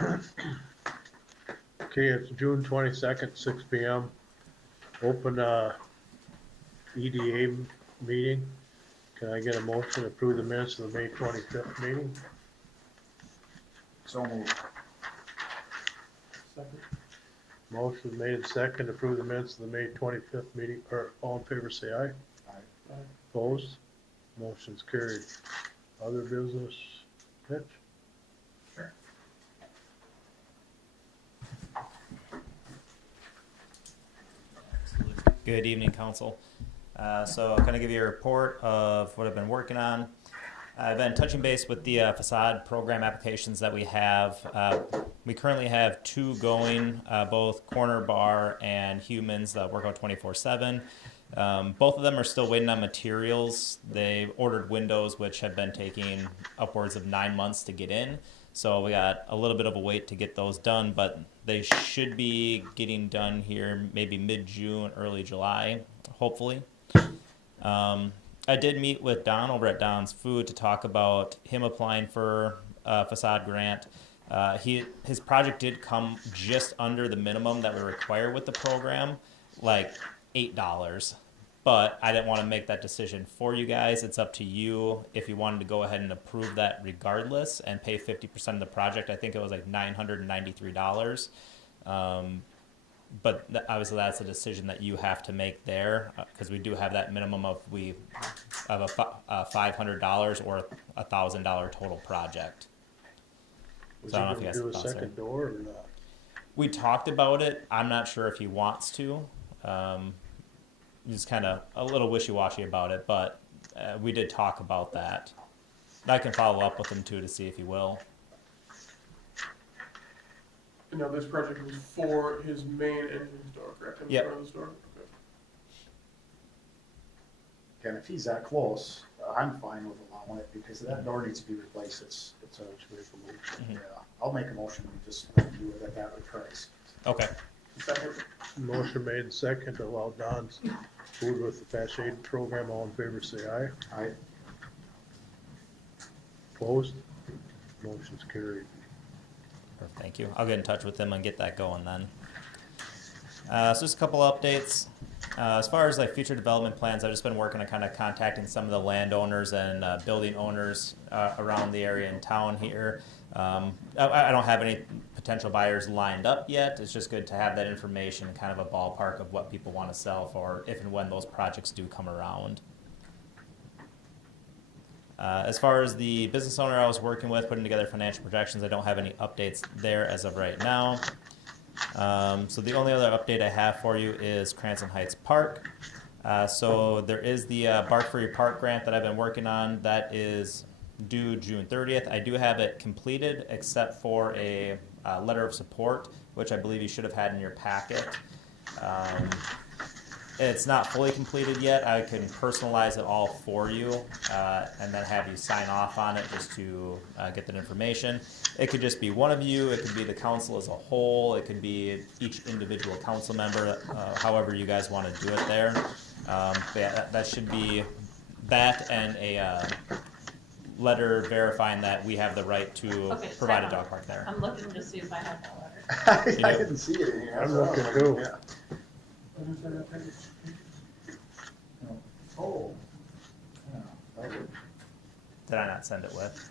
Okay, it's June 22nd, 6 PM. Open EDA meeting. Can I get a motion to approve the minutes of the May 25th meeting? So moved. Second. Motion made and second to approve the minutes of the May 25th meeting. Or all in favor, say aye. Aye. Opposed? Motion's carried. Other business, Mitch? Sure. Good evening, Council. So I'm going to give you a report of what I've been working on. I've been touching base with the facade program applications that we have. We currently have 2 going, both Corner Bar and Humans that work out 24/7. Both of them are still waiting on materials. They ordered windows, which have been taking upwards of 9 months to get in. So we got a little bit of a wait to get those done, but they should be getting done here maybe mid-June, early July, hopefully. I did meet with Don over at Don's Food to talk about him applying for a facade grant. His project did come just under the minimum that we require with the program, like $8. But I didn't want to make that decision for you guys. It's up to you if you wanted to go ahead and approve that regardless and pay 50% of the project. I think it was like $993. But obviously that's a decision that you have to make there, because we do have that minimum of a $500 or $1,000 total project. Was So I he don't know if you gonna guys do a have thoughts second door or not? We talked about it. I'm not sure if he wants to. He's kind of a little wishy-washy about it, but we did talk about that. I can follow up with him too to see if he will. And now this project was for his main entrance door, correct? In Yep. front of the store? Okay. Again, if he's that close, I'm fine with allowing it because that door needs to be replaced. It's a Mhm. yeah. I'll make a motion to just do it at that price. Okay. Second. Motion made and second to allow Don's Food with the Fast Aid Program. All in favor, say aye. Aye. Opposed? Motion's carried. Thank you. I'll get in touch with him and get that going then. So just a couple updates. As far as like future development plans, I've just been working on kind of contacting some of the landowners and building owners around the area in town here. I don't have any potential buyers lined up yet. It's just good to have that information, kind of a ballpark of what people want to sell for if and when those projects do come around. As far as the business owner I was working with, putting together financial projections, I don't have any updates there as of right now. So the only other update I have for you is Cranston Heights Park. So there is the Bark Free Park grant that I've been working on. That is due June 30th. I do have it completed except for a letter of support, which I believe you should have had in your packet. It's not fully completed yet. I can personalize it all for you and then have you sign off on it just to get that information. It could just be one of you. It could be the council as a whole. It could be each individual council member, however you guys want to do it there. But yeah, that should be that and a letter verifying that we have the right to provide a dog park there. I'm looking to see if I have that letter. I didn't see it in here. I'm looking too. Yeah. Oh. Yeah, that would- Did I not send it with?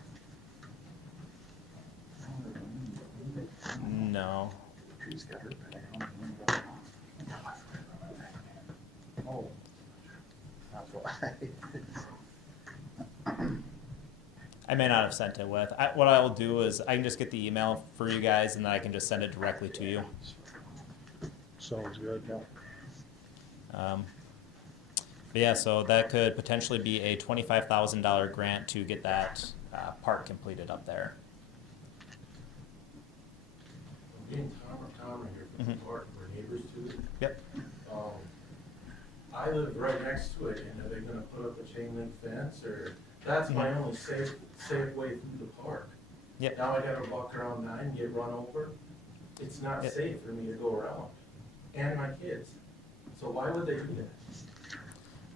No. She's got her pen. Oh. That's why. I may not have sent it with. What I will do is I can just get the email for you guys and then I can just send it directly to you. Sounds good. But yeah, so that could potentially be a $25,000 grant to get that park completed up there. Me and Tom are here from the park, we're neighbors too. Yep. I live right next to it, and are they gonna put up a chain link fence, or, that's my only safe way through the park. Yep. Now I gotta walk around 9, get run over, it's not Yep. safe for me to go around, and my kids. So why would they do that?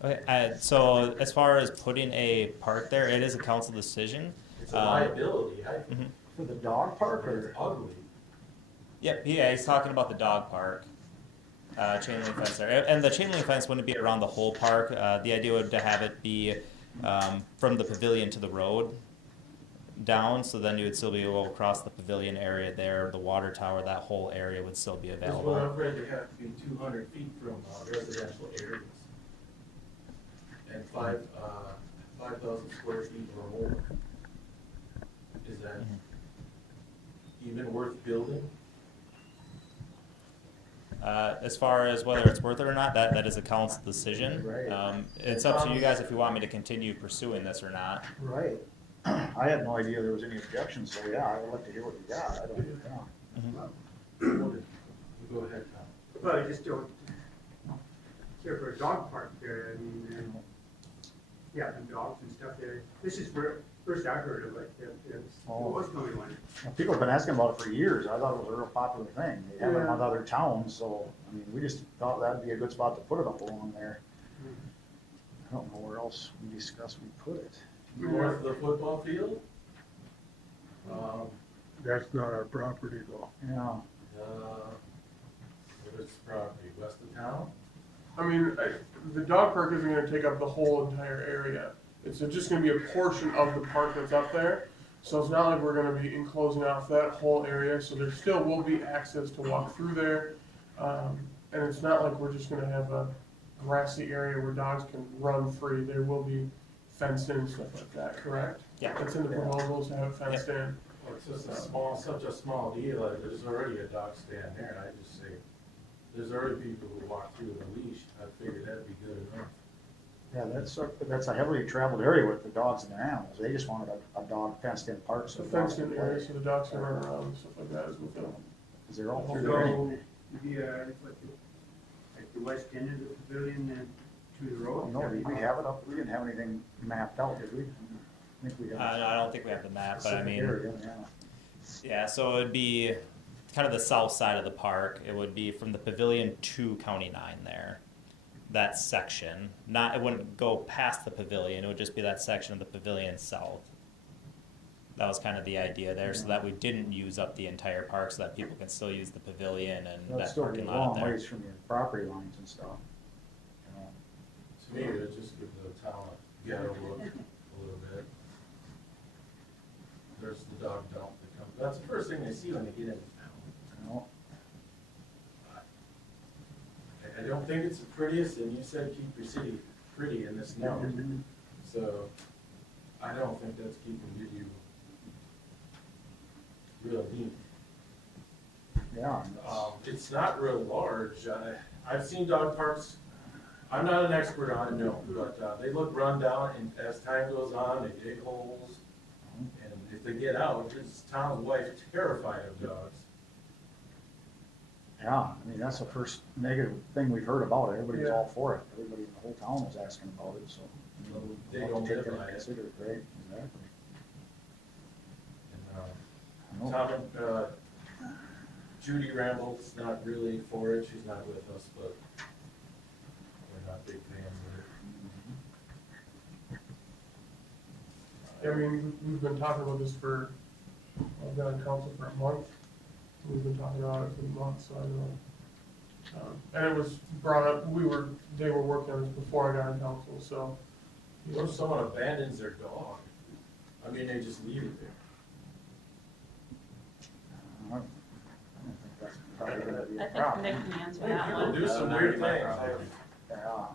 Okay, so as far as putting a park there, it is a council decision. It's a liability, Mhm. For the dog park It's or? ugly. Yep, yeah, he's talking about the dog park. Chain link fence there. And the chain link fence wouldn't be around the whole park. The idea would to have it be from the pavilion to the road down, so then you would still be able to go across the pavilion area there, the water tower, that whole area would still be Because we're available. afraid to have to be 200 feet from residential areas. And 5,000 square feet or more. Is that even worth building? As far as whether it's worth it or not, that is a council decision. Right. It's up to you guys if you want me to continue pursuing this or not. Right. I had no idea there was any objections, so yeah, I would like to hear what you got. I don't, yeah. Go ahead, Tom. Well, I just don't care for a dog park there, I mean, yeah, the dogs and stuff there. This is first I heard of it, it was going on. Well, people have been asking about it for years. I thought it was a real popular thing. They have it in Yeah. other towns, so, I mean, we just thought that'd be a good spot to put it up along there. I don't know where else we discussed we put it. North of the football field? That's not our property though. Yeah. If it's property, west of town? I mean, the dog park isn't gonna take up the whole entire area. It's just gonna be a portion of the park that's up there. So it's not like we're gonna be enclosing off that whole area, so there still will be access to walk through there. And it's not like we're just gonna have a grassy area where dogs can run free. There will be fenced in and stuff like that, correct? Yeah. That's in the proposals to have it fenced in. It's just such a small deal, like, there's already a dog stand there, and I just say, there's already people who walk through with a leash, I figured that'd be good enough. Yeah, that's a heavily traveled area with the dogs and their animals. They just wanted a dog fenced in park. It's So a the dogs fenced in can area play. so the dogs can run around and stuff like that is within. Cause they're all through there anyway. So, like the west end of the pavilion and to the road? No, did we have it up? We didn't have anything mapped out, did we? I think we had. I don't think we have the map, but I specific mean, area, yeah. yeah, so it would be kind of the south side of the park. It would be from the pavilion to County 9 there. That section. Not, it wouldn't go past the pavilion, it would just be that section of the pavilion south. That was kind of the idea there, so that we didn't use up the entire park, so that people can still use the pavilion and That'd that still be parking a lot up long there. ways from your property lines and stuff. You know. To me, it just gives the town a ghetto look a little bit. There's the dog dump that comes, that's the first thing they see when they get into town. You know. I don't think it's the prettiest, and you said keep your city pretty in this neighborhood. So, I don't think that's keeping you real neat. Yeah. It's not real large. I've seen dog parks. I'm not an expert on it, no, but they look run down, and as time goes on, they dig holes. And if they get out, this town's wife terrified of dogs. Yeah, I mean, that's the first negative thing we've heard about it. Everybody's Yeah. all for it. Everybody in the whole town was asking about it, so. you know, They we'll don't have to live take that by it. into consider, right? Exactly. And, I know. Tom, Judy Ramble's not really for it, she's not with us, but we're not big fans of it. I mean, we've been talking about this for, I've been on council for a month. We've been talking about it for months, so I don't know. And it was brought up, they were working on this before I got on council, so. What if someone abandons their dog? I mean, they just leave it there. I don't think that's probably gonna be I a think problem. Nick can answer Hey, that people one. do some That'd weird be my things. problem. Yeah.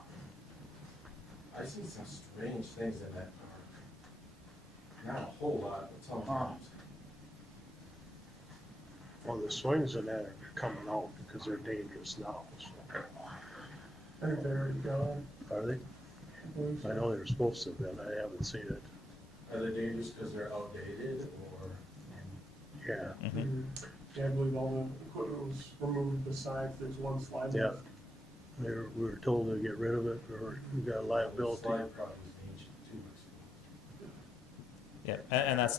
I see some strange things in that park. Not a whole lot, but sometimes. Well, the swings and that are coming out because they're dangerous now, so. I think they're already gone. Are they? I believe so. I know they're supposed to have been, I haven't seen it. Are they dangerous because they're outdated, or? Yeah, Mhm. Yeah, I believe all the equipment was removed besides there's one slide. yeah. We were told to get rid of it or we got a liability. Slide probably was ancient 2 weeks ago. Yeah, and that's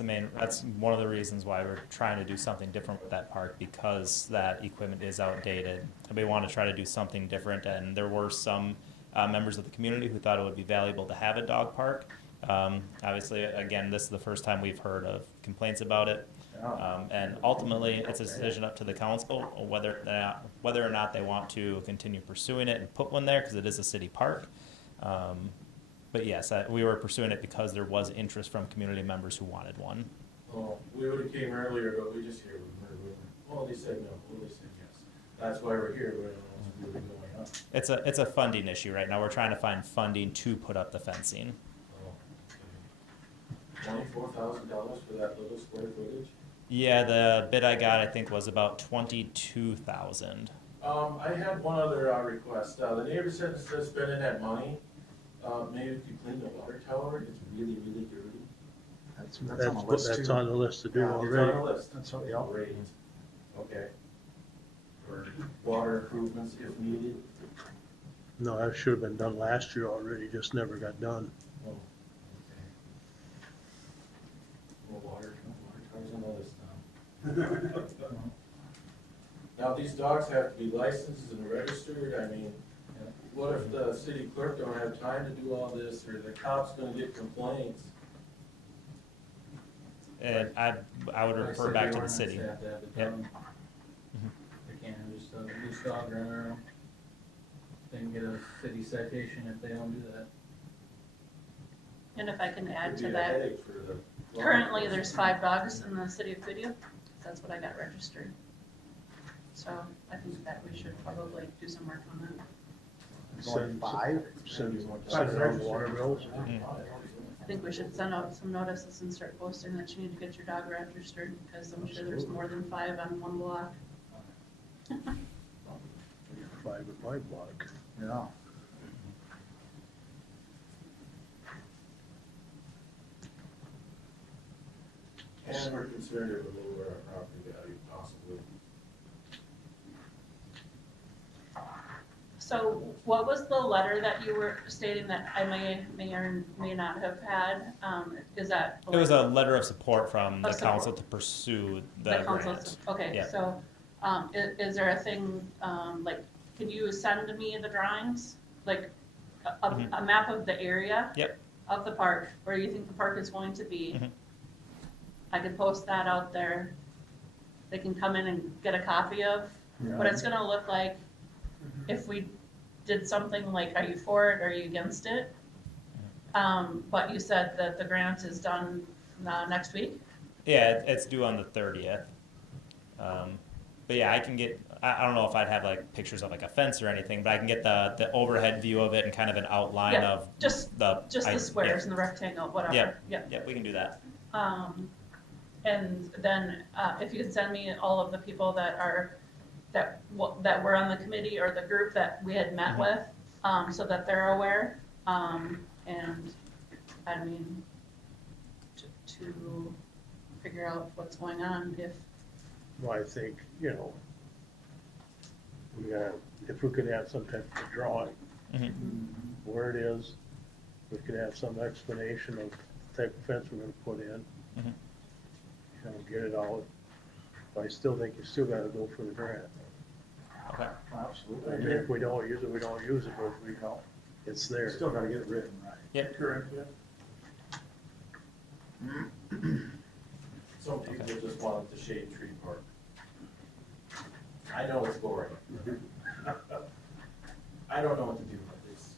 one of the reasons why we're trying to do something different with that park, because that equipment is outdated. And we want to try to do something different, and there were some members of the community who thought it would be valuable to have a dog park. Obviously, again, this is the first time we've heard of complaints about it. And ultimately, it's a decision up to the council whether or not they want to continue pursuing it and put one there, because it is a city park. But yes, we were pursuing it because there was interest from community members who wanted one. Oh, we would've came earlier, but we just hear, well, they said no, well, they said yes. That's why we're here, we don't know what's really going on. It's a funding issue right now. We're trying to find funding to put up the fencing. $24,000 for that little square footage? Yeah, the bid I got, I think, was about 22,000. I had one other request. The neighbor said instead of spending that money, maybe we could clean the water tower. It's really, really dirty. That's on the list too. That's on the list to do Yeah, It's already. on the list. That's what, yeah. Great. Okay. For water improvements if needed. No, that should have been done last year already, just never got done. Oh, okay. Well, water towers on the list now. Now, these dogs have to be licensed and registered. I mean, what if the city clerk don't have time to do all this, or the cop's gonna get complaints? And I would refer back to the city. They have to have the Yep. dog. They can't just have a loose dog running around. They can get a city citation if they don't do that. And if I can add Could to be a that, headache for the- currently there's 5 dogs in the city of Goodyear. That's what I got registered. So I think that we should probably do some work on that. It's only 5? Send around water bills. I think we should send out some notices and start posting that you need to get your dog registered, because I'm sure there's more than 5 on one block. 5 at my block. Yeah. And we're concerned it would lower our property value possibly. So what was the letter that you were stating that I may or may not have had? Is that? It was a letter of support from the Of support. council to pursue the council? grant. Okay, Yeah. so, is there a thing, like, can you send me the drawings? Like, a map of the area? Yep. Of the park, where you think the park is going to be? Mhm. I can post that out there. They can come in and get a copy of what it's gonna look like if we did something like, are you for it, or are you against it? But you said that the grant is done next week? Yeah, it's due on the 30th. But yeah, I can get, I don't know if I'd have like pictures of like a fence or anything, but I can get the overhead view of it and kind of an outline Yeah, of just the. the squares and the rectangle, whatever, yeah. Yeah, we can do that. And then, if you could send me all of the people that were on the committee or the group that we had met with, so that they're aware. And, I mean, to figure out what's going on, Well, I think, if we could have some type of drawing, where it is, we could have some explanation of the type of fence we're gonna put in. Mhm. Get it all. But I still think you still gotta go for the grant. Okay. Absolutely. I mean, if we don't use it, we don't use it, but if we don't, it's there. Still gotta get it written right. Yep. Correct, yeah. Some people just want the shade tree park. I know it's boring. I don't know what to do with this.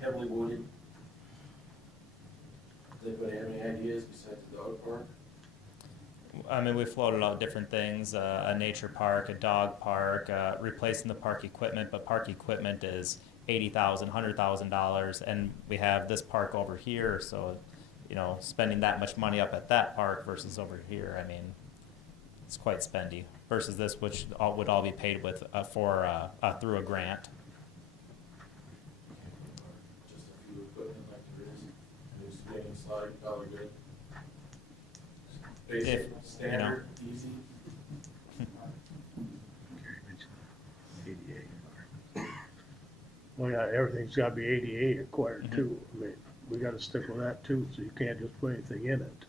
Heavily wooded. Does anybody have any ideas besides the dog park? I mean, we floated out different things, a nature park, a dog park, replacing the park equipment, but park equipment is $80,000, $100,000, and we have this park over here, so, spending that much money up at that park versus over here, I mean, it's quite spendy, versus this, which would all be paid with, through a grant. Just a few equipment like there is. A new swinging slide, probably good. Basic, standard, easy. Well, yeah, everything's gotta be ADA required too. I mean, we gotta stick with that too, so you can't just put anything in it.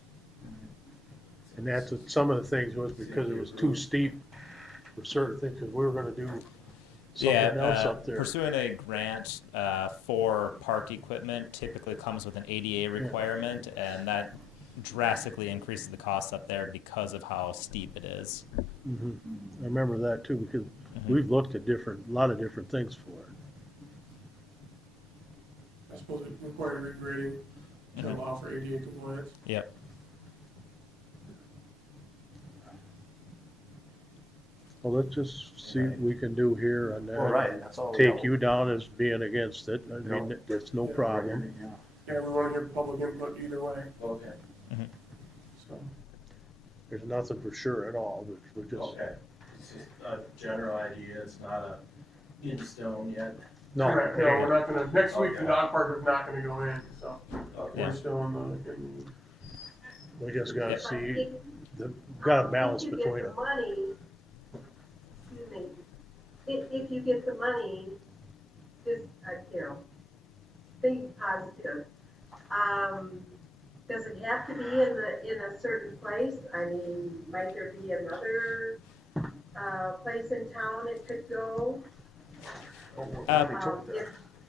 And that's what some of the things was because it was too steep for certain things, because we were gonna do something else up there. Pursuing a grant for park equipment typically comes with an ADA requirement, and that drastically increases the cost up there because of how steep it is. I remember that too, because we've looked at a lot of different things for it. I suppose it required regrading to allow for ADA compliance. Yep. Well, let's just see what we can do here and Well, then right, that's all. we take know. you down as being against it. I mean, it's no problem. Yeah. Yeah, we wanna hear public input either way, Okay, so. There's nothing for sure at all, but we're just, okay. It's just a general idea, it's not a in stone yet. no. Correct. No, we're not gonna, next week, the Okay. dog park is not gonna go in, so Okay. we're still in the, We just gotta Yeah. see, got a balance If you get between the them. money, excuse me, if you get the money, just, think positive. Does it have to be in a certain place? I mean, might there be another, place in town it could go?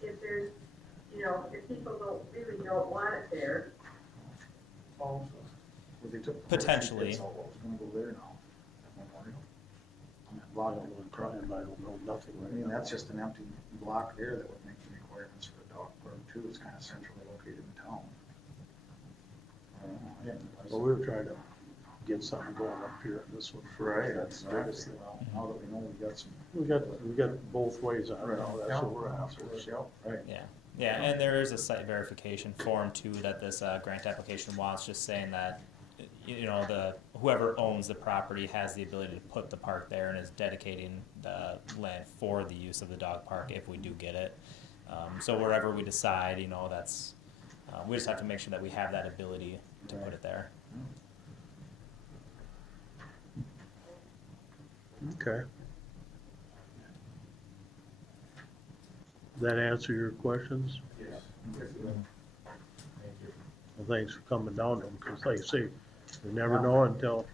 If there's, if people don't want it there. also. Well, they took- Potentially. It's all gonna go there now. Memorial. Well, I don't know, Brian, I don't know nothing I right mean, now. that's just an empty block there that would make the requirements for a dog park too. It's kind of centrally located in town. I don't know. I haven't- Well, we were trying to get something going up here in this one. Right, That's that's the biggest thing. well, now that we know we got some. We got both ways on it now, that's what we're after. Right. Yeah. Yeah, and there is a site verification form too that this grant application wants, just saying that, whoever owns the property has the ability to put the park there and is dedicating the land for the use of the dog park if we do get it. So wherever we decide, that's, we just have to make sure that we have that ability to put it there. Okay. That answer your questions? Yes. Thank you. Well, thanks for coming down to them, because like I say, you never know until,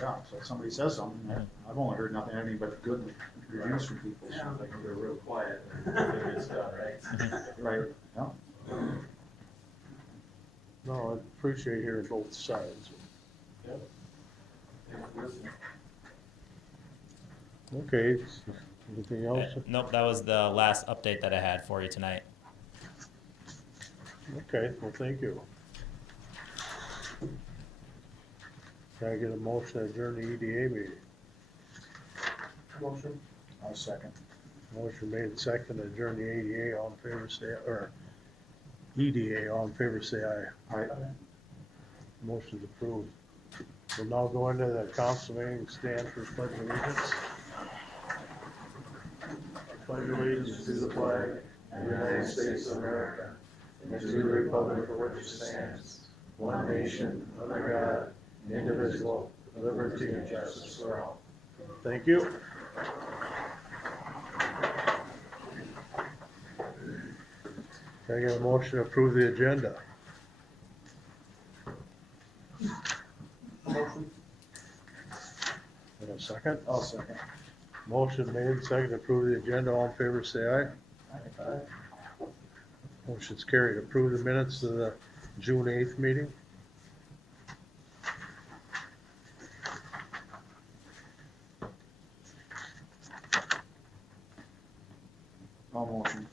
Yeah, so if somebody says something, I've only heard nothing, anything but good reviews from people. so- Sounds like they're real quiet and it's done, right? Right, yeah. no, I appreciate hearing both sides. Yep. Thanks for listening. Okay, anything else? Nope, that was the last update that I had for you tonight. Okay, well, thank you. Can I get a motion to adjourn the EDA meeting? Motion. I'll second. Motion made second to adjourn the ADA, all in favor say, or EDA, all in favor say aye. Aye. Motion's approved. We'll now go into the council meeting, stand for pledge of allegiance. Pledge allegiance to the flag of the United States of America, and to the republic for which it stands, one nation, under God, indivisible, with liberty and justice for all. Thank you. Can I get a motion to approve the agenda? Motion. In a second? I'll second. Motion made, second to approve the agenda, all in favor say aye. Aye. Motion's carried. Approve the minutes of the June 8th meeting. I'll motion.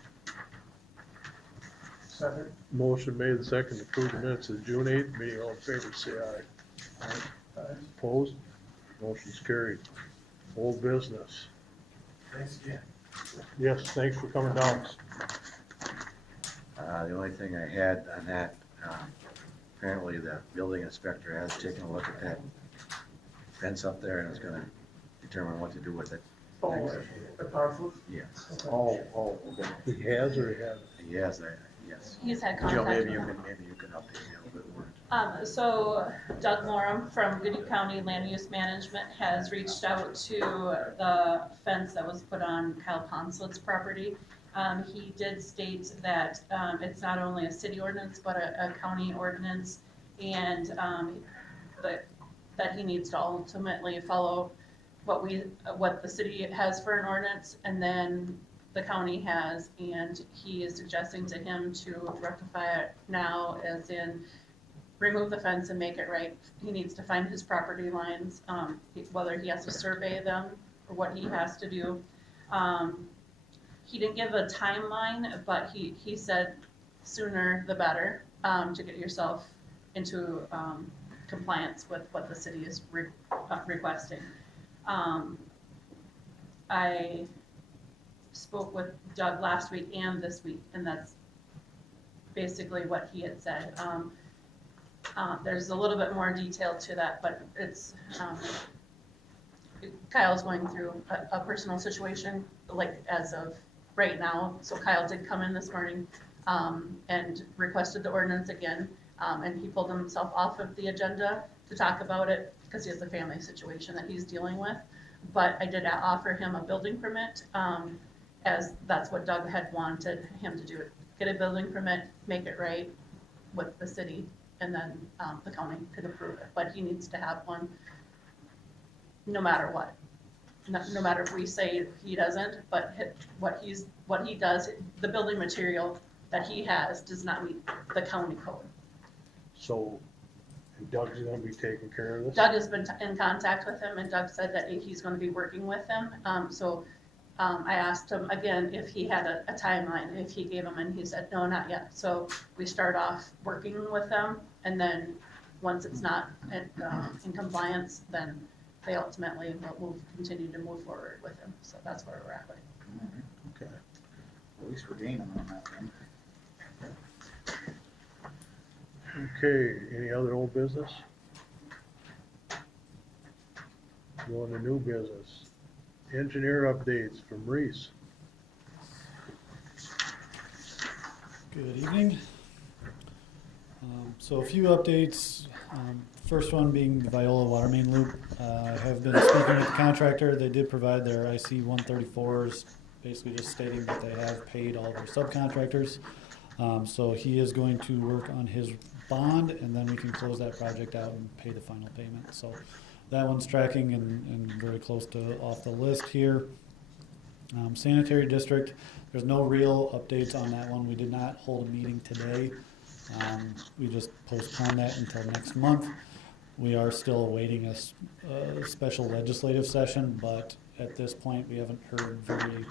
Second. Motion made, second to approve the minutes of the June 8th meeting, all in favor say aye. Opposed? Motion's carried. Old business. Thanks again. Yes, thanks for coming down. The only thing I had on that, apparently the building inspector has taken a look at that fence up there and is gonna determine what to do with it. Oh, the conflict. Yes, Oh, okay. He has or he hasn't? yes, yes. He's had Jill, contact. maybe you can update me a little bit more. So Doug Morum from Goodhue County Land Use Management has reached out to the fence that was put on Kyle Ponslet's property. He did state that it's not only a city ordinance, but a county ordinance, and that he needs to ultimately follow what the city has for an ordinance, and then the county has, and he is suggesting to him to rectify it now, as in remove the fence and make it right. He needs to find his property lines, whether he has to survey them or what he has to do. He didn't give a timeline, but he said sooner the better, to get yourself into compliance with what the city is requesting. I spoke with Doug last week and this week, and that's basically what he had said. There's a little bit more detail to that, but it's, Kyle's going through a personal situation, like as of right now. So Kyle did come in this morning, and requested the ordinance again, and he pulled himself off of the agenda to talk about it because he has a family situation that he's dealing with. But I did offer him a building permit, as that's what Doug had wanted him to do. Get a building permit, make it right with the city, and then the county could approve it. But he needs to have one no matter what. No matter if we say he doesn't, but what he does, the building material that he has does not meet the county code. So, and Doug's gonna be taking care of this? Doug has been in contact with him, and Doug said that he's gonna be working with him. I asked him again if he had a timeline, if he gave him, and he said, no, not yet. So we start off working with them, and then once it's not in compliance, then they ultimately will continue to move forward with him. So that's where we're at with it. Okay. At least we're gaining on that then. Okay, any other old business? Going to new business. Engineer updates from Reese. Good evening. So a few updates. First one being the Viola water main loop. I have been speaking with the contractor. They did provide their IC 134s, basically just stating that they have paid all their subcontractors. So he is going to work on his bond, and then we can close that project out and pay the final payment. So that one's tracking and very close to off the list here. Sanitary district, there's no real updates on that one. We did not hold a meeting today. We just postponed that until next month. We are still awaiting a special legislative session, but at this point we haven't heard very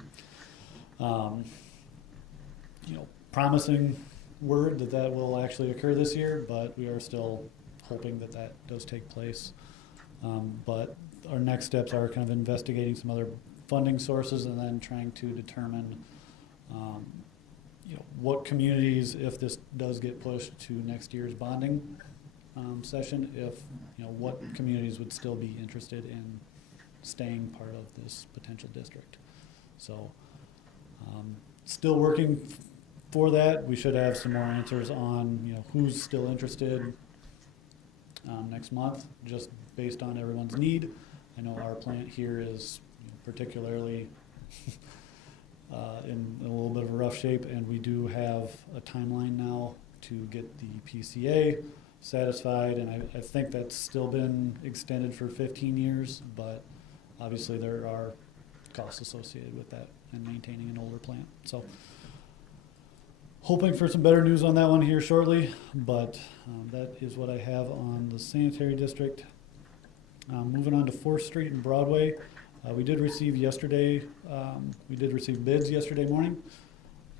promising word that will actually occur this year, but we are still hoping that does take place. But our next steps are kind of investigating some other funding sources and then trying to determine what communities, if this does get pushed to next year's bonding session, if what communities would still be interested in staying part of this potential district. So still working for that. We should have some more answers on who's still interested next month, just based on everyone's need. I know our plant here is particularly in a little bit of a rough shape, and we do have a timeline now to get the PCA satisfied, and I think that's still been extended for 15 years, but obviously there are costs associated with that and maintaining an older plant. So hoping for some better news on that one here shortly, but that is what I have on the sanitary district. Moving on to 4th Street and Broadway. We did receive bids yesterday morning.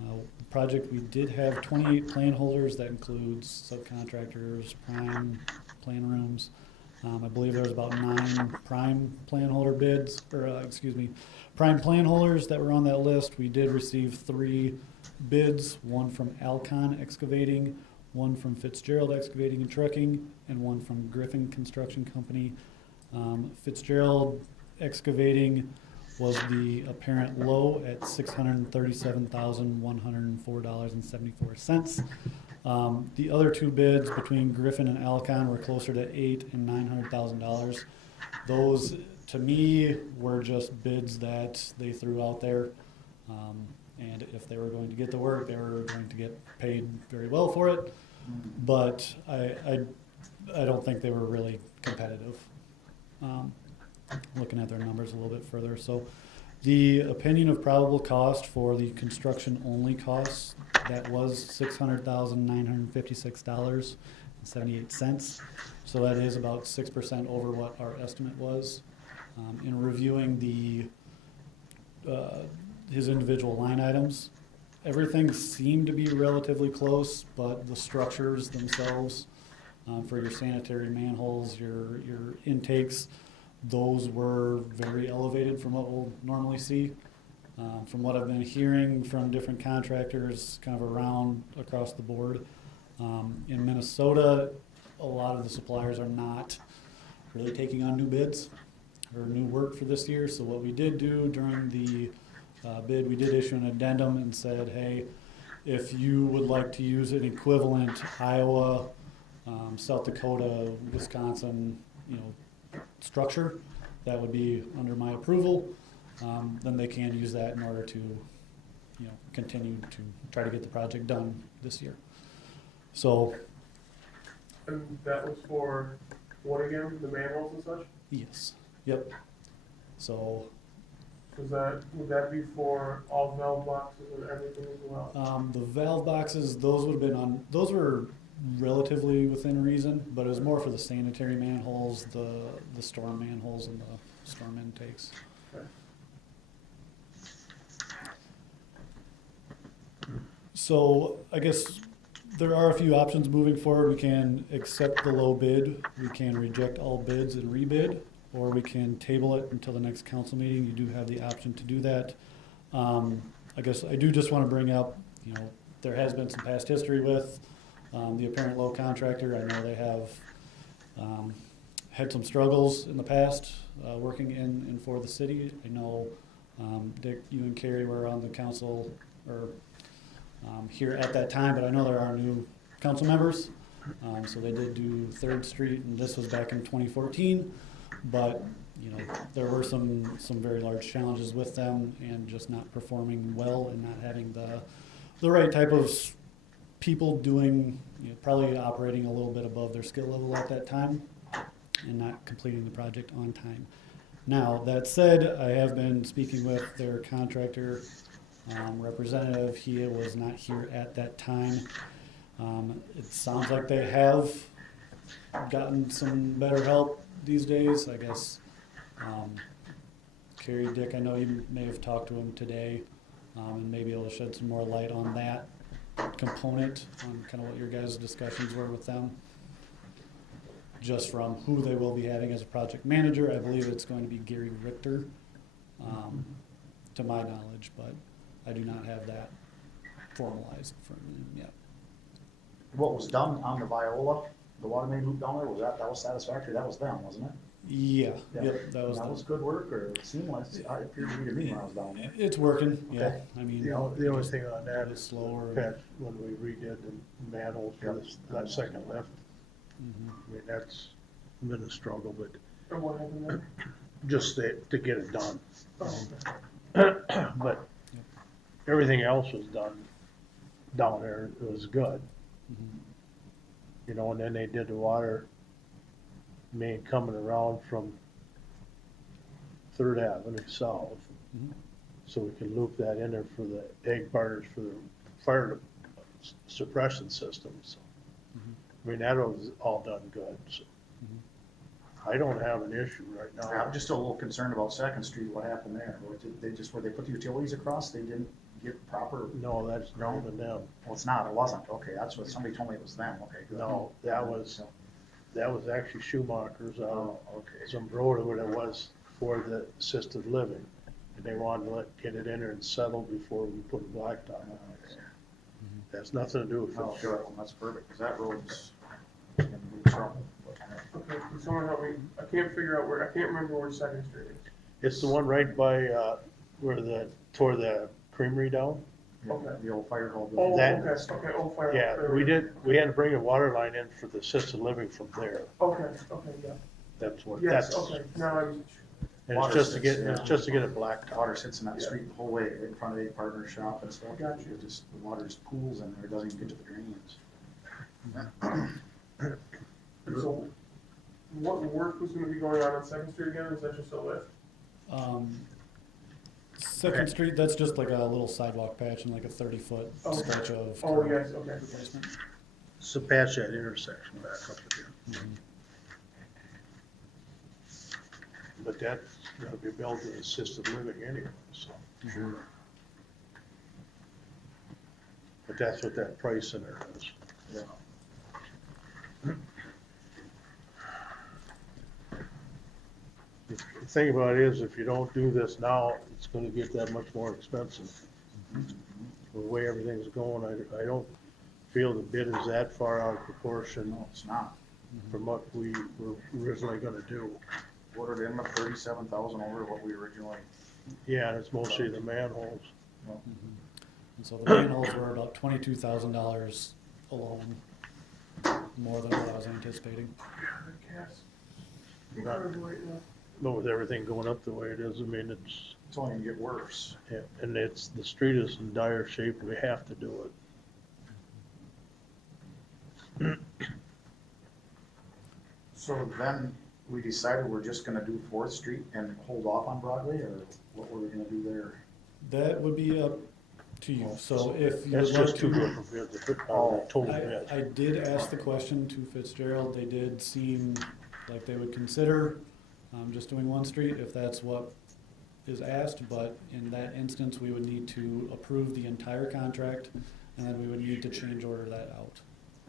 The project, we did have 28 plan holders. That includes subcontractors, prime plan rooms. I believe there was about 9 prime plan holder bids, or prime plan holders that were on that list. We did receive 3 bids, one from Alcon Excavating, one from Fitzgerald Excavating and Trucking, and one from Griffin Construction Company. Fitzgerald Excavating was the apparent low at $637,104.74. The other 2 bids between Griffin and Alcon were closer to $800,000 and $900,000. Those, to me, were just bids that they threw out there. And if they were going to get the work, they were going to get paid very well for it. But I don't think they were really competitive. Looking at their numbers a little bit further. So the opinion of probable cost for the construction only costs, that was $600,956. $2,278.78. So that is about 6% over what our estimate was. In reviewing his individual line items, everything seemed to be relatively close, but the structures themselves, for your sanitary manholes, your intakes, those were very elevated from what we'll normally see. From what I've been hearing from different contractors kind of around across the board, in Minnesota, a lot of the suppliers are not really taking on new bids or new work for this year. So what we did do during the bid, we did issue an addendum and said, hey, if you would like to use an equivalent Iowa, South Dakota, Wisconsin, structure, that would be under my approval. Then they can use that in order to, continue to try to get the project done this year. So, And that was for what again? The manholes and such? yes, yep. So, Would that be for all valve boxes and everything as well? the valve boxes, those were relatively within reason, but it was more for the sanitary manholes, the storm manholes, and the storm intakes. Okay. So I guess there are a few options moving forward. We can accept the low bid, we can reject all bids and rebid, or we can table it until the next council meeting. You do have the option to do that. I guess I do just want to bring up, there has been some past history with the apparent low contractor. I know they have had some struggles in the past working in and for the city. I know, Dick, you and Carrie were on the council, or here at that time, but I know there are new council members. So they did do 3rd Street, and this was back in 2014. But, there were some very large challenges with them, and just not performing well and not having the right type of people doing, probably operating a little bit above their skill level at that time and not completing the project on time. Now, that said, I have been speaking with their contractor representative. He was not here at that time. It sounds like they have gotten some better help these days, I guess. Carrie, Dick, I know you may have talked to him today, and may be able to shed some more light on that component, on kind of what your guys' discussions were with them. Just from who they will be having as a project manager, I believe it's going to be Gary Richter, to my knowledge, but I do not have that formalized from him yet. What was done on the Viola, the water main loop down there, that was satisfactory? That was them, wasn't it? Yeah, yep, that was good work, or it seemed like, it appeared to me when I was down there. It's working, yeah. Okay. I mean, The only thing on that it's is slower. Pat, when we redid the manholes for that second lift, Mhm. I mean, that's been a struggle, but And what happened there? just to get it done. Oh, But everything else was done down there, it was good. Mhm. And then they did the water main coming around from 3rd Avenue South. Mhm. So we could loop that in there for the egg burners for the fire suppression systems. Mhm. I mean, that was all done good, so. Mhm. I don't have an issue right now. I'm just a little concerned about 2nd Street, what happened there? Where they put the utilities across, they didn't get proper, No, that's not even them. well, it's not, it wasn't, okay, that's what, somebody told me it was them, okay. good. No, that was actually Schumacher's out Oh, of okay. some road where it was for the assisted living. And they wanted to get it in there and settle before we put the blacktop on it. So that's nothing to do with Oh, it. good, well, that's perfect, because that road's gonna be trouble. okay, can someone help me? I can't remember where 2nd Street is. It's the one right by, where tore the creamery down. Okay. The old fire hall. Oh, That- okay, old fire. Yeah, we had to bring a water line in for the assisted living from there. Okay, yeah. That's what, Yes, that's, okay, now I'm, and Water it's just to get, sits, yeah. it's just to get it blacked out. Water sits in that Yeah. street the whole way, right in front of a partner shop and stuff. Gotcha. It just, the water just pools in there, it doesn't even get to the drains. so, what work was gonna be going on 2nd Street again? Is that just a lift? 2nd Street, that's just like a little sidewalk patch and like a 30-foot Okay. stretch of Oh, curb yes, okay. replacement. So patch that intersection back up again. Mhm. But that's gonna be built in assisted living anyway, so. Mhm. But that's what that price in there is. Yeah. The thing about it is, if you don't do this now, it's gonna get that much more expensive. The way everything's going, I don't feel the bid is that far out of proportion No, it's not. from what we were originally gonna do. What did it end up, 37,000 over what we originally? Yeah, and it's mostly the manholes. Mhm. And so the manholes were about $22,000 alone, more than what I was anticipating. But with everything going up the way it is, I mean, it's, It's only gonna get worse. yeah, and it's, the street is in dire shape, we have to do it. So then we decided we're just gonna do Fourth Street and hold off on Broadway, or what were we gonna do there? That would be up to you. So if you That's would like just two to, different bids, the total bid. I did ask the question to Fitzgerald. They did seem like they would consider just doing one street if that's what is asked, but in that instance, we would need to approve the entire contract, and then we would need to change order that out.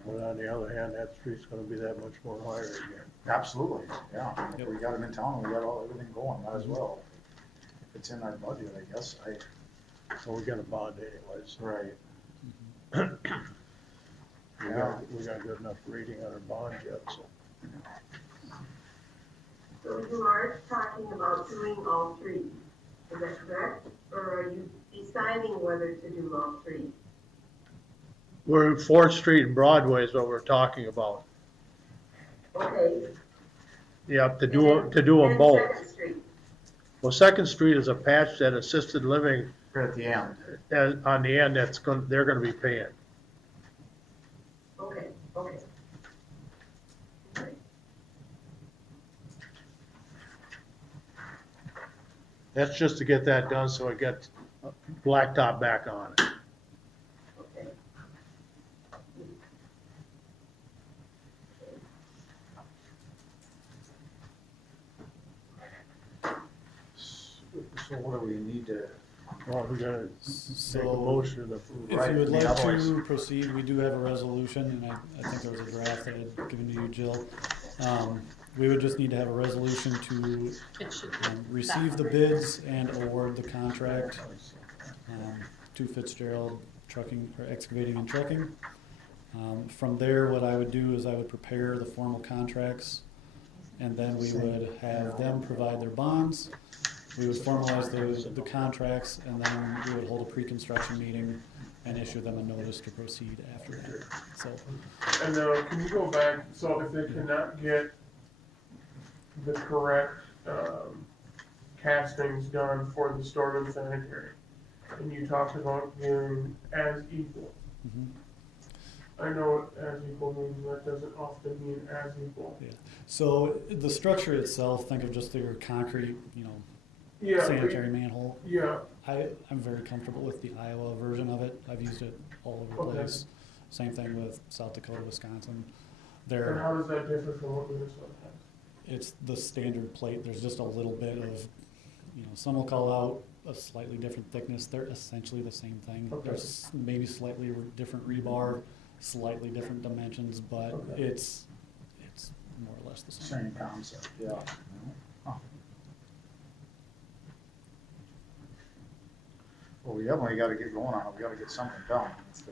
But on the other hand, that street's gonna be that much more higher again. Absolutely, yeah. If Yep. we got them in town and we got everything going, might as well. If it's in our budget, I guess, So we got a bond anyways. right. We got a good enough rating on our bond yet, so. So you are talking about doing all three, is that correct? Or are you deciding whether to do all three? We're at Fourth Street and Broadway is what we're talking about. Okay. Yep, to do them And both. Second Street. Well, Second Street is a patch that assisted living, Right at the end. on the end, they're gonna be paying. Okay, okay. Okay. That's just to get that done, so it gets blacktop back on it. Okay. So what do we need to? Well, we gotta make a So motion to approve. if Right, you would the like otherwise- to proceed, we do have a resolution, and I think there was a draft that I had given to you, Jill. We would just need to have a resolution to It should be. receive the bids and award the contract to Fitzgerald Trucking, or Excavating and Trucking. From there, what I would do is I would prepare the formal contracts, and then we would have them provide their bonds. We would formalize the contracts, and then we would hold a pre-construction meeting and issue them a notice to proceed after that. So, And can you go back, so if they cannot get the correct, castings done for the storm and sanitary, and you talked about doing as equal. mhm. I know what as equal means, that doesn't often mean as equal. So the structure itself, think of just your concrete, Yeah, sanitary manhole. yeah, I'm very comfortable with the Iowa version of it. I've used it all over the Okay. place. Same thing with South Dakota, Wisconsin. and how does that differ from what Minnesota has? It's the standard plate. There's just a little bit of, some will call out a slightly different thickness. They're essentially the same thing. Okay. There's maybe slightly different rebar, slightly different dimensions, but Okay. it's more or less the same. Same concept, yeah. Huh. Well, we definitely gotta get going on it, we gotta get something done, if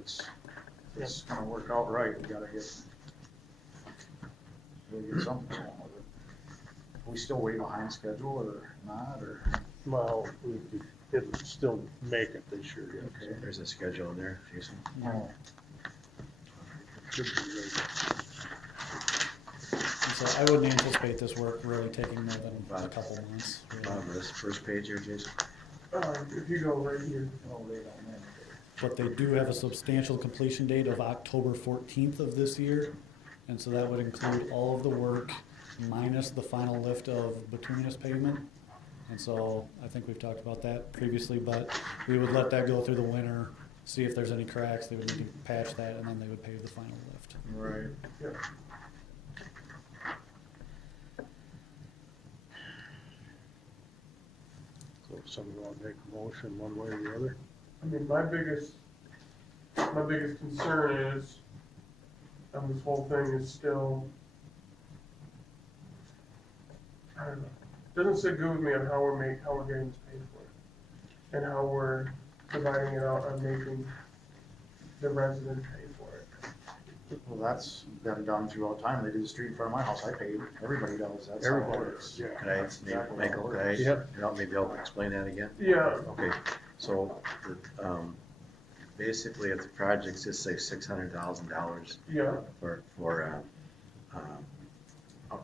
it's gonna work out right, we gotta get something going with it. Are we still way behind schedule or not, or? Well, it'll still make it this year, yeah. Okay. There's a schedule in there, Jason. No. Should be ready. And so I wouldn't anticipate this work really taking more than a couple months. really. Bottom of this first page here, Jason. If you go right here, Oh, they don't know. But they do have a substantial completion date of October 14th of this year. And so that would include all of the work minus the final lift of bituminous pavement. And so I think we've talked about that previously, but we would let that go through the winter see if there's any cracks, they would need to patch that, and then they would pave the final lift. Right. Yeah. So if somebody want to make a motion one way or the other? I mean, my biggest concern is, this whole thing is still, I don't know, doesn't sit good with me on how we're getting this paid for, and how we're dividing it out on making the resident pay for it. Well, that's been done throughout time. They do the street in front of my house. I paid. Everybody does. That's how it Everybody works. does, yeah. Could I, Exactly Michael, how it could I, works. Yep. you want me to be able to explain that again? Yeah, Okay, so, basically, if the project's just say $600,000 yeah, for,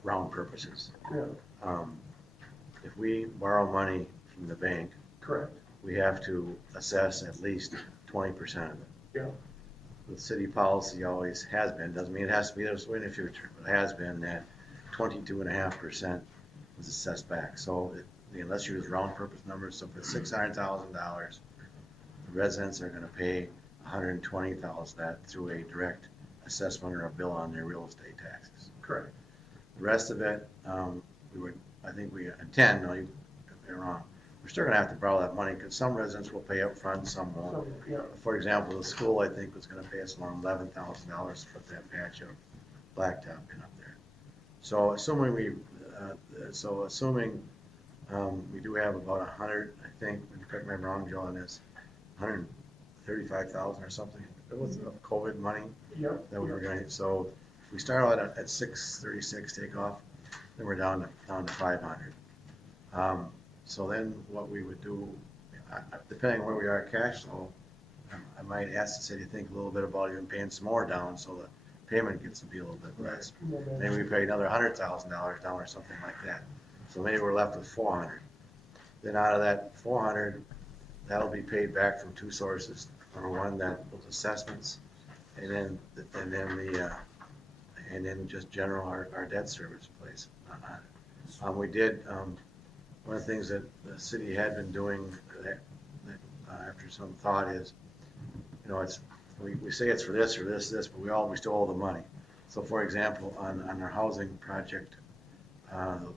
round purposes. yeah, If we borrow money from the bank, correct, we have to assess at least 20% of it. yeah, The city policy always has been, doesn't mean it has to be this way in the future, but it has been that 22.5% was assessed back. So let's use round purpose numbers. So for $600,000, the residents are gonna pay $120,000 that through a direct assessment or a bill on their real estate taxes. correct, The rest of it, I think we intend, no, you could be wrong. We're still gonna have to borrow that money, because some residents will pay up front, some won't. so, yeah, For example, the school, I think, was gonna pay us around $11,000 to put that patch of blacktop in up there. So assuming we do have about 100, I think, when you correct me if I'm wrong, Joe, on this, 135,000 or something, it was COVID money yeah, that we were gonna, so if we start out at 636 takeoff, then we're down to 500. So then what we would do, depending on where we are at cash flow, I might ask the city to think a little bit about even paying some more down, so the payment gets to be a little bit less. Maybe we pay another $100,000 down or something like that. So maybe we're left with 400. Then out of that 400, that'll be paid back from two sources. Number one, that was assessments, and then just general our debt service place on it. We did, one of the things that the city had been doing that after some thought is, we say it's for this or this, but we still owe the money. So for example, on our housing project,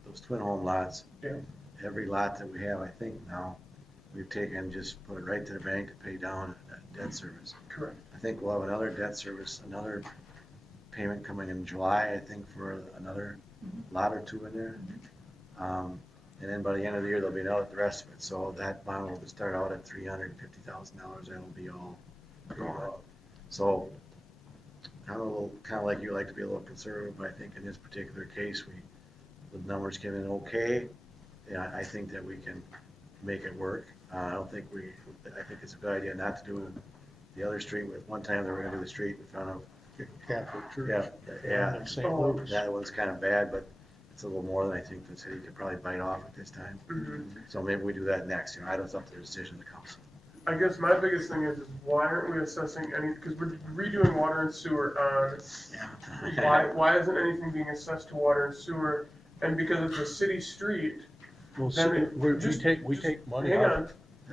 those twin home lots, yeah, every lot that we have, I think now, we've taken, just put it right to the bank to pay down debt service. correct, I think we'll have another debt service, another payment coming in July, I think, for another lot or two in there. And then by the end of the year, there'll be the rest of it. So that bond will start out at $350,000. That'll be all gone. So I'm a little, kind of like you, like to be a little conservative, but I think in this particular case, the numbers came in okay. And I think that we can make it work. I think it's a good idea not to do the other street. With one time they were gonna do the street in front of, Catholic Church. yeah, In St. Luke's. that one's kind of bad, but it's a little more than I think the city could probably bite off at this time. So maybe we do that next. I don't, it's up to the decision of the council. I guess my biggest thing is why aren't we assessing any, because we're redoing water and sewer on, why isn't anything being assessed to water and sewer? And because it's a city street, Well, then we take money hang out. on,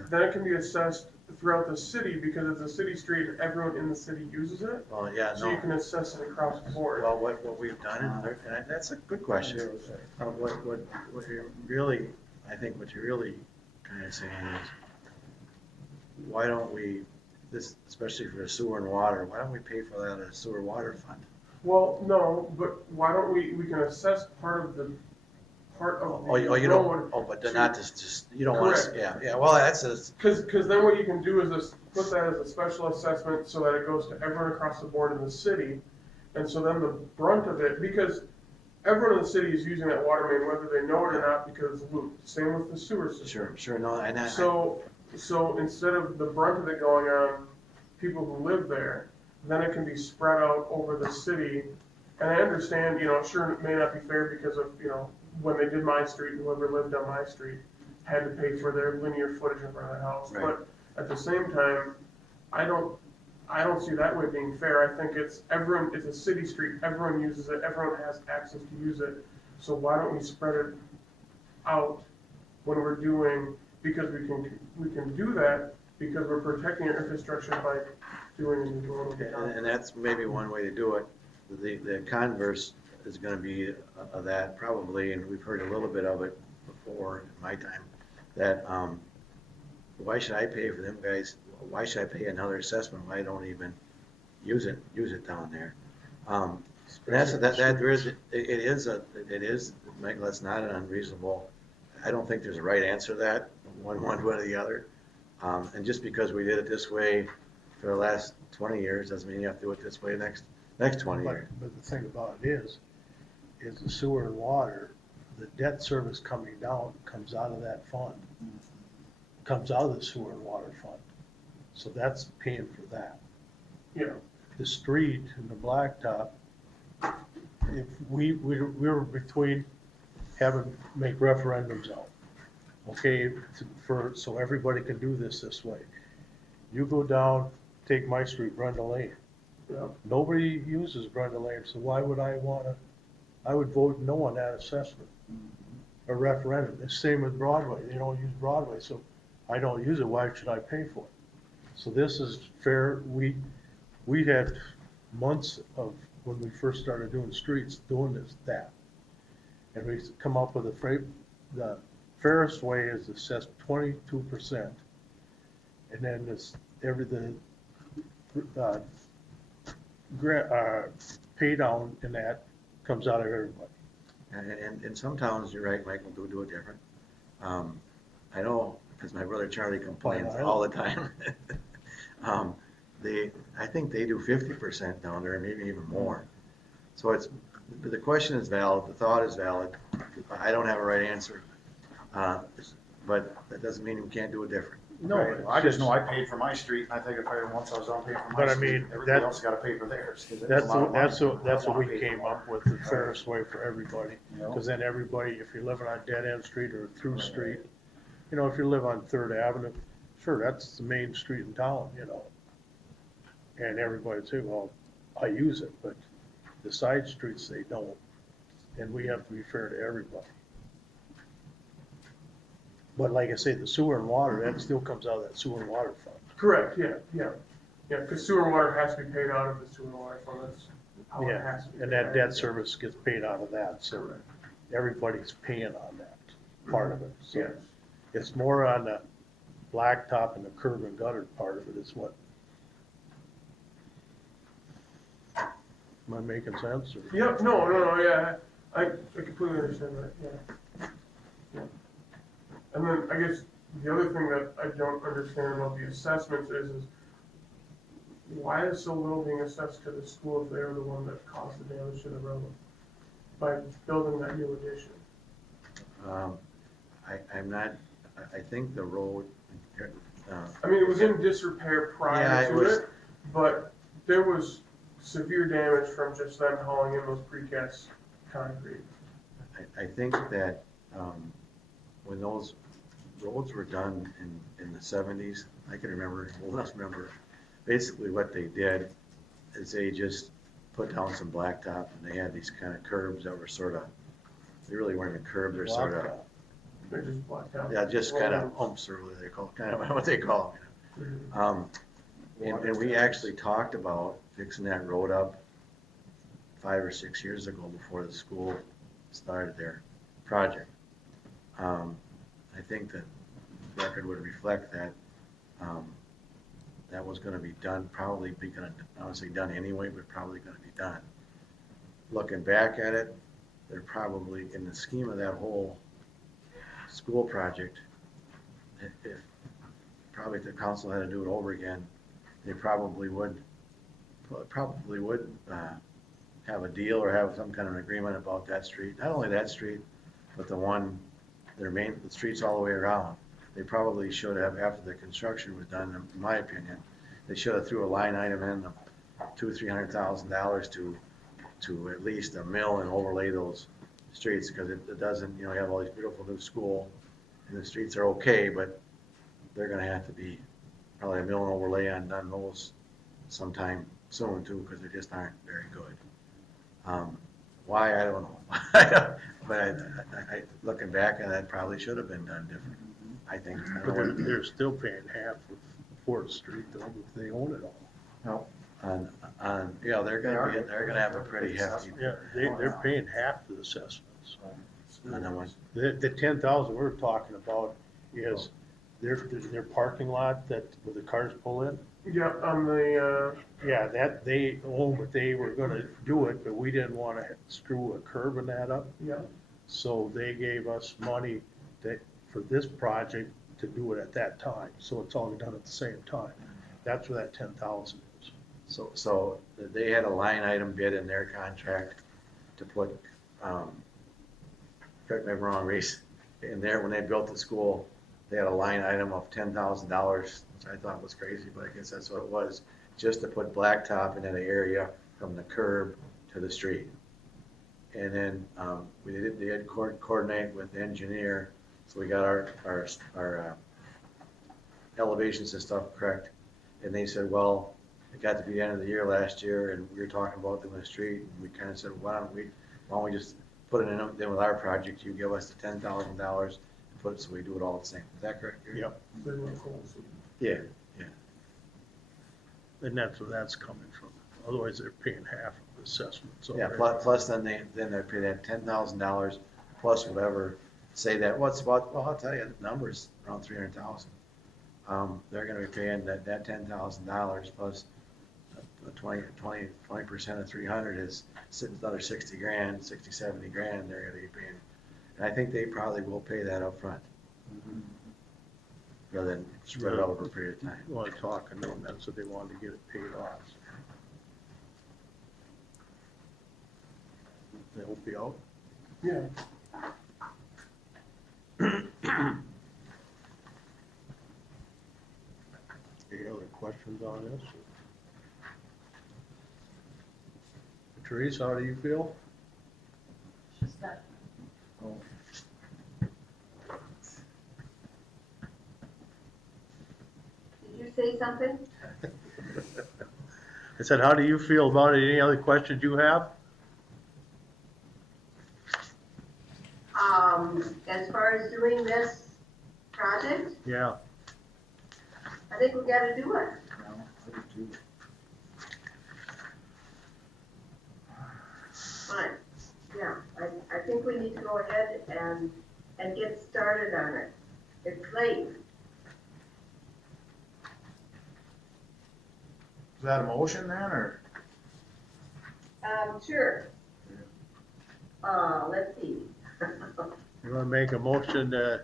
then it can be assessed throughout the city, because it's a city street and everyone in the city uses it. Well, yeah, So you no. can assess it across the board. Well, what we've done, and that's a good question. What you're really, I think what you're really kind of saying is, why don't we, especially for the sewer and water, why don't we pay for that out of the sewer water fund? Well, no, but why don't we can assess part of the Oh, you road. don't, but they're not just, you don't want to, Correct. yeah, well, that's a, Because then what you can do is put that as a special assessment so that it goes to everyone across the board in the city. And so then the brunt of it, because everyone in the city is using that water main, whether they know it or not, because it's looped. Same with the sewer system. sure, no, and So instead of the brunt of it going on people who live there, then it can be spread out over the city. And I understand, sure, it may not be fair because of, when they did my street, whoever lived on my street had to pay for their linear footage in front of the house. Right. But at the same time, I don't see that way being fair. I think it's a city street, everyone uses it, everyone has access to use it. So why don't we spread it out when we're doing, because we can do that because we're protecting our infrastructure by doing a new road. And that's maybe one way to do it. The converse is gonna be of that probably, and we've heard a little bit of it before in my time, that, why should I pay for them guys? Why should I pay another assessment when I don't even use it down there? And that's, that there is, it is, Michael, that's not an unreasonable, I don't think there's a right answer to that, one way or the other. And just because we did it this way for the last 20 years, doesn't mean you have to do it this way next 20 years. But the thing about it is the sewer and water, the debt service coming down comes out of that fund. Comes out of the sewer and water fund. So that's paying for that. Yeah, The street and the blacktop, if we were between make referendums out. Okay, so everybody can do this way. You go down, take my street, Brenda Lane. yeah. Nobody uses Brenda Lane, so why would I would vote no on that assessment. A referendum, the same with Broadway, they don't use Broadway, so I don't use it, why should I pay for it? So this is fair, we had months of, when we first started doing streets, doing that. And we come up with the fairest way is assessed 22%. And then pay down in that comes out of everybody. And in some towns, you're right, Michael, do it different. I know, because my brother Charlie complains all the time. I think they do 50% down there, maybe even more. So the question is valid, the thought is valid. I don't have a right answer, but that doesn't mean we can't do it different. No, Right. I just know I paid for my street, and I think if once I was done paying for But my I street, mean, everybody that- else gotta pay for theirs. 'Cause it's a That's lot of money. that's I what wanna we pay came for up more. with, the fairest way for everybody. You know? Because then everybody, if you're living on Dead End Street or through street, you know, if you live on Third Avenue, sure, that's the main street in town, you know. And everybody would say, well, I use it, but the side streets, they don't. And we have to be fair to everybody. But like I say, the sewer and water, that still comes out of that sewer and water fund. Correct, yeah. Yeah, because sewer and water has to be paid out of the sewer and water fund, that's how it Yeah, has to be. and that debt service gets paid out of that, so Correct. everybody's paying on that part of it. So Yes. it's more on the blacktop and the curb and gutter part of it is what. Am I making sense? Or? Yep, no, yeah, I completely understand that, yeah. And then, I guess, the other thing that I don't understand about the assessments is why is so little being assessed to the school if they're the one that caused the damage to the road by building that new addition? I think the road. I mean, it was in disrepair prior to it, but there was severe damage from just them hauling in those precast concrete. I think that when those roads were done in the 70s, I can remember, well, let's remember, basically what they did is they just put down some blacktop and they had these kind of curbs that were sort of, they really weren't a curb, they're sort of, They just blacked out. yeah, just kind of umps or what they call, kind of what they call them. And we actually talked about fixing that road up 5 or 6 years ago before the school started their project. I think that the record would reflect that that was going to be done, probably be going to, I don't say done anyway, but probably going to be done. Looking back at it, they're probably, in the scheme of that whole school project, if probably if the council had to do it over again, they probably would have a deal or have some kind of agreement about that street. Not only that street, but the streets all the way around. They probably should have, after the construction was done, in my opinion, they should have threw a line item in of $200,000-300,000 to at least a mill and overlay those streets, because it doesn't, you know, you have all these beautiful new school and the streets are okay, but they're gonna have to be probably a mill and overlay on those sometime soon too, because they just aren't very good. Why, I don't know. But I looking back, and that probably should have been done different. I think. But they're still paying half Fourth Street though, if they own it all. No, Yeah, they're gonna have a pretty hefty. Yeah, they're paying half the assessments. I know what- The 10,000 we're talking about is their parking lot that, where the cars pull in. Yeah, on the, Yeah, that they own, but they were gonna do it, but we didn't wanna screw a curb in that up. yeah, So they gave us money for this project to do it at that time, so it's all done at the same time. That's where that 10,000 is. So they had a line item bid in their contract to put, correct me if I'm wrong, Reese, in there, when they built the school, they had a line item of $10,000, which I thought was crazy, but I guess that's what it was, just to put blacktop in that area from the curb to the street. And then, they had coordinate with the engineer, so we got our elevations and stuff correct. And they said, well, it got to be the end of the year last year, and we were talking about doing the street, and we kind of said, why don't we just put it in with our project, you give us the $10,000 and put it, so we do it all the same. Is that correct? Gary? Yep, they were close. Yeah, and that's where that's coming from. Otherwise, they're paying half of the assessment, so. yeah, plus then they're paying that $10,000 plus whatever, say that, what's about, well, I'll tell you, the number's around 300,000. They're gonna be paying that $10,000 plus 20% of 300 is another 60 grand, 60, 70 grand they're gonna be paying. And I think they probably will pay that up front, rather than spread it over a period of time. You wanna talk, and then that's what they wanted to get it paid off. They will be out. Yeah, Any other questions on this? Therese, how do you feel? Just that, Did you say something? I said, how do you feel about it? Any other questions you have? As far as doing this project, Yeah, I think we gotta do it. Fine, yeah, I think we need to go ahead and get started on it. It's late. is that a motion then, or? Sure. Let's see. you wanna make a motion to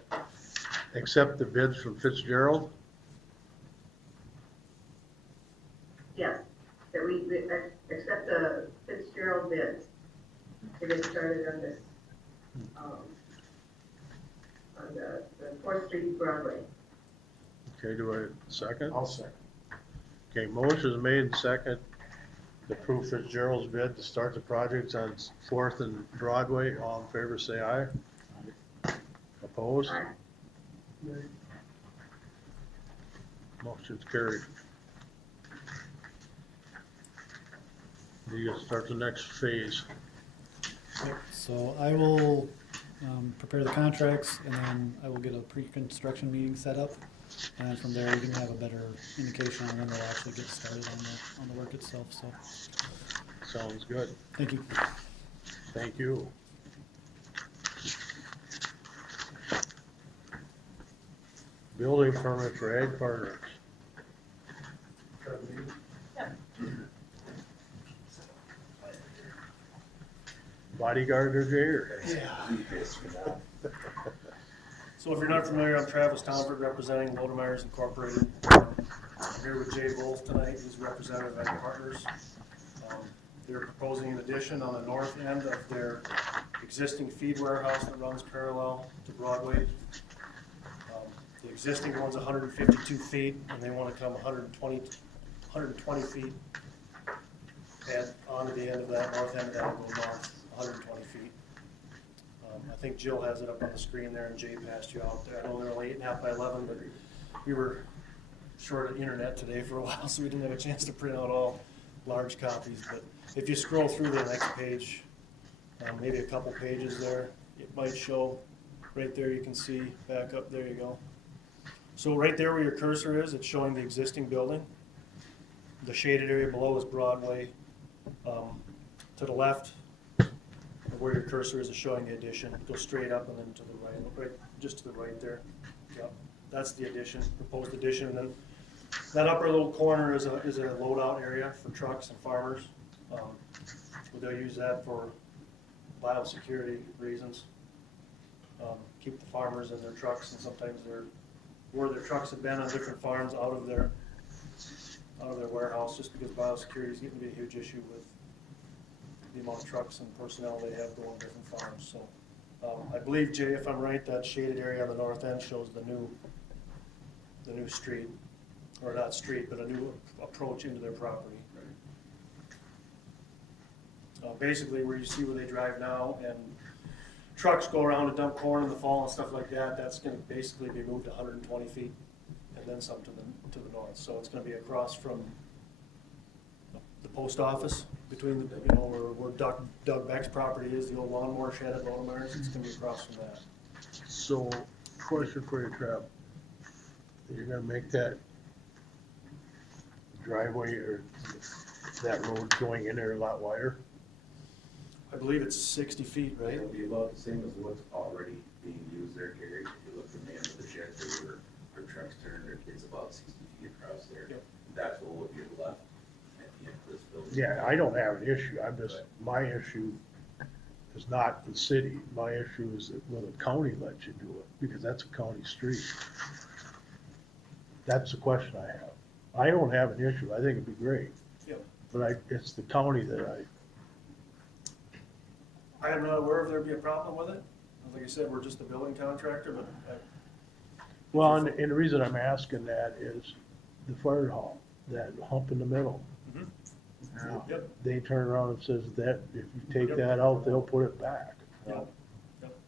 accept the bids from Fitzgerald? Yes, that we accept the Fitzgerald bids to get started on this, on the 4th Street Broadway. Okay, do I second? I'll second. Okay, motion is made and second to approve Fitzgerald's bid to start the projects on 4th and Broadway. All in favor, say aye. Opposed? Aye. Motion's carried. You start the next phase. Yep, so I will prepare the contracts, and then I will get a pre-construction meeting set up. And then from there, we can have a better indication on when we'll actually get started on the work itself, so, Sounds good. thank you. Thank you. Building permit for Ag Partners. Bodyguard or Jay or? So if you're not familiar, I'm Travis Tomford, representing Lodemeier's Incorporated. I'm here with Jay Wolf tonight, he's representative of Ag Partners. They're proposing an addition on the north end of their existing feed warehouse that runs parallel to Broadway. The existing one's 152 feet, and they want to come 120 feet add onto the end of that, north end of that, and go north 120 feet. I think Jill has it up on the screen there, and Jay passed you out there. I know they're only 8.5 by 11, but we were short of internet today for a while, so we didn't have a chance to print out all large copies. But if you scroll through the next page, maybe a couple pages there, it might show right there. You can see back up there. You go. So right there where your cursor is, it's showing the existing building. The shaded area below is Broadway. To the left, of where your cursor is showing the addition. Go straight up and then to the right, just to the right there. Yep, that's the addition, proposed addition. And then that upper little corner is a loadout area for trucks and farmers. They'll use that for biosecurity reasons. Keep the farmers in their trucks, and sometimes where their trucks have been on different farms out of their warehouse, just because biosecurity is getting to be a huge issue with the amount of trucks and personnel they have going to different farms. So I believe, Jay, if I'm right, that shaded area on the north end shows the new street, or not street, but a new approach into their property. Basically, where you see where they drive now, and trucks go around to dump corn in the fall and stuff like that, that's going to basically be moved 120 feet, and then some to the north. So it's going to be across from the post office, between where Doug Beck's property is, the old lawnmower shed at Lodemeier's. It's going to be across from that. So, question for you, Trev. You're gonna make that driveway or that road going in there a lot wider? I believe it's 60 feet, right? It'll be about the same as what's already being used there, Gary. If you look from the end of the shed to where our trucks turn, it's about 60 feet across there. Yep. That's what would be left at the end of this building. Yeah, I don't have an issue, my issue is not the city, my issue is that will the county let you do it, because that's a county street. That's the question I have. I don't have an issue, I think it'd be great. Yep. But it's the county that I am not aware if there'd be a problem with it. Like I said, we're just a building contractor, but well, and the reason I'm asking that is the fire hall, that hump in the middle. Yep. They turn around and says that if you take that out, they'll put it back. Yep.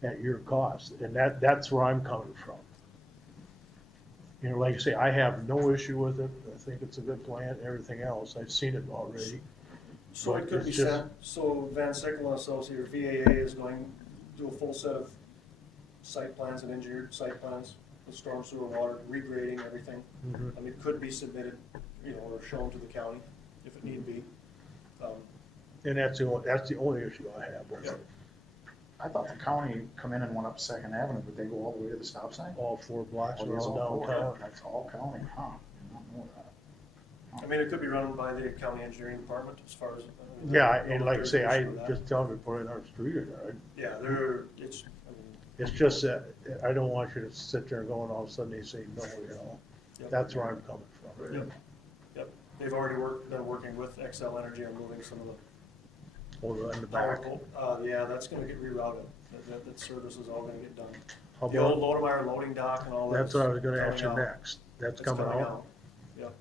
At your cost, and that's where I'm coming from. You know, like I say, I have no issue with it, I think it's a good plan, everything else, I've seen it already. So it But could be it's just- sent, so Van Sickle and Associates, or VAA, is going to do a full set of site plans and engineered site plans with storm sewer water, regrading everything. Mhm. I mean, it could be submitted, or shown to the county if it need be. And that's the only issue I have with it. I thought the county come in and went up Second Avenue, but they go all the way to the stop sign? All 4 blocks Oh, around it's all downtown. county. That's all county, huh? Did not know that. I mean, it could be run by the county engineering department as far as. Yeah, and like I say, I for that. just tell them to put it on the street or not. Yeah, it's, I mean, It's just that, I don't want you to sit there and go and all of a sudden they say no, Yep. That's where I'm coming from. Yep, they've already been working with XL Energy on moving some of the Over in the power back. pole. Yeah, that's gonna get rerouted, that service is all gonna get done. How The old about, Lodemeyer loading dock and all that. that's what I was gonna ask you coming out. next. That's It's coming out? Yep.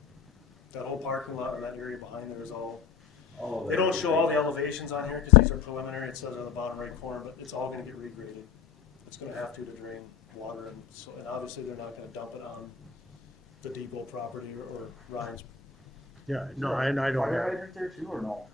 That whole parking lot and that area behind there is all, All of they that. don't show all the elevations on here, cause these are preliminary, it says on the bottom right corner, but it's all gonna get regraded. It's gonna have to drain water, and so, and obviously they're not gonna dump it on the depot property or Ryan's. Yeah, no, and I don't Fire have, hydrant there too, or no?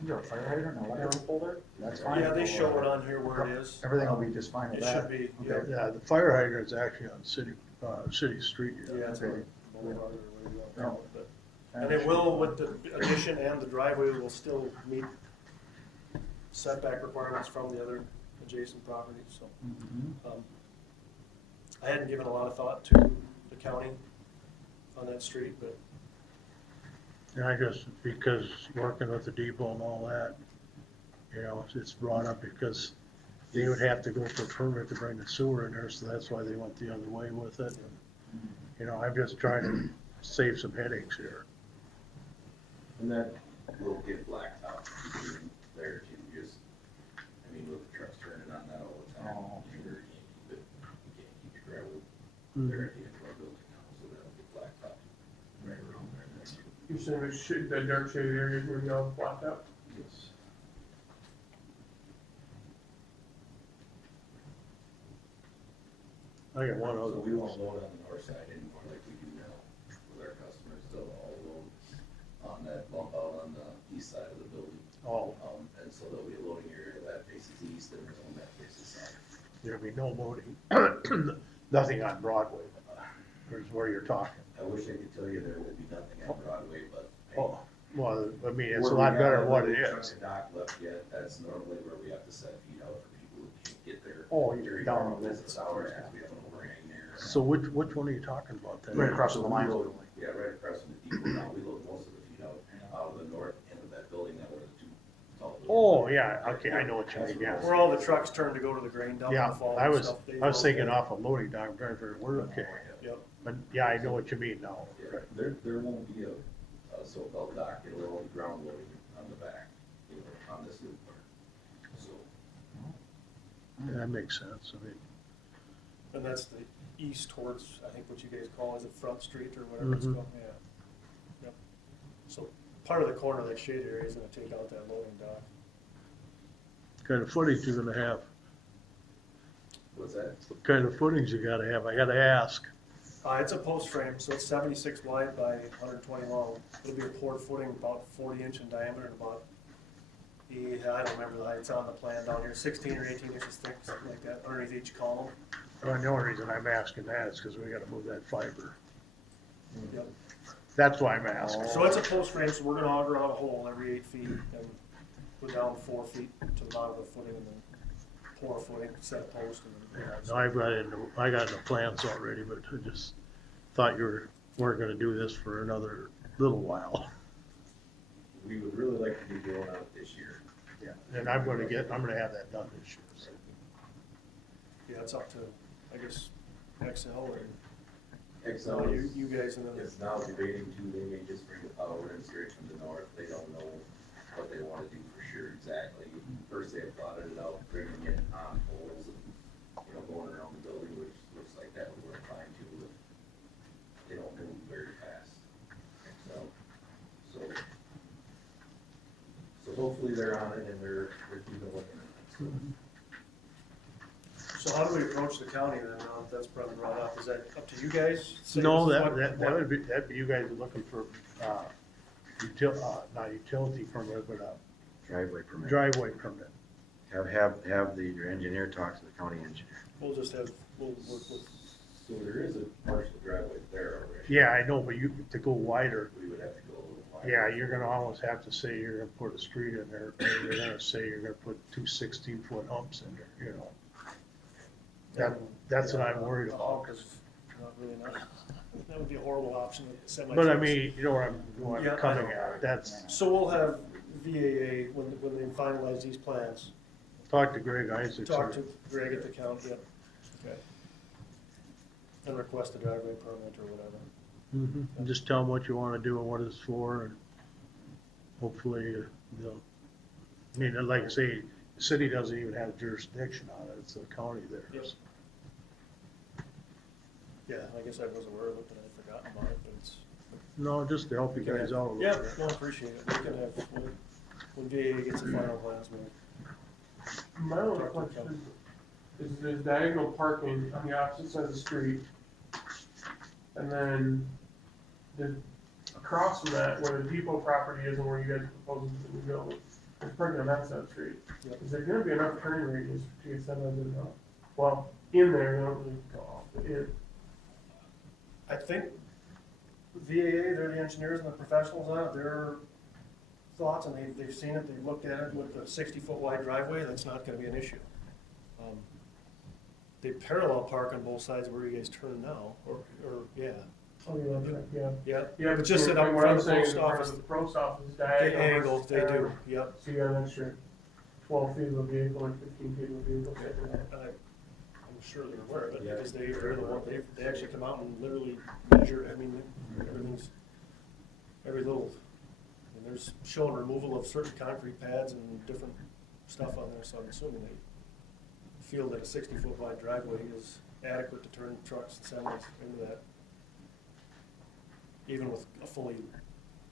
Is there a fire hydrant and electrical pole there? That's fine. Yeah, they show it on here where it is. Everything will be just fine with It that. should be, Okay. yeah, the fire hydrant's actually on city street here. Yeah, it's Okay. a boulevard or whatever you want to call it, but. And it will, with the addition and the driveway, will still meet setback requirements from the other adjacent properties, so. Mhm. I hadn't given a lot of thought to the county on that street, but And I just, because working with the depot and all that, it's brought up because they would have to go for a permit to bring the sewer in there, so that's why they went the other way with it. I'm just trying to save some headaches here. And that will get blacktop there too, just, with the trucks turning on that all the time. Oh. You really can't keep it, you can't keep your gravel Mhm. there at the end of our building now, so that'll get blacktop right around there. You're saying the dark shaded areas where you all blocked out? Yes. I got one So other. we won't load on the north side anymore like we do now with our customers, they'll all load on that bump out on the east side of the building. Oh, And so there'll be a loading area that faces east and there's one that faces south. there'll be no loading, nothing on Broadway. is where you're talking. I wish I could tell you there would be nothing on Broadway, but. Oh, well, I mean, it's a where we lot have better a than what it little chunk is. of dock left yet, that's normally where we have to set feet out for people who can't get there. Oh, during down normal the business hours, because we have an overhang there. So which one are you talking about then? Right across from the Lions We load- building. Yeah, right across from the depot now, we load most of the feet out of the north end of that building that were the two tall buildings. Oh, yeah, okay, I know what you mean, yeah. Where all the trucks turn to go to the grain dump in Yeah, the fall I and was, stuff. they I was load thinking there. off of loading dock, driver, we're okay. Yep. But, yeah, I know what you mean now. Yeah, there won't be a so-called dock, it'll all be ground loading on the back, on this loop part. So, Yeah, that makes sense, I mean. And that's the east towards, I think what you guys call, is it Front Street or whatever it's Mhm. called, yeah. Yep. So part of the corner of that shade area is gonna take out that loading dock. What kind of footings you gonna have? what's that? What kind of footings you gotta have? I gotta ask. It's a post frame, so it's 76 wide by 120 long. It'll be a poured footing about 40-inch in diameter and about, I don't remember the height, it's on the plan down here, 16 or 18 inches thick, something like that, underneath each column. Well, the only reason I'm asking that is because we gotta move that fiber. Yep. That's why I'm asking. So it's a post frame, so we're gonna auger out a hole every 8 feet and put down 4 feet to the bottom of the footing and then pour a footing, set a post and then. Yeah, no, I got the plans already, but I just thought weren't gonna do this for another little while. We would really like to be doing it this year. Yeah, and I'm gonna have that done this year, so. Yeah, it's up to, I guess, XL or Excel you guys and then. is now debating too, they may just bring the power in straight from the north, they don't know what they wanna do for sure exactly. First they had plotted it out, bringing it on poles and, going around the building, which looks like that would work fine too, but they don't move very fast. So hopefully they're on it and they're keeping looking at it. So how do we approach the county then, now that that's probably brought up? Is that up to you guys? Say No, this is that'd be you guys are looking for, not utility permit, but Driveway permit. driveway permit. Have your engineer talk to the county engineer. We'll just have, we'll work with, So there is a partial driveway there already. Yeah, I know, but to go wider, We would have to go a little wider. yeah, you're gonna almost have to say you're gonna put a street in there, or you're gonna say you're gonna put two 16-foot humps in there, That's what I'm worried the about. hawk is not really nice. That would be a horrible option with semi. But I mean, you know where I'm Yeah, I coming know. at, that's, So we'll have VAA, when they finalize these plans, talk to Greg Isaacs. talk to Greg at the county, yep. Okay. And request a driveway permit or whatever. And just tell them what you wanna do and what it's for, and hopefully they'll, I mean, like I say, the city doesn't even have jurisdiction on it, it's the county there. Yep. Yeah, I guess I was aware of it, but I'd forgotten about it, but it's. No, just to help you guys out a little Yeah, bit. no, appreciate it. We can have, when VAA gets the final plans, we'll. My only question is there's diagonal parking on the opposite side of the street. And then across from that, where the depot property is and where you guys are proposing to go, there's parking on that side of the street. Yep. Is there gonna be enough turning radius to get semis in there? Well, in there, you don't really go off, but in. I think VAA, they're the engineers and the professionals on it, their thoughts, and they've seen it, they've looked at it with the 60-foot wide driveway, that's not gonna be an issue. They parallel park on both sides where you guys turn now, or, yeah. Oh, yeah, that's right, yeah. Yeah, Yeah, but just so sit up in what front I'm of the saying is post in front office, of the post office they diagonal. angle, versus they do, parallel. yep. So you got an extra 12 feet of a vehicle and 15 feet of a vehicle. I'm sure they're aware of it, Yeah. because they're the one, they actually come out and literally measure, I mean, everything's, every little, and there's showing removal of certain concrete pads and different stuff on there, so I'm assuming they feel that a 60-foot wide driveway is adequate to turn trucks and semis into that. Even with a fully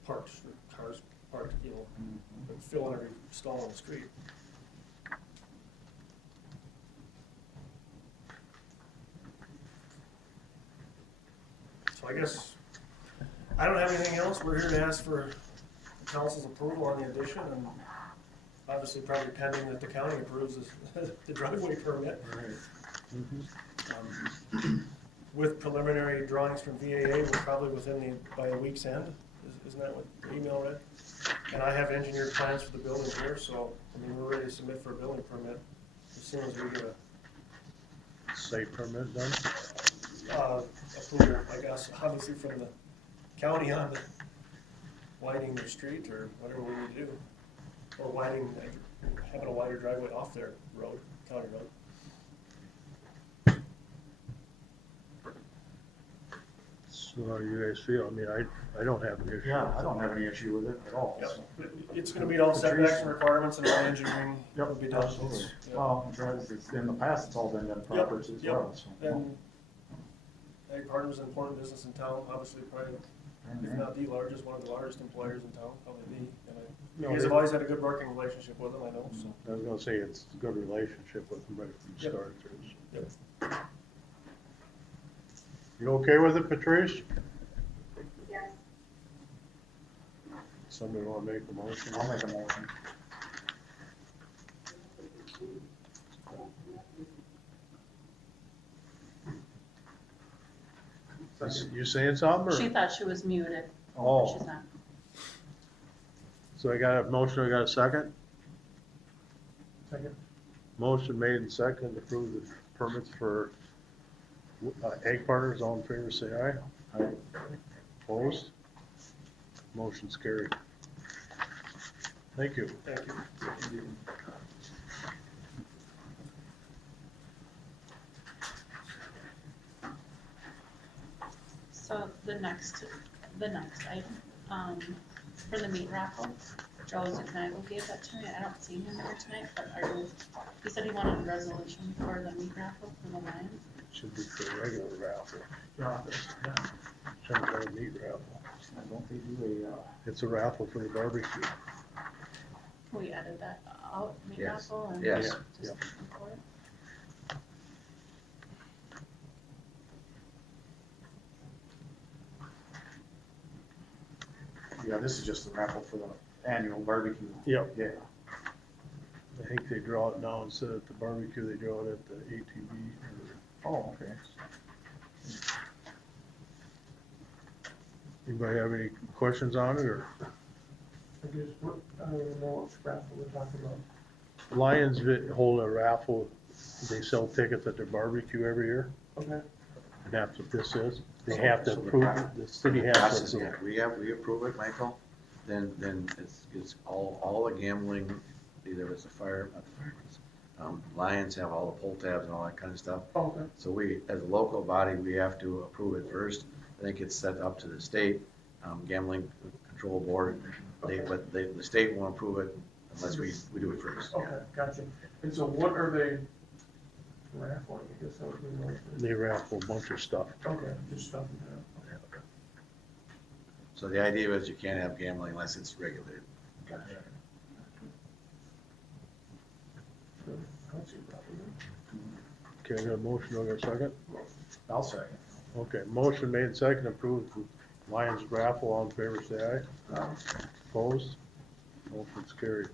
parked, cars parked, filling every stall on the street. So I guess, I don't have anything else. We're here to ask for council's approval on the addition, and obviously probably pending that the county approves the driveway permit. with preliminary drawings from VAA, we're probably by a week's end. Isn't that what the email read? And I have engineered plans for the building here, so, I mean, we're ready to submit for a building permit as soon as we get a Site permit done? approval, I guess, obviously from the county on widening their street or whatever we need to do. Or having a wider driveway off their road, county road. So how you guys feel? I mean, I don't have an issue. Yeah, I don't have any issue with it at all, Yep. so. It's gonna meet all setbacks and requirements and all engineering Yep, will be done. absolutely. It's- Well, I'm trying to, in the past, it's all been done proper as Yep, well, so. And Ag Partners is an important business in town, obviously probably, if not the largest, one of the largest employers in town, probably the. And you guys have always had a good working relationship with them, I know, so. I was gonna say, it's a good relationship with them right from the Yep. start. Yep. You okay with it, Patrice? Yes. Somebody wanna make a motion? I'll make a motion. You saying something, She or? thought she was muted. Oh, She's not. so I got a motion, I got a second? Second. Motion made and second to approve the permits for Ag Partners. All in favor, say aye. Aye. Opposed? Motion's carried. Thank you. Thank you. So the next item, for the meat raffle, Joe Zucnago gave that to me. I don't see him here tonight, but he said he wanted a resolution for the meat raffle for the Lions. Should be for a regular raffle. Yeah, Shouldn't be a meat raffle. don't they do It's a raffle for the barbecue. We added that out, meat Yes. raffle and Yes. just Yep. for it. yeah, this is just the raffle for the annual barbecue. Yep. Yeah. I think they draw it now instead of at the barbecue, they draw it at the ATV. Oh, okay. Anybody have any questions on it, or? I don't even know what raffle we're talking about. Lions hold a raffle, they sell tickets at their barbecue every year, Okay. and that's what this is. They have to approve it, the city has Process, to yeah, approve it. we approve it, Michael, then it's all the gambling, either it's the fire, not the fire, Lions have all the pull tabs and all that kind of stuff. Okay. So we, as a local body, we have to approve it first. I think it's set up to the state, gambling control board. The state won't approve it unless we do it first. Okay, gotcha. And so what are they raffling? I guess that would be more. They raffle a bunch of stuff. Okay, just stuff in there. So the idea is you can't have gambling unless it's regulated. Gotcha. So, I don't see a problem there. Okay, I got a motion, I got a second? I'll second. Okay, motion made, second, approved the Lions raffle, all in favor, say aye. Opposed? Motion's carried.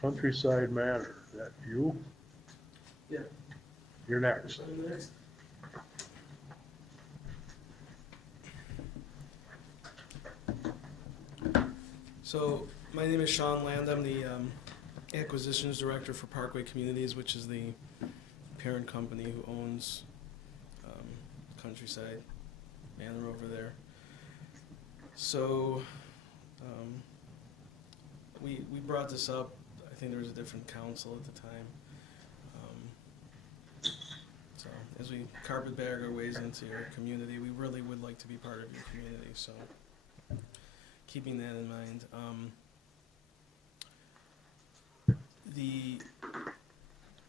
Countryside Manor, is that you? Yeah. You're next. So, my name is Sean Land. I'm the Acquisitions Director for Parkway Communities, which is the parent company who owns Countryside Manor over there. So, we brought this up. I think there was a different council at the time. So, as we carpetbag our ways into your community, we really would like to be part of your community. So, keeping that in mind.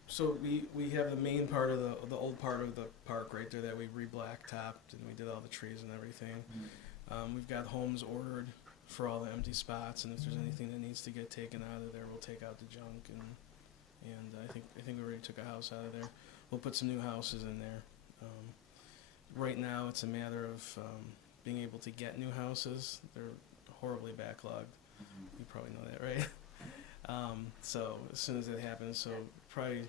So we have the main part of the old part of the park right there that we re-blacktopped and we did all the trees and everything. We've got homes ordered for all the empty spots, and if there's anything that needs to get taken out of there, we'll take out the junk, and I think we already took a house out of there. We'll put some new houses in there. Right now, it's a matter of being able to get new houses. They're horribly backlogged. You probably know that, right? So as soon as that happens, so probably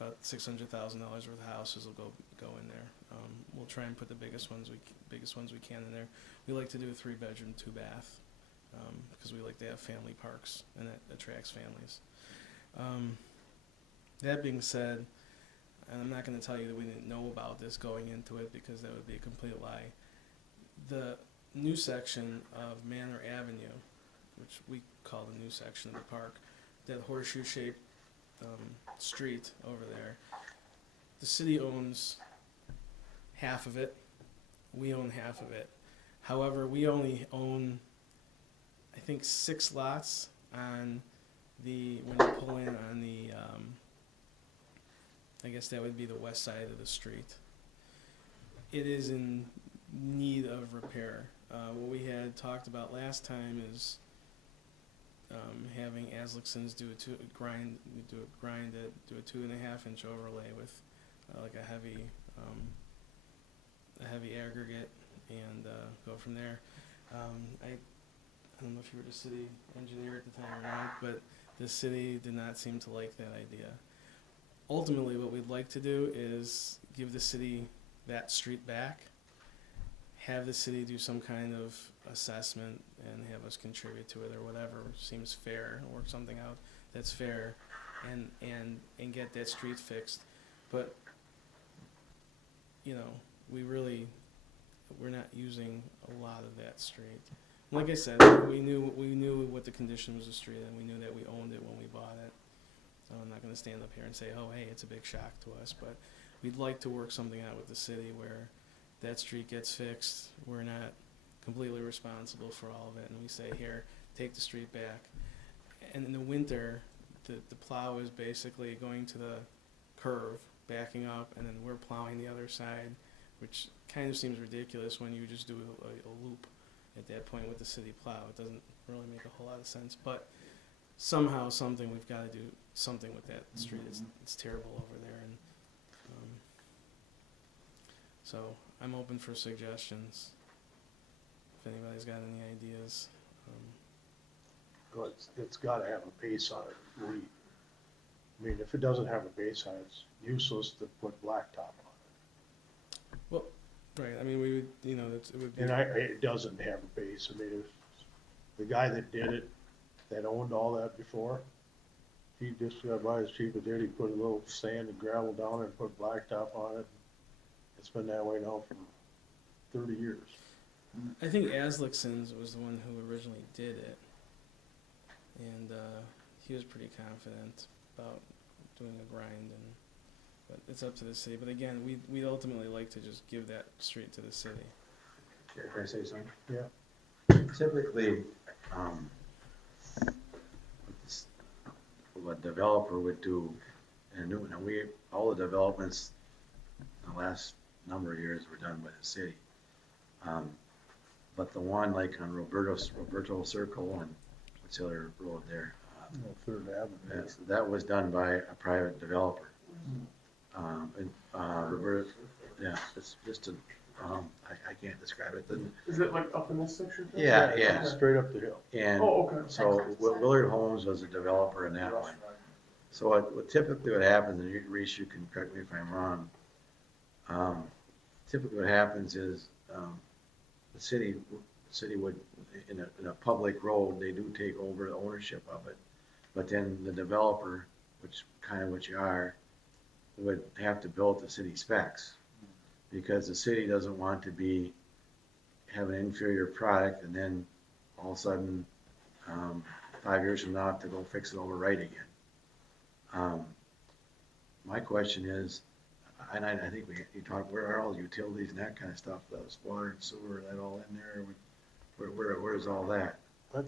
about $600,000 worth of houses will go in there. We'll try and put the biggest ones we can in there. We like to do a 3-bedroom, 2-bath, because we like to have family parks, and that attracts families. That being said, and I'm not going to tell you that we didn't know about this going into it, because that would be a complete lie. The new section of Manor Avenue, which we call the new section of the park, that horseshoe-shaped street over there, the city owns half of it. We own half of it. However, we only own, I think, 6 lots on when you pull in on the, I guess that would be the west side of the street. It is in need of repair. What we had talked about last time is having Aslickson's do a 2.5-inch overlay with like a heavy aggregate, and go from there. I don't know if you were the city engineer at the time or not, but the city did not seem to like that idea. Ultimately, what we'd like to do is give the city that street back, have the city do some kind of assessment and have us contribute to it, or whatever seems fair, work something out that's fair, and get that street fixed. But you know, we're not using a lot of that street. Like I said, we knew what the condition was of the street, and we knew that we owned it when we bought it. So I'm not going to stand up here and say, oh, hey, it's a big shock to us, but we'd like to work something out with the city where that street gets fixed. We're not completely responsible for all of it, and we say, here, take the street back. And in the winter, the plow is basically going to the curve, backing up, and then we're plowing the other side, which kind of seems ridiculous when you just do a loop at that point with the city plow. It doesn't really make a whole lot of sense, but somehow, we've got to do something with that street. It's terrible over there, and so I'm open for suggestions. If anybody's got any ideas. Well, it's gotta have a base on it. I mean, if it doesn't have a base on it, it's useless to put blacktop on Right. I mean, we would, it would be. it. And it doesn't have a base. I mean, if the guy that did it, that owned all that before, he just got by as cheap as did. He put a little sand and gravel down and put blacktop on it. It's been that way now for 30 years. I think Aslickson's was the one who originally did it, and he was pretty confident about doing a grind, but it's up to the city. But again, we'd ultimately like to just give that street to the city. Can I say something? Yeah. Typically, what a developer would do in a new, all the developments in the last number of years were done by the city. But the one like on Roberto Circle and what's the other road there? Third Avenue. That was done by a private developer. Roberto, yeah, it's just I can't describe it. Is it like up in this section? Yeah. Straight up the hill. And okay. so Willard Holmes was a developer in that one. So what typically what happens, and Reese, you can correct me if I'm wrong. Typically what happens is the city would, in a public road, they do take over the ownership of it. But then the developer, which kind of what you are, would have to build the city specs. Because the city doesn't want to have an inferior product and then all of a sudden, 5 years from now, to go fix it over right again. My question is, and I think you talked, where are all the utilities and that kind of stuff, those water and sewer, that all in there? Where's all that? I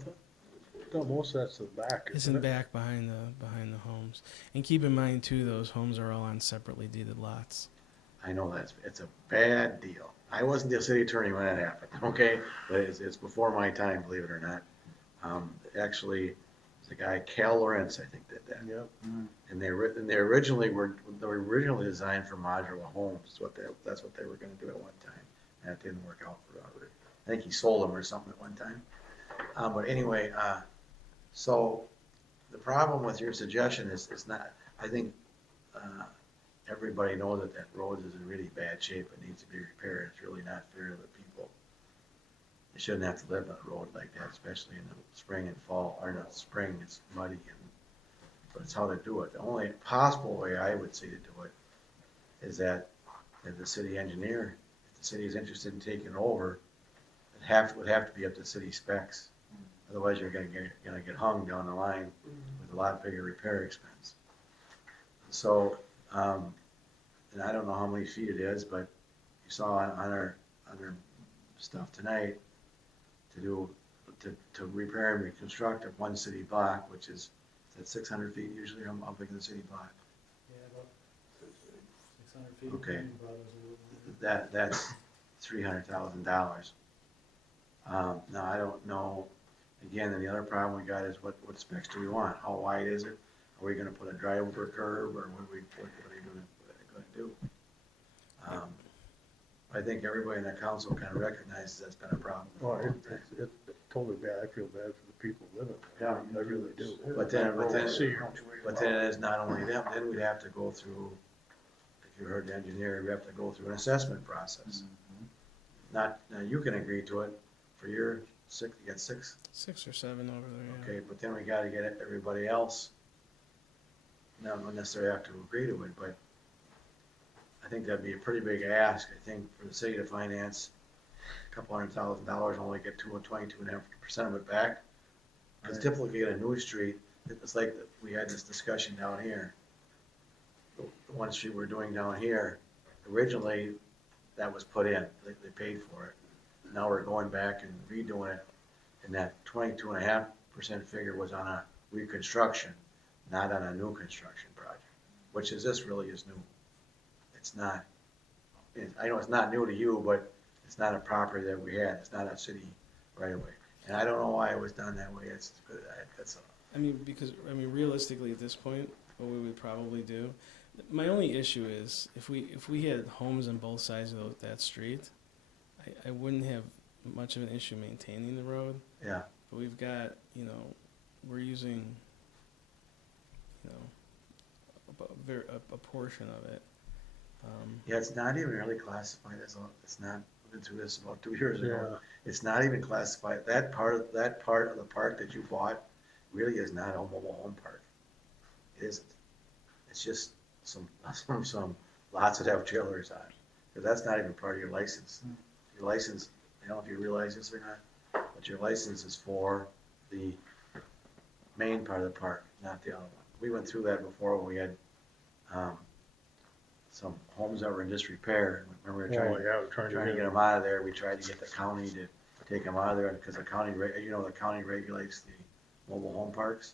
thought most of that's the back. It's in the back behind the homes. And keep in mind too, those homes are all on separately deeded lots. I know it's a bad deal. I wasn't the city attorney when that happened, okay? But it's before my time, believe it or not. Actually, the guy Cal Lawrence, I think, did that. Yep. And they originally were designed for modular homes. That's what they were going to do at one time. And that didn't work out for Robert. I think he sold them or something at one time. But anyway, so the problem with your suggestion is, it's not, I think, everybody knows that that road is in really bad shape, it needs to be repaired, it's really not fair to the people. They shouldn't have to live on a road like that, especially in the spring and fall, or not spring, it's muddy, but it's how to do it. The only possible way I would see to do it is that if the city engineer, if the city is interested in taking over, would have to be up to city specs. Otherwise, you're gonna get hung down the line with a lot bigger repair expense. So, and I don't know how many feet it is, but you saw on our stuff tonight to repair and reconstruct of one city block, which is 600 feet usually. How big is the city block? Yeah, about 600 feet. Okay. That's $300,000. Now I don't know. Again, and the other problem we got is what specs do we want? How wide is it? Are we going to put a drive-over curb, or what are they going to do? I think everybody in the council kind of recognizes that's been a problem. Well, it's totally bad. I feel bad for the people living there. Yeah. I really do. But then See, it's not only them. Then we'd have to go through. If you heard the engineer, we have to go through an assessment process. Now you can agree to it for your six. You got 6. 6 or 7 over there. Yeah. Okay, but then we got to get everybody else. Not necessarily have to agree to it, but I think that'd be a pretty big ask. I think for the city to finance a couple $100,000 and only get 22.5% of it back. Because typically at a new street, it's like we had this discussion down here. The one street we're doing down here, originally that was put in. They paid for it. Now we're going back and redoing it, and that 22.5% figure was on a reconstruction, not on a new construction project, which is this really is new. It's not, I know it's not new to you, but it's not a property that we had. It's not a city right away. And I don't know why it was done that way. It's good. I mean, because, realistically at this point, what we would probably do, my only issue is if we had homes on both sides of that street, I wouldn't have much of an issue maintaining the road. Yeah. But we've got, we're using, a portion of it. Yeah, it's not even really classified as it's not. We've been through this about 2 years ago. Yeah. It's not even classified. That part of the park that you bought really is not a mobile home park. It isn't. It's just some lots that have trailers on. Because that's not even part of your license. Your license, I don't know if you realize this or not, but your license is for the main part of the park, not the other one. We went through that before when we had some homes that were in disrepair. Remember, we were trying to get them out of there. We tried to get the county to take them out of there because the county regulates the mobile home parks.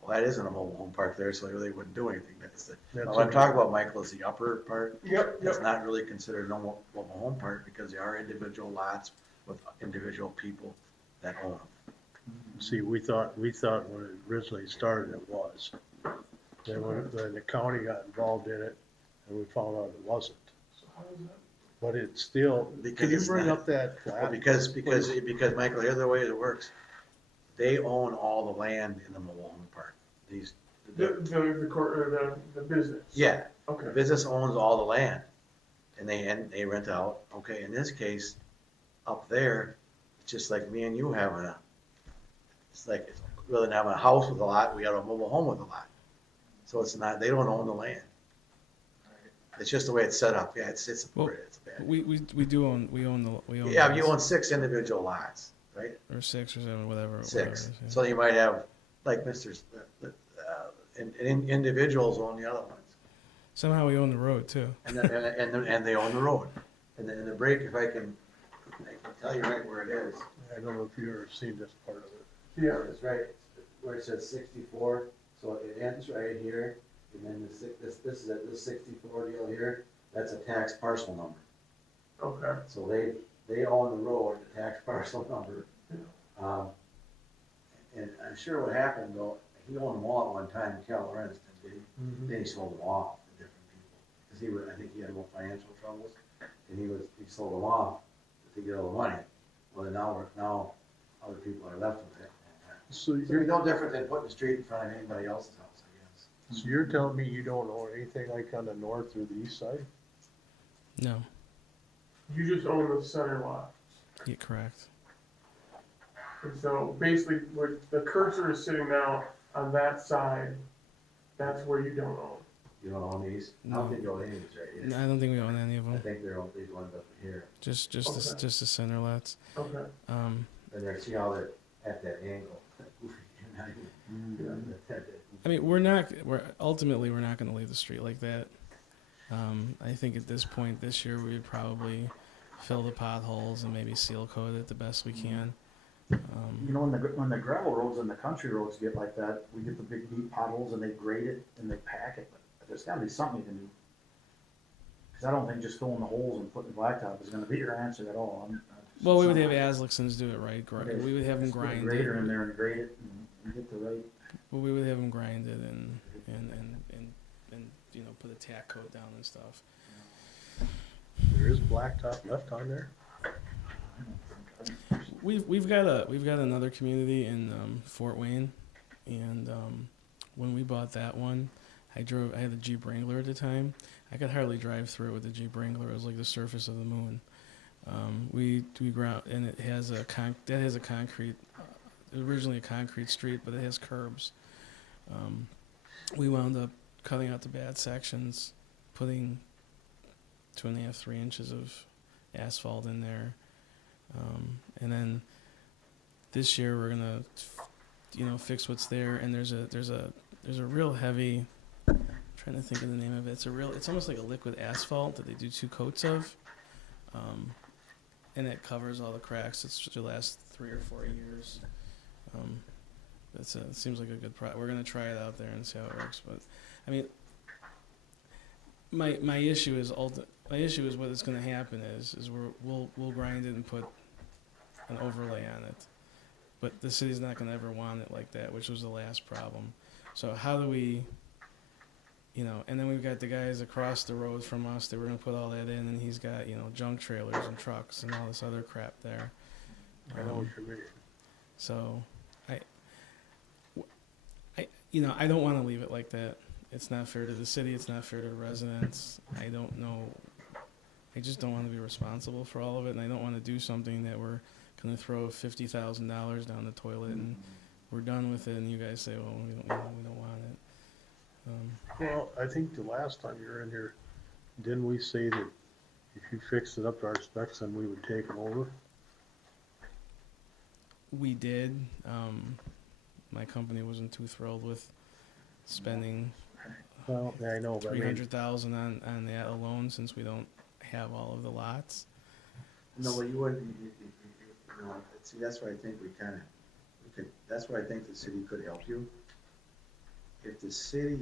Well, that isn't a mobile home park there, so they really wouldn't do anything. What I'm talking about, Michael, is the upper part. Yep. It's not really considered a mobile home park because there are individual lots with individual people that own them. See, we thought when it originally started, it was. Then when the county got involved in it, and we found out it wasn't. So how is that? But it's still, can you bring up that Well, flat? because Michael, here's the way it works. They own all the land in the mobile home park. The business. Yeah. Okay. The business owns all the land, and they rent out. Okay, in this case, up there, it's just like me and you having it's like rather than having a house with a lot, we have a mobile home with a lot. So it's not, they don't own the land. It's just the way it's set up. Yeah, it's bad. We own Yeah, you own 6 individual lots, right? or 6 or 7, whatever. 6. Yeah. So you might have, like individuals own the other ones. Somehow we own the road too. And they own the road. And then in the break, if I can tell you right where it is. I don't know if you've ever seen this part of it. Yeah. It's right where it says 64. So it ends right here, and then this 64 deal here. That's a tax parcel number. Okay. So they own the road, the tax parcel number. And I'm sure what happened though, he owned them all at one time. Cal Lorenz did. Then he sold them off to different people because I think he had more financial troubles, and he sold them off to get all the money. Well, now other people are left with it. So It's gonna be no different than putting a street in front of anybody else's house, I guess. So you're telling me you don't own anything like on the north or the east side? No, You just own the center lot. yeah, correct. And so basically, where the cursor is sitting now on that side, that's where you don't own. You don't own these? I No. don't think you own any of these right here. No, I don't think we own any of I them. think they're all these ones up here. Just Okay. just the center lots. Okay. And they're, see how they're at that angle. I mean, ultimately we're not going to leave the street like that. I think at this point this year we'd probably fill the potholes and maybe seal coat it the best we can. You know, when the gravel roads and the country roads get like that, we get the big deep potholes and they grade it and they pack it, but there's gotta be something you can do. Cause I don't think just filling the holes and putting blacktop is gonna be your answer at all. Well, we would have Aslicksons do it right. We would have them Just put a grind grader in it. there and grade it and get the right. Well, we would have them grind it and you know, put a tack coat down and stuff. There is blacktop left on there? We've got another community in Fort Wayne, and when we bought that one, I had a Jeep Wrangler at the time. I could hardly drive through it with the Jeep Wrangler. It was like the surface of the moon. We ground, and it has a concrete, originally a concrete street, but it has curbs. We wound up cutting out the bad sections, putting 2.5, 3 inches of asphalt in there. And then this year we're gonna, fix what's there. And there's a real heavy. I'm trying to think of the name of it. It's almost like a liquid asphalt that they do 2 coats of, and it covers all the cracks. It's to last 3 or 4 years. It seems like a good product. We're gonna try it out there and see how it works. But I mean, my issue is what is going to happen is we'll grind it and put an overlay on it, but the city's not going to ever want it like that, which was the last problem. So how do we, and then we've got the guys across the road from us. They were going to put all that in, and he's got junk trailers and trucks and all this other crap there. I know what you mean. So I don't want to leave it like that. It's not fair to the city. It's not fair to the residents. I don't know. I just don't want to be responsible for all of it, and I don't want to do something that we're going to throw $50,000 down the toilet and we're done with it, and you guys say, well, we don't want it. Well, I think the last time you were in here, didn't we say that if you fixed it up to our specs, then we would take them over? We did. My company wasn't too thrilled with spending Well, yeah, I know, but I mean, $300,000 on that alone, since we don't have all of the lots. No, but you wouldn't, see, that's why I think that's why I think the city could help you. If the city,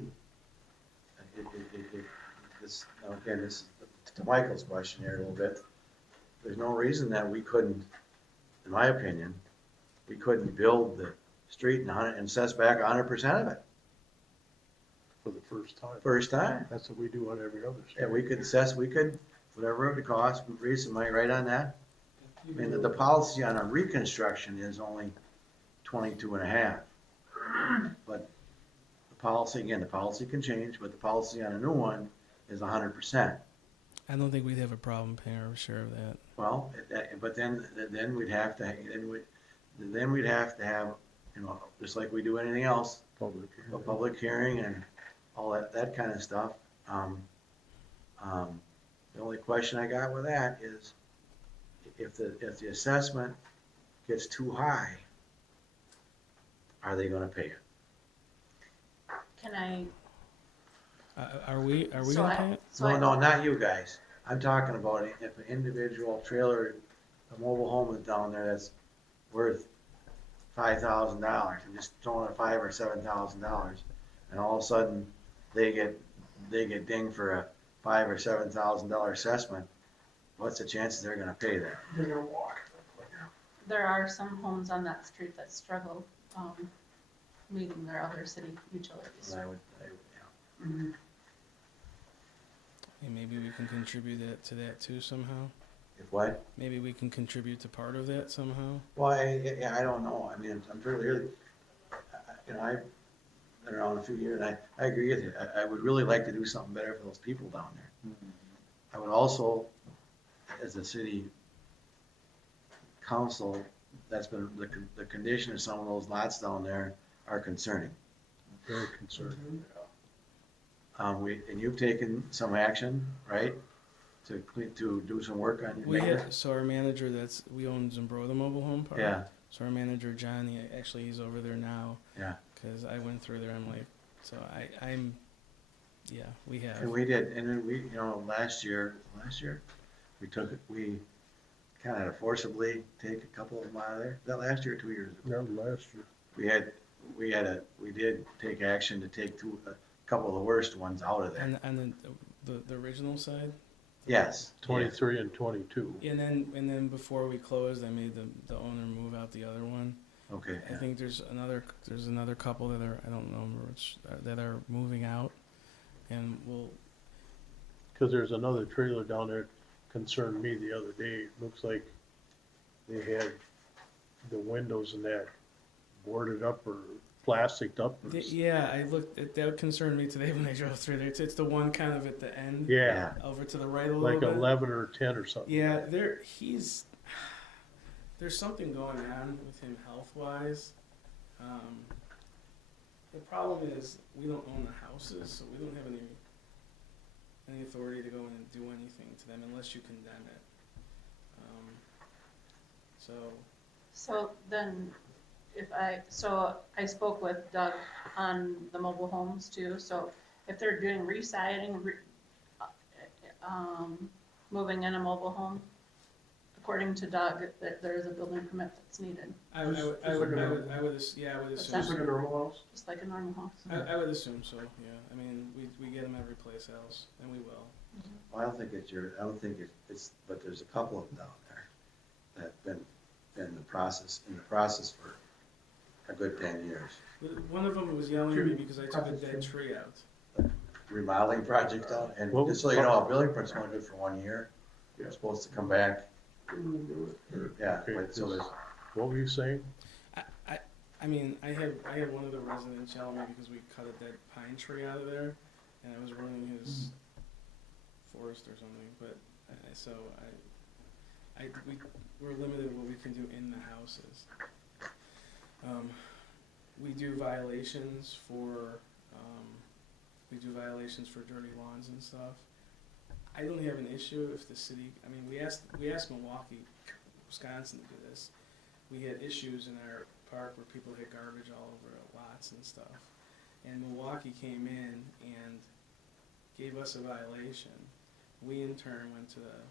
this, again, this is to Michael's question here a little bit, there's no reason that we couldn't, in my opinion, we couldn't build the street and assess back 100% of it. for the first time. First time. That's what we do on every other Yeah, street. we could, whatever it costs, we raise some money right on that. I mean, the policy on a reconstruction is only 22.5. But the policy can change, but the policy on a new one is 100%. I don't think we'd have a problem paying our share of that. Well, but then we'd have to, have, just like we do anything else, Public. a public hearing and all that kind of stuff. The only question I got with that is, if the assessment gets too high, are they gonna pay it? Can I? Are we So gonna I- pay it? so I- No, not you guys. I'm talking about if an individual trailer, a mobile home is down there that's worth $5,000 and just throwing a $5,000 or $7,000, and all of a sudden they get dinged for a $5,000 or $7,000 assessment. What's the chances they're gonna pay that? They're gonna walk. There are some homes on that street that struggle, meeting their other city utilities. I would, Mhm. And maybe we can contribute to that too somehow. If what? Maybe we can contribute to part of that somehow. Well, I don't know. I mean, I'm fairly early. you know, I've been around a few years, and I agree with you. I would really like to do something better for those people down there. I would also, as a city council, that's been, the condition of some of those lots down there are concerning. Very concerned. And you've taken some action, right, to do some work on your We neighbor? had, so our manager we own Zimbro, the mobile home park. Yeah, So our manager, Johnny, actually he's over there now, yeah. cause I went through there, I'm like, so yeah, we have. And we did, and then we, you know, last year, we kind of forcibly take a couple of them out of there. Was that last year or 2 years ago? Not last year. We did take action to take a couple of the worst ones out of there. And the original side? Yes. 23 and 22. And then before we closed, I made the owner move out the other one. Okay. I think there's another couple that are, I don't know which, that are moving out, and we'll. Because there's another trailer down there concerned me the other day. It looks like they had the windows and that boarded up or plasticed up. Or Yeah, I looked. That concerned me today when I drove through there. It's the one kind of at the end. Yeah, Over to the right a little like bit. 11 or 10 or something. Yeah, there's something going on with him health-wise. The problem is we don't own the houses, so we don't have any authority to go in and do anything to them unless you condemn it. So then, so I spoke with Doug on the mobile homes too, so if they're doing re-siding, moving in a mobile home, according to Doug, that there is a building permit that's needed, I would assume. What's Just like a normal house. just like a normal house. I would assume so. Yeah. I mean, we get them every place else, and we will. Well, I don't think it's, but there's a couple of them down there that have been in the process for a good 10 years. One of them was yelling at me because I took a dead tree out. Remodeling project down, and Well, just so you know, a building permit's only good for 1 year. You're supposed to come back. Yeah, Okay, but so there's, What were you saying? I mean, I had one of the residents yell at me because we cut a dead pine tree out of there, and I was ruining his forest or something. But we're limited what we can do in the houses. We do violations for dirty lawns and stuff. I don't have an issue if the city. I mean, we asked Milwaukee, Wisconsin to do this. We had issues in our park where people had garbage all over lots and stuff, and Milwaukee came in and gave us a violation. We in turn went to the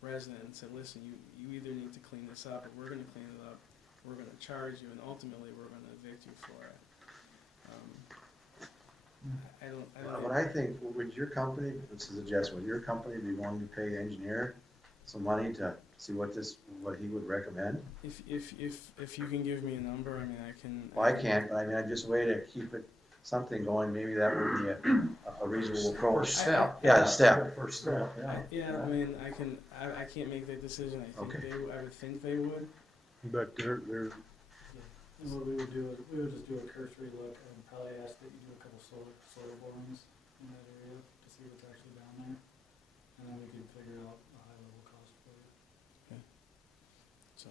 resident and said, listen, you either need to clean this up or we're going to clean it up, we're going to charge you, and ultimately we're going to evict you for it. but I think, would your company, this is a suggestion, would your company be willing to pay the engineer some money to see what he would recommend? If you can give me a number, I mean, I can. Well, I can't, but I mean, just a way to keep it, something going, maybe that would be a reasonable approach. First step. Yeah, a step. First step, yeah. Yeah, I mean, I can't make that decision. Okay. I would think they would. But they're And what we would do is, we would just do a cursory look and probably ask that you do a couple solar borings in that area to see what's actually down there. And then we can figure out a high level cost for you. So,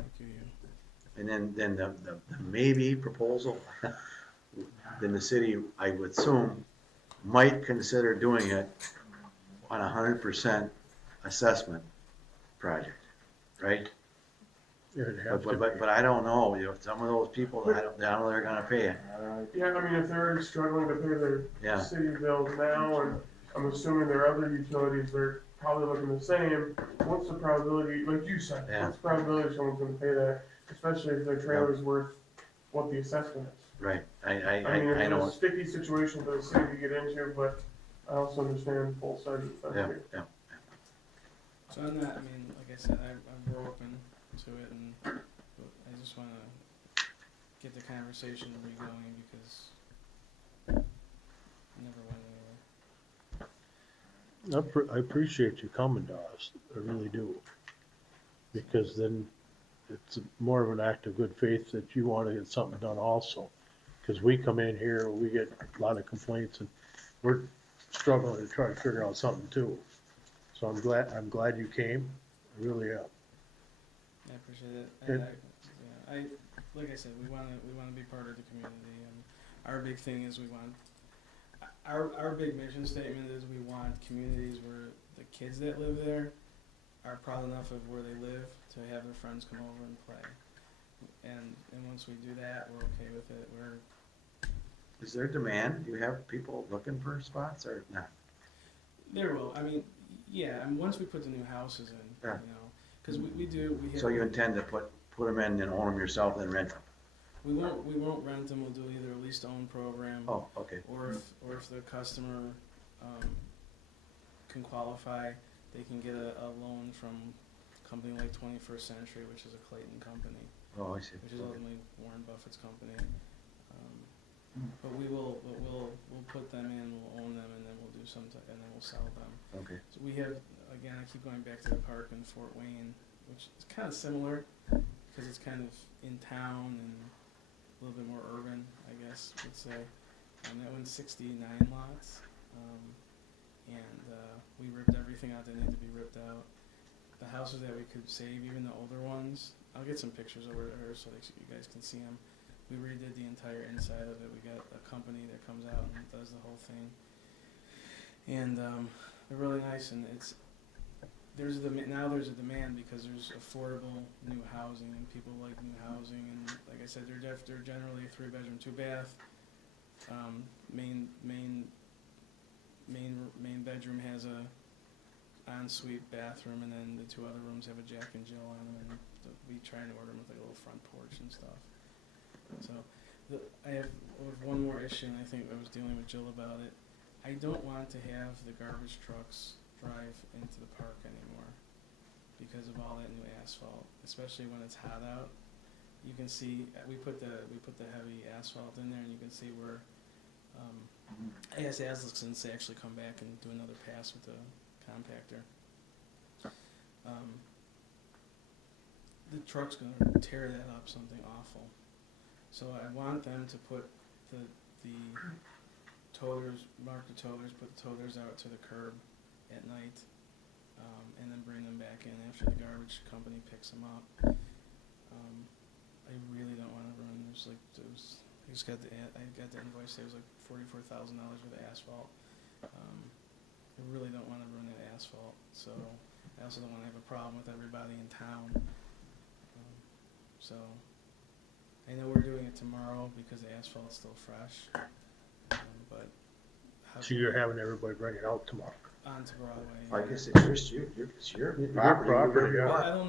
I'll give you. And then the maybe proposal, then the city, I would assume, might consider doing it on 100% assessment project, right? it'd have to But be. I don't know, you know, some of those people, I don't know they're gonna pay it. Yeah, I mean, if they're already struggling to pay their Yeah. city bills now, and I'm assuming their other utilities are probably looking the same, what's the probability, like you said, Yeah. what's the probability someone's gonna pay that, especially if their trailer's worth what the assessment is? Right, I mean, I it's know, a sticky situation for the city to get into, but I also understand both sides of the fence yeah, here. yeah. So on that, I mean, like I said, we're open to it, and I just want to get the conversation re-going because it never went anywhere. I appreciate you coming to us, I really do. Because then it's more of an act of good faith that you want to get something done also. Cause we come in here, we get a lot of complaints and we're struggling to try to figure out something too. So I'm glad you came, I really am. I appreciate it. Good. Like I said, we wanna be part of the community, and our big thing is our big mission statement is we want communities where the kids that live there are proud enough of where they live to have their friends come over and play. And once we do that, we're okay with it. Is there demand? Do you have people looking for spots or not? There will. I mean, yeah. I mean, once we put the new houses in, Yeah. you know, because we have. So you intend to put them in and own them yourself and then rent them? We won't rent them. We'll do either a lease to own program. Oh, okay. Or if the customer can qualify, they can get a loan from a company like 21st Century, which is a Clayton company, Oh, I see. which is Okay. ultimately Warren Buffett's company. But we'll put them in, we'll own them, and then we'll do and then we'll sell them. Okay. So we have, again, I keep going back to the park in Fort Wayne, which is kind of similar because it's kind of in town and a little bit more urban, I guess would say. And that one's 69 lots, and we ripped everything out that needed to be ripped out. The houses that we could save, even the older ones, I'll get some pictures over there so that you guys can see them. We redid the entire inside of it. We got a company that comes out and does the whole thing, and they're really nice. And there's a demand because there's affordable new housing and people like new housing. And like I said, they're generally a 3-bedroom, 2-bath. Main bedroom has a ensuite bathroom, and then the 2 other rooms have a Jack and Jill on them. And we try and order them with like a little front porch and stuff. So I have one more issue, and I think I was dealing with Jill about it. I don't want to have the garbage trucks drive into the park anymore because of all that new asphalt, especially when it's hot out. You can see we put the heavy asphalt in there, and you can see where I asked Aslickson to actually come back and do another pass with the compactor. The truck's gonna tear that up, something awful. So I want them to put the toters, mark the toters, put the toters out to the curb at night, and then bring them back in after the garbage company picks them up. I really don't want to run. I got the invoice. It was like $44,000 worth of asphalt. I really don't want to ruin that asphalt. So I also don't want to have a problem with everybody in town. So I know we're doing it tomorrow because the asphalt's still fresh, but So you're having everybody bring it out tomorrow? onto Broadway. I guess it's your property. property, yeah. I don't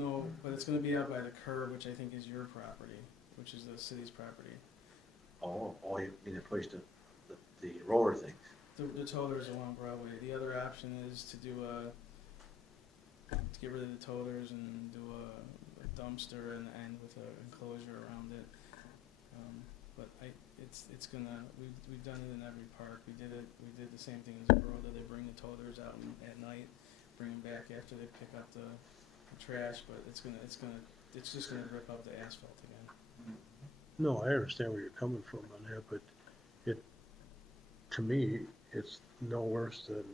know, but it's going to be out by the curb, which I think is your property, which is the city's property. Oh, you mean the place to, the roller things? The toters along Broadway. The other option is to do to get rid of the toters and do a dumpster and with an enclosure around it. But it's gonna, we've done it in every park. We did the same thing in Zagorda. They bring the toters out at night, bring them back after they pick up the trash, but it's just gonna rip up the asphalt again. No, I understand where you're coming from on that, but to me, it's no worse than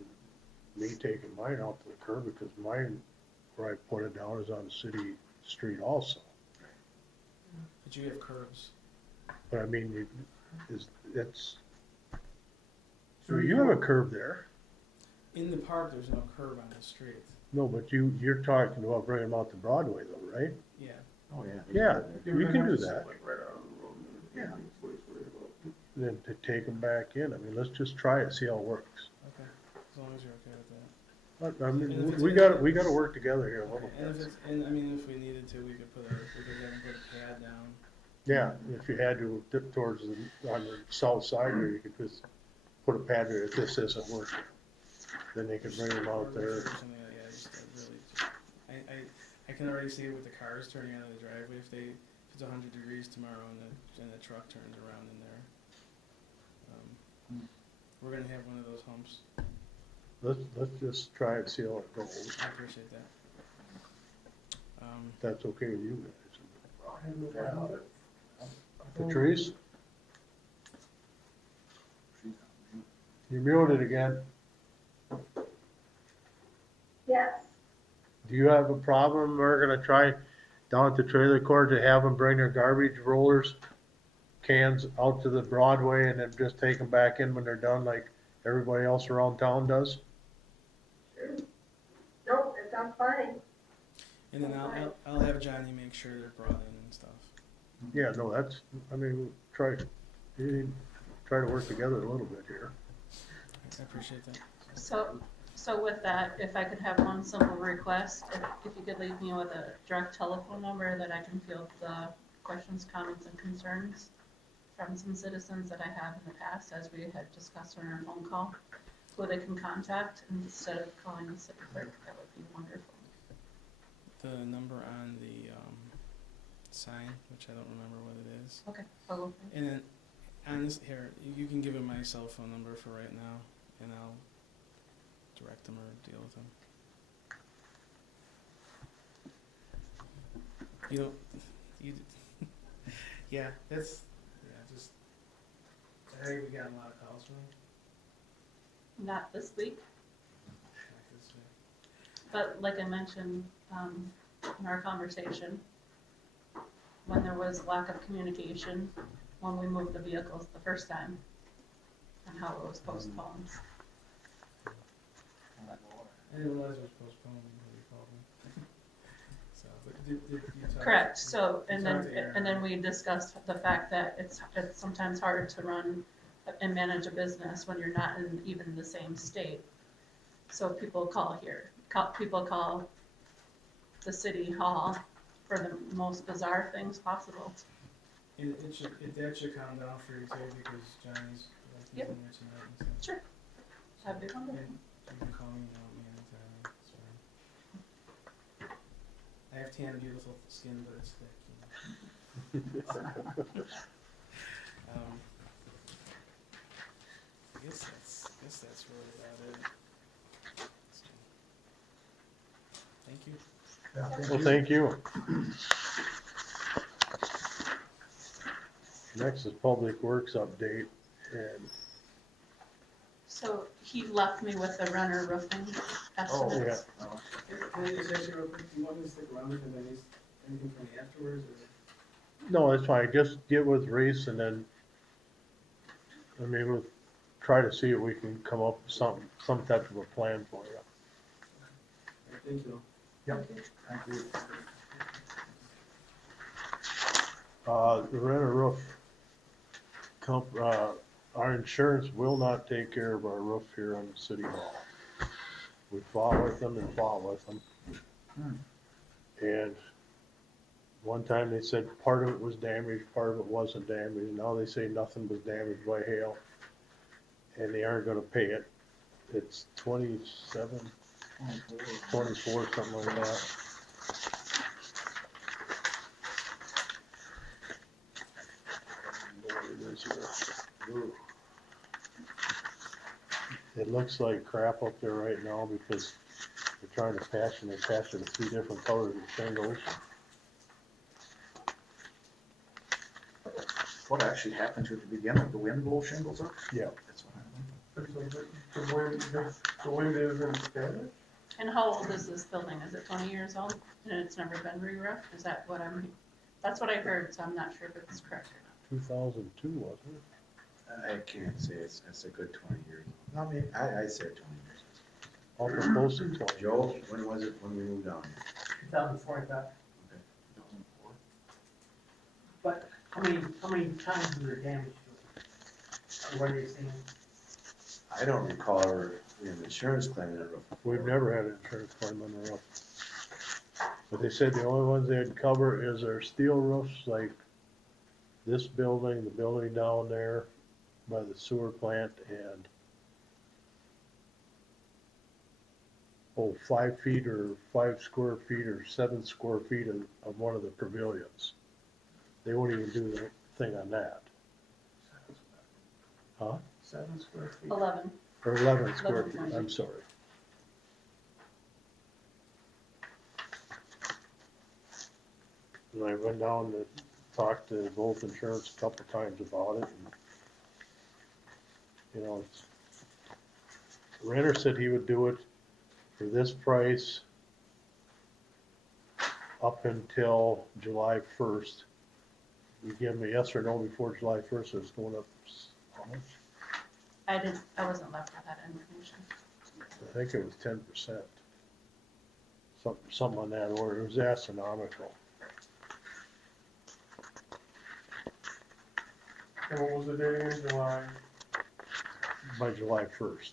me taking mine out to the curb because mine, where I put it down, is on the city street also. But you have curbs. But I mean, you have a curb there. In the park, there's no curb on the street. No, but you're talking about bringing them out to Broadway though, right? Yeah. Oh, yeah. Yeah, you can do that. Like right out on the road. Yeah. Then to take them back in, I mean, let's just try it, see how it works. Okay. As long as you're okay with that. But, I And if mean, it's we gotta work together here a little Okay. bit. And I mean, if we needed to, we could have them put a pad down. Yeah, if you had to dip towards on the south side there, you could just put a pad there if this isn't working. Then they could bring them out there. I can already see it with the cars turning out of the driveway. If it's 100 degrees tomorrow and the truck turns around in there, we're gonna have one of those humps. Let's just try and see how it goes. I appreciate that. That's okay with you guys. The trees? You're muted again. Yes, Do you have a problem? We're gonna try down at the trailer court to have them bring their garbage rollers, cans out to the Broadway and then just take them back in when they're done like everybody else around town does? sure. Nope, that sounds fine. And then I'll have Johnny make sure they're brought in and stuff. Yeah, no, that's, I mean, try to work together a little bit here. I appreciate that. So with that, if I could have one simple request, if you could leave me with a direct telephone number that I can field the questions, comments, and concerns from some citizens that I have in the past, as we had discussed on our phone call, who they can contact instead of calling the city clerk, that would be wonderful. The number on the sign, which I don't remember what it is. Okay, I'll go. And then on this here, you can give him my cell phone number for right now, and I'll direct them or deal with them. You know, yeah, just. Hey, we got a lot of calls from him. Not this week, Not this week. but like I mentioned in our conversation, when there was lack of communication when we moved the vehicles the first time, and how it was postponed. I didn't realize it was postponed until you called me. So, but did you talk? Correct, so, you and talked to Aaron? then we discussed the fact that it's sometimes hard to run and manage a business when you're not in even the same state. So people call here, people call the city hall for the most bizarre things possible. That should calm down for you too, because Johnny's like Yep. in there tonight and stuff. Sure. Have a good one. And you can call me and help me anytime. It's fine. I have tan, beautiful skin, but it's thick. You know. I guess that's really about it. So, thank you. Well, thank you. Next is Public Works update, and So he left me with the runner roofing estimates. Can I just ask you real quick, do you want me to stick around if there's anything from me afterwards, or? no, it's fine, just get with Reese and then, I mean, we'll try to see if we can come up with some type of a plan for you. Thank you. Yep, thank you. The rent-a-roof our insurance will not take care of our roof here on the city hall. We fought with them and fought with them. And one time they said part of it was damaged, part of it wasn't damaged. Now they say nothing was damaged by hail. And they aren't gonna pay it. It's 27, 24, something like that. Ooh. It looks like crap up there right now because they're trying to patch and they're patching 3 different colors of shingles. What actually happened to it at the beginning? The wind blow shingles up? Yeah. That's what happened. The wind isn't damaged? And how old is this building? Is it 20 years old and it's never been re-roofed? Is that what that's what I heard, so I'm not sure if it's correct or 2002, wasn't it? I can't say it's a good 20 years. I mean, I say 20 years. Awful close to 20. Joe, when was it when we moved down here? 2004, I thought. Okay. 2004. But how many times were there damage to it? Or what are they saying? I don't recall ever an insurance claim on that roof. We've never had an insurance claim on the roof. But they said the only ones they'd cover is our steel roofs, like this building, the building down there by the sewer plant, and 5 feet or 5 square feet or 7 square feet of one of the pavilions. They won't even do the thing on that. Huh? 7 square feet. 11. Or 11 square 11 feet, feet. I'm sorry. And I went down to talk to both insurance a couple times about it, and, you know, it's Renner said he would do it for this price up until July 1st. You give me a yes or no before July 1st, it's going up how much? I wasn't left with that information. I think it was 10%. Something on that order. It was astronomical. And what was the date in July? By July 1st.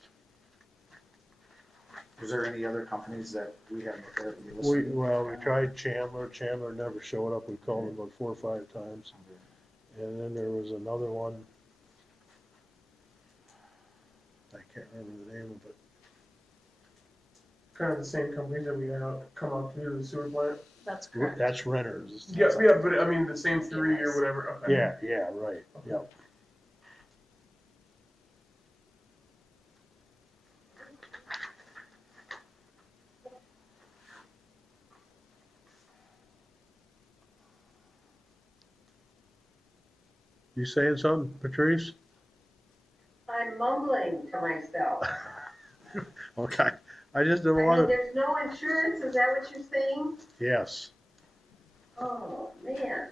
Was there any other companies that we had looked at? We tried Chandler. Chandler never showed up. We called him about 4 or 5 times. And then there was another one. I can't remember the name of it. Kind of the same company that we had come out to the sewer plant? That's correct. That's Renner's. Yeah, but I mean, the same 3 or whatever, okay. Yeah, right, yep. You saying something, Patrice? I'm mumbling to myself. Okay, I just didn't I mean, want to, there's no insurance, is that what you're saying? yes. Oh, man.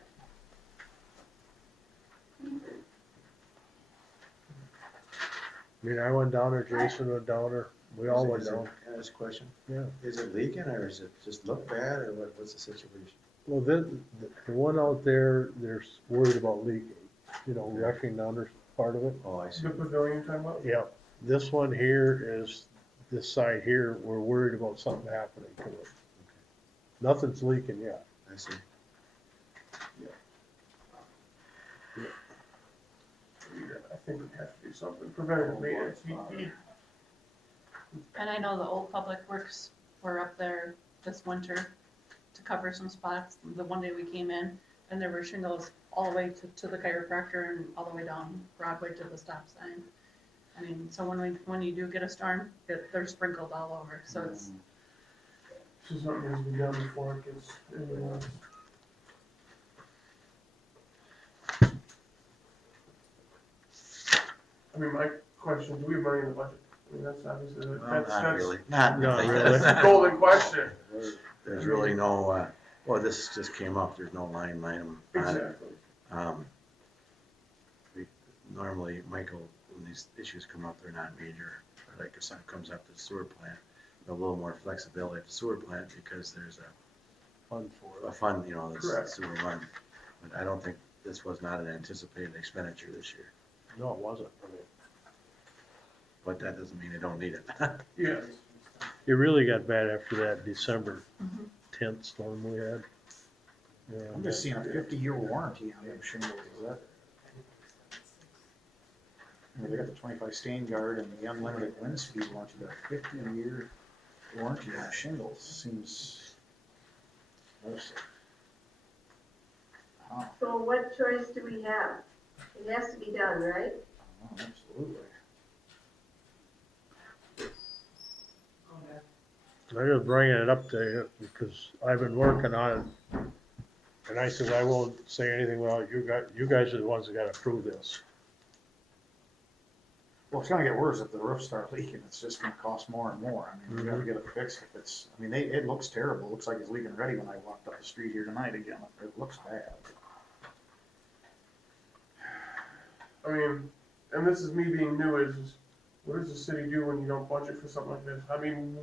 I mean, I went down there, Jason went down there, we all went down. Can I ask a question? Yeah. Is it leaking or is it just look bad or what's the situation? Well, then, the one out there, they're worried about leaking, you know, wrecking the under part of it. Oh, I see. The pavilion you're talking about? Yeah, this one here is, this side here, we're worried about something happening to it. Nothing's leaking yet. I see. I think we have to do something, preventative maintenance. And I know the old Public Works were up there this winter to cover some spots. The one day we came in and there were shingles all the way to the chiropractor and all the way down Broadway to the stop sign. I mean, so when you do get a storm, they're sprinkled all over, so it's. So something needs to be done before it gets any worse. I mean, my question, do we have money in the budget? I mean, that's obviously, Well, that's not really, not really. really. the golden question. There's really no, well, this just came up, there's no line item on it. Exactly. Normally, Michael, when these issues come up, they're not major. Like if something comes up to the sewer plant, a little more flexibility at the sewer plant because there's Fun for a it. fund, you know, Correct. that's sewer run. But I don't think this was not an anticipated expenditure this year. No, it wasn't. I mean, But that doesn't mean they don't need it. Yes. it really got bad after that December Mhm. 10th storm we had. Yeah, I'm just seeing a 50-year warranty on them shingles, is that? I mean, they got the 25 stain guard and the unlimited wind speed warranty, but a 50-year warranty on shingles seems. Wow, So what choice do we have? It has to be done, right? absolutely. I'm just bringing it up to you because I've been working on it. And I said, I won't say anything without you guys are the ones that gotta approve this. Well, it's gonna get worse if the roofs start leaking, it's just gonna cost more and more. I mean, we gotta get it fixed if it's, I mean, it looks terrible, it looks like it's leaking already when I walked up the street here tonight again, it looks bad. I mean, and this is me being new, is what does the city do when you don't budget for something like this? I mean,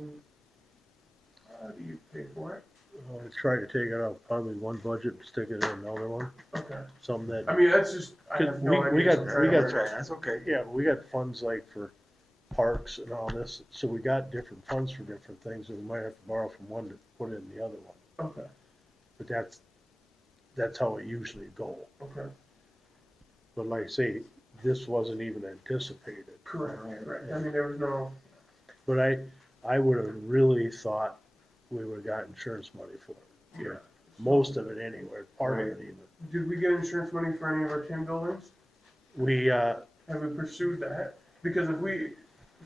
how do you pay for it? I'll try to take it out probably one budget, stick it in another one, Okay. something that. I mean, that's just, I have no idea. We got- That's right, that's okay. Yeah, we got funds like for parks and all this, so we got different funds for different things, and we might have to borrow from one to put in the other one. Okay, But that's how it usually go. okay. But like I say, this wasn't even anticipated. Correct. I mean, there was no, But I would have really thought we would have got insurance money for it. yeah. Most of it anyway, part of it even. Did we get insurance money for any of our tin buildings? We, Have we pursued that? Because if we,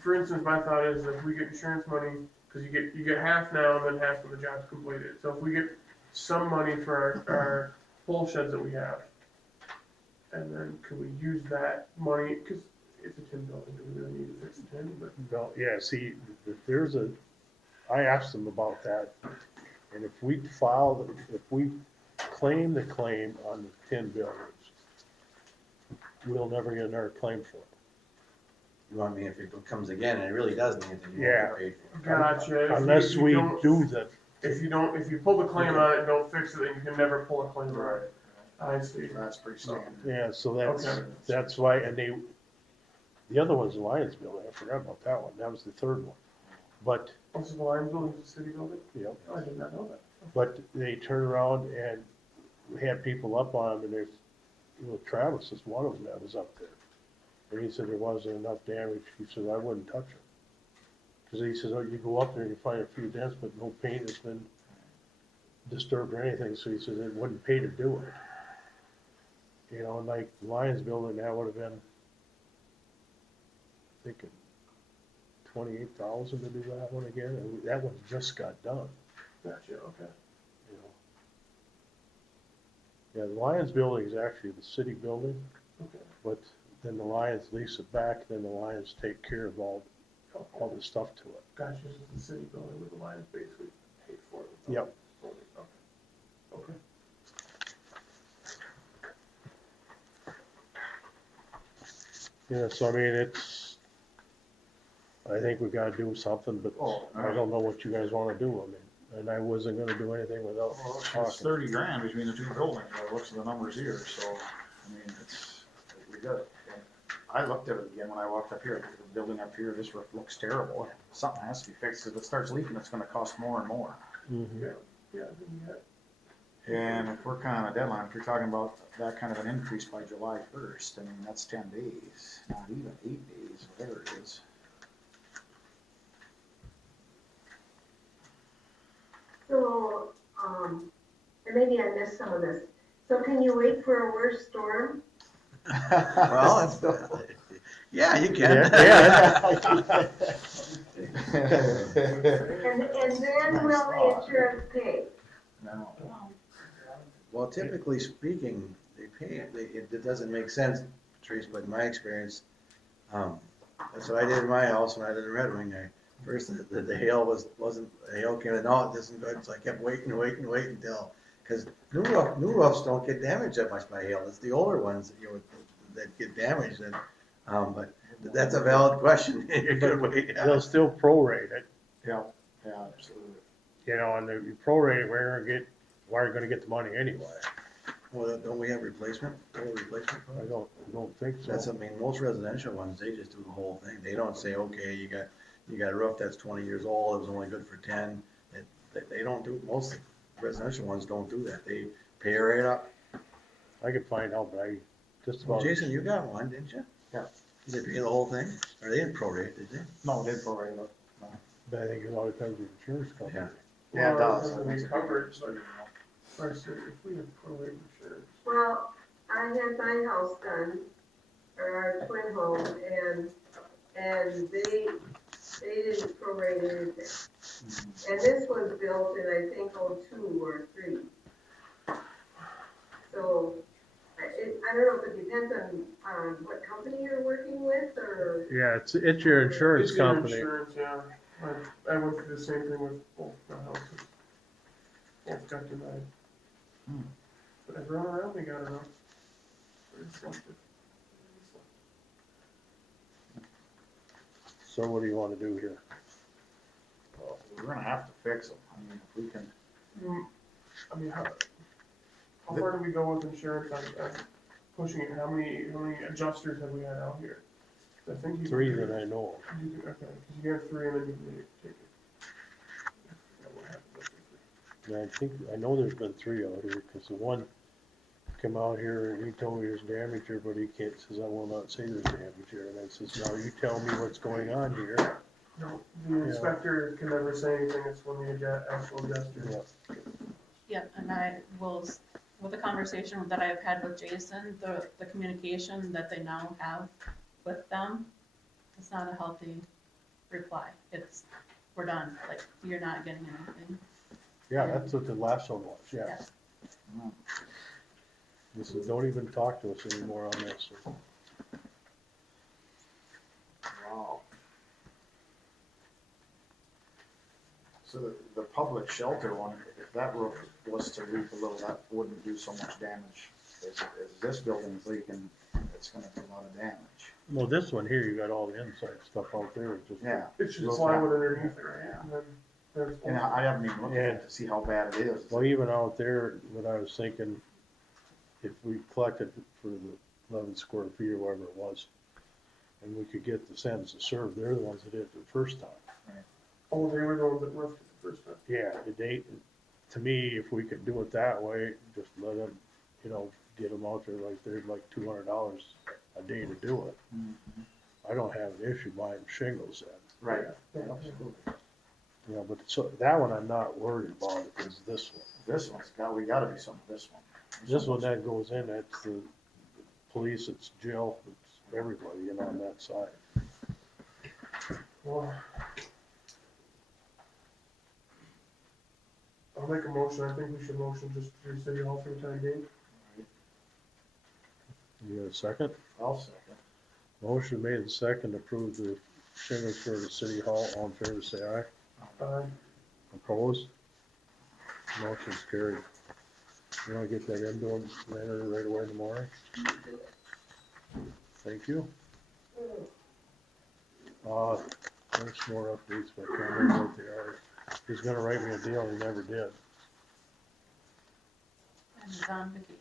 for instance, my thought is if we get insurance money, because you get half now and then half when the job's completed. So if we get some money for our pole sheds that we have, and then could we use that money? Because it's a tin building, do we really need to fix the tin, but. No, yeah, see, I asked them about that, and if we claim the claim on the tin buildings, we'll never get another claim for it. You want me, if it comes again and it really does need it, then you Yeah. won't get paid for it. Gotcha. Unless we do the, If you pull the claim on it and don't fix it, then you can never pull a claim on it. I see. That's pretty standard. yeah, so Okay. that's why, and the other one's the Lions building, I forgot about that one, that was the third one. But, This is the Lions building, the city building? you know, Oh, I did not know that. but they turned around and had people up on them, and there's, Travis is one of them that was up there. And he said there wasn't enough damage, he said, I wouldn't touch it. Cause he says, oh, you go up there and you find a few dents, but no paint has been disturbed or anything, so he says it wouldn't pay to do it. You know, and like the Lions building, that would have been, I think, $28,000 to do that one again, and that one just got done, Gotcha, okay. you know. Yeah, the Lions building is actually the city building, Okay. but then the Lions lease it back, then the Lions take care of all the stuff to it. Gotcha, this is the city building with the Lions basically paid for it. Yep. Okay. Yeah, so I mean, I think we gotta do something, but I don't know what you guys wanna do, I mean, and I wasn't gonna do anything without It's talking. 30 grand between the two buildings, by the looks of the numbers here, so, I mean, we got it. I looked at it again when I walked up here, the building up here, this roof looks terrible. Something has to be fixed, if it starts leaking, it's gonna cost more and more. Mhm. Yeah, And if we're kind of on a deadline, if you're talking about that kind of an increase by July 1st, I mean, that's 10 days, not even 8 days, whatever it is. So, and maybe I missed some of this. So can you wait for a worse storm? Well, it's, yeah, you can. And then will the insurance pay? No. Well, typically speaking, they pay, it doesn't make sense, Trace, but in my experience, that's what I did in my house when I did in Red Wing. First, the hail wasn't, the hail came in, no, it isn't good, so I kept waiting until, because new roofs don't get damaged that much by hail. It's the older ones that get damaged, and, but that's a valid question. You're gonna wait. They'll still prorate it, Yeah, absolutely. you know, and if you prorate it, we're gonna get the money anyway. Well, don't we have total replacement? I don't think so. That's, I mean, most residential ones, they just do the whole thing. They don't say, okay, you got a roof that's 20 years old, it was only good for 10. They don't do, most residential ones don't do that. They pay right up. I could find out, but I just Well, about. Jason, you got one, didn't you? Yeah. Did they pay the whole thing? Or they didn't prorate, did they? No, they prorate it. But I think a lot of times the insurance company. Yeah. Yeah, it does. Well, Makes it coverage, like, our city, if we have prorate insurance. Well, I had my house done, or our twin home, and they didn't prorate anything. And this was built in, I think, '02 or '03. So, I don't know if it depends on what company you're working with, or. Yeah, it's your insurance It's your company. Insurance, yeah. I went through the same thing with both my houses. Both got denied. But everyone around me got it on. Very selective. So what do you wanna do here? Well, we're gonna have to fix them. I mean, if we can. I mean, how far do we go with insurance on pushing it? How many adjusters have we had out here? I think you. 3 that I know of. You do, okay, because you got 3 and then you take it. I forgot what happened with the 3. And I know there's been 3 out here, cause the one come out here and he told me there's damage here, but he can't, says I will not say there's damage here. And I says, now you tell me what's going on here. No, the inspector can never say anything, it's when the actual adjuster. Yeah. Yep, and I will, with the conversation that I've had with Jason, the communication that they now have with them, it's not a healthy reply. It's, we're done, like, you're not getting anything. Yeah, that's what the last one was, yeah. He said, don't even talk to us anymore on this. So the public shelter one, if that roof was to leak a little, that wouldn't do so much damage. As this building's leaking, it's gonna do a lot of damage. Well, this one here, you got all the inside stuff out there, it's just. Yeah. It's just Roof plywood down. underneath it, right? Yeah. And then there's. And I haven't even looked at it to see how bad it is. Well, even out there, what I was thinking, if we collected for the 11 square feet or whatever it was, and we could get the Sens to serve, they're the ones that did it the first time. Oh, they were the ones that roofed it the first time. Yeah, to me, if we could do it that way, just let them, get them out there like they're like $200 a day to do it. Mhm. I don't have an issue buying shingles then. Right. Yeah. Absolutely. But so that one I'm not worried about, is this one. This one's we gotta be some of this one. This one that goes in, that's the police, it's jail, it's everybody, on that side. Well, I'll make a motion, I think we should motion just through City Hall for the time being. You got a second? I'll second. Motion made and second to approve the shingles for the city hall. All in favor, say aye. Opposed? Motion's carried. You wanna get that into them, Leonard, right away in the morning? Thank you. There's more updates, but I can't remember what they are. He's gonna write me a deal, he never did. And he's on vacation.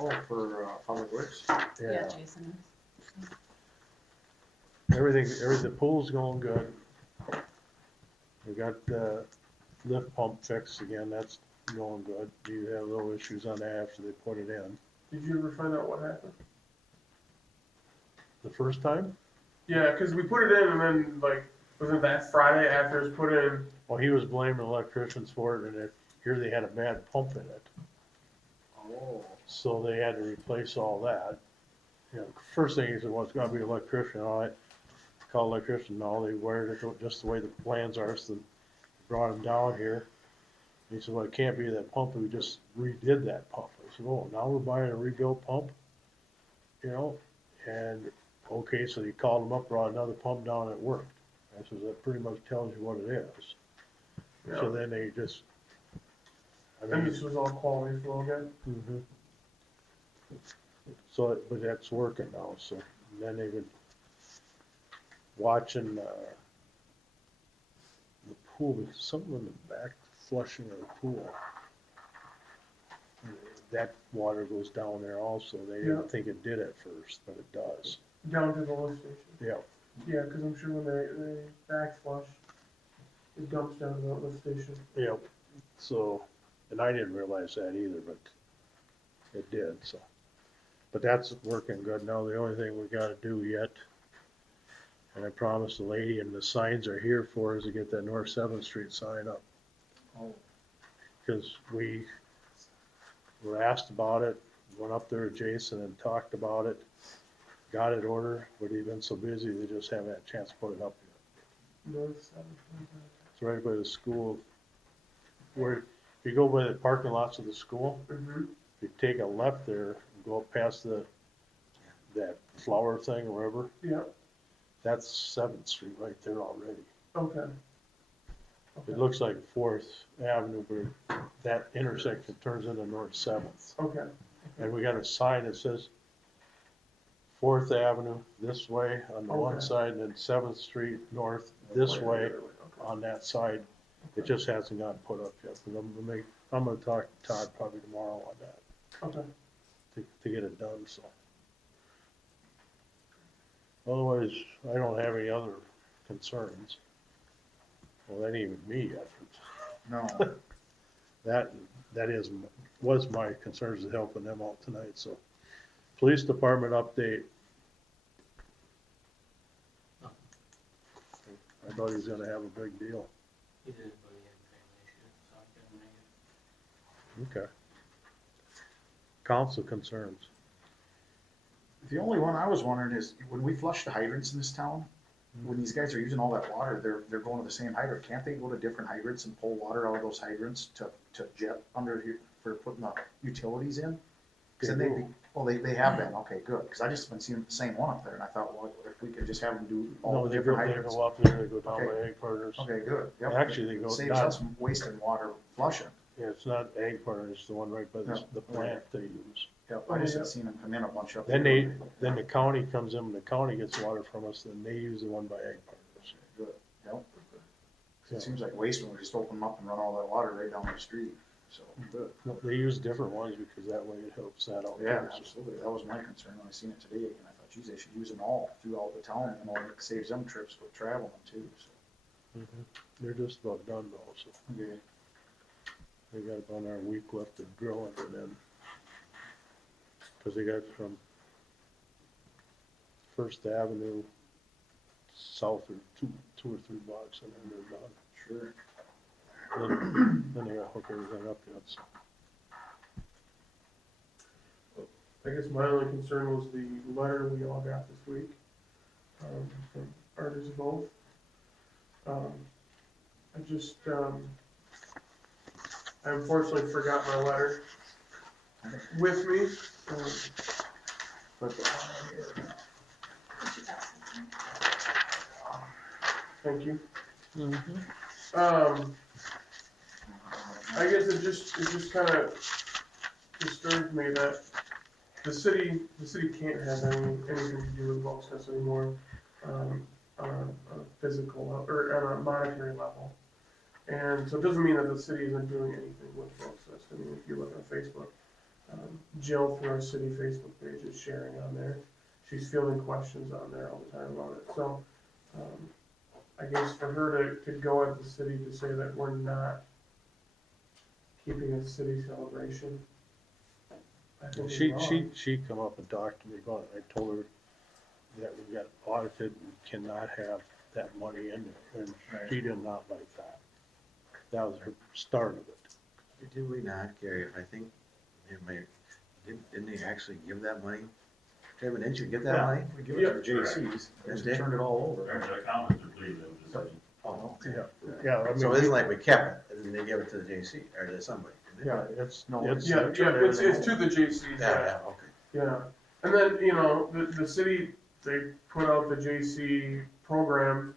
Oh, for Public Works? Yeah, Jason is. Everything, the pool's going good. We got the lift pump fixed again, that's going good. You have little issues on that after they put it in. Did you ever find out what happened? The first time? Yeah, cause we put it in and then wasn't that Friday after it was put in? Well, he was blaming electricians for it, and here they had a bad pump in it. Oh. So they had to replace all that. First thing he said, well, it's gotta be an electrician. All right, call electrician. No, they wired it just the way the plans are, so they brought him down here. He said, well, it can't be that pump, we just redid that pump. I said, oh, now we're buying a rebuilt pump? And, okay, so he called him up, brought another pump down, and it worked. I said, that pretty much tells you what it is. Yeah. So then they just, And this was all quality flow again? Mhm. So, but that's working now, so then they've been watching, the pool, something in the back flushing of the pool. That water goes down there also, they Yeah. didn't think it did at first, but it does. Down to the lift station? Yeah, Yeah, cause I'm sure when they backflush, it dumps down to the lift station. yeah, so, and I didn't realize that either, but it did, so. But that's working good now, the only thing we gotta do yet, and I promised the lady, and the signs are here for, is to get that North 7th Street sign up. Oh. Cause we were asked about it, went up there with Jason and talked about it, got it ordered, but he's been so busy, they just haven't had a chance to put it up yet. North side. It's right by the school, where, if you go by the parking lots of the school, Mm-hmm. you take a left there, and go up past that flower thing or whatever, Yeah, that's 7th Street right there already. okay. It looks like 4th Avenue, but that intersection turns into North 7th. Okay. And we got a sign that says 4th Avenue this way on the one Okay. side, and then 7th Street North this Wait, way wait, wait, okay. on that side. It just hasn't gotten put up yet, but I'm gonna talk to Todd probably tomorrow on that, Okay. to get it done, so. Otherwise, I don't have any other concerns. Well, that ain't even me yet. No. That was my concerns of helping them out tonight, so. Police department update. I thought he was gonna have a big deal. He did, but he had family issues, so I couldn't make it. Okay. Council concerns. The only one I was wondering is, when we flush the hydrants in this town, when these guys are using all that water, they're going to the same hydrant. Can't they go to different hydrants and pull water out of those hydrants to jet under here for putting the utilities in? 'Cause then They they'd do. be, Well, they have been, okay, good, because I just been seeing the same one up there, and I thought, well, if we could just have them do all No, the they different go hydrants. up there, they go down by Okay. Egg Partners. Okay, good. Yep. Actually, they go Saves down. us wasting water flushing. Yeah, it's not Egg Partners, it's the one right by Yeah. the plant they use. Yep, I just had seen them come in a bunch up. Then there. then the county comes in, and the county gets water from us, then they use the one by Egg Partners. Good, yep. It seems like waste when we just open them up and run all that water right down the street, so, good. No, they use different ones because that way it helps that out. Yeah, too. absolutely, that was my concern when I seen it today, and I thought, geez, they should use them all throughout the town, and all it saves them trips with traveling too, so. They're just about done though, so Okay. they got about another week left of drilling and then, cause they got from First Avenue south or two or three blocks and then they're done. Sure. Then they gotta hook everything up yet, so. I guess my only concern was the letter we all got this week, from Artis both. I unfortunately forgot my letter with me. Thank you. I guess it just kind of disturbed me that the city can't have anything to do with Volkswagen anymore, on a physical or on a monetary level. And so it doesn't mean that the city isn't doing anything with Volkswagen. I mean, if you look on Facebook, Jill through our city Facebook page is sharing on there. She's fielding questions on there all the time about it. So, I guess for her to go at the city to say that we're not keeping a city celebration, I think is wrong. She come up and talked to me about it. I told her that we got audited and cannot have that money in there, and she did not like that. That was her start of it. Did we not, Gary, I think, didn't they actually give that money? Chairman, didn't you give that money? We give it to the JCs, Did they they? turned it all over. There's accountants who believe it was a Oh, okay. Yeah, I So it mean, isn't like we kept it, and then they gave it to the JC, or to somebody, didn't they? yeah, it's, No, it's, Yeah, it's to the JCs. Yeah, okay. Yeah, and then, the city, they put out the JC program,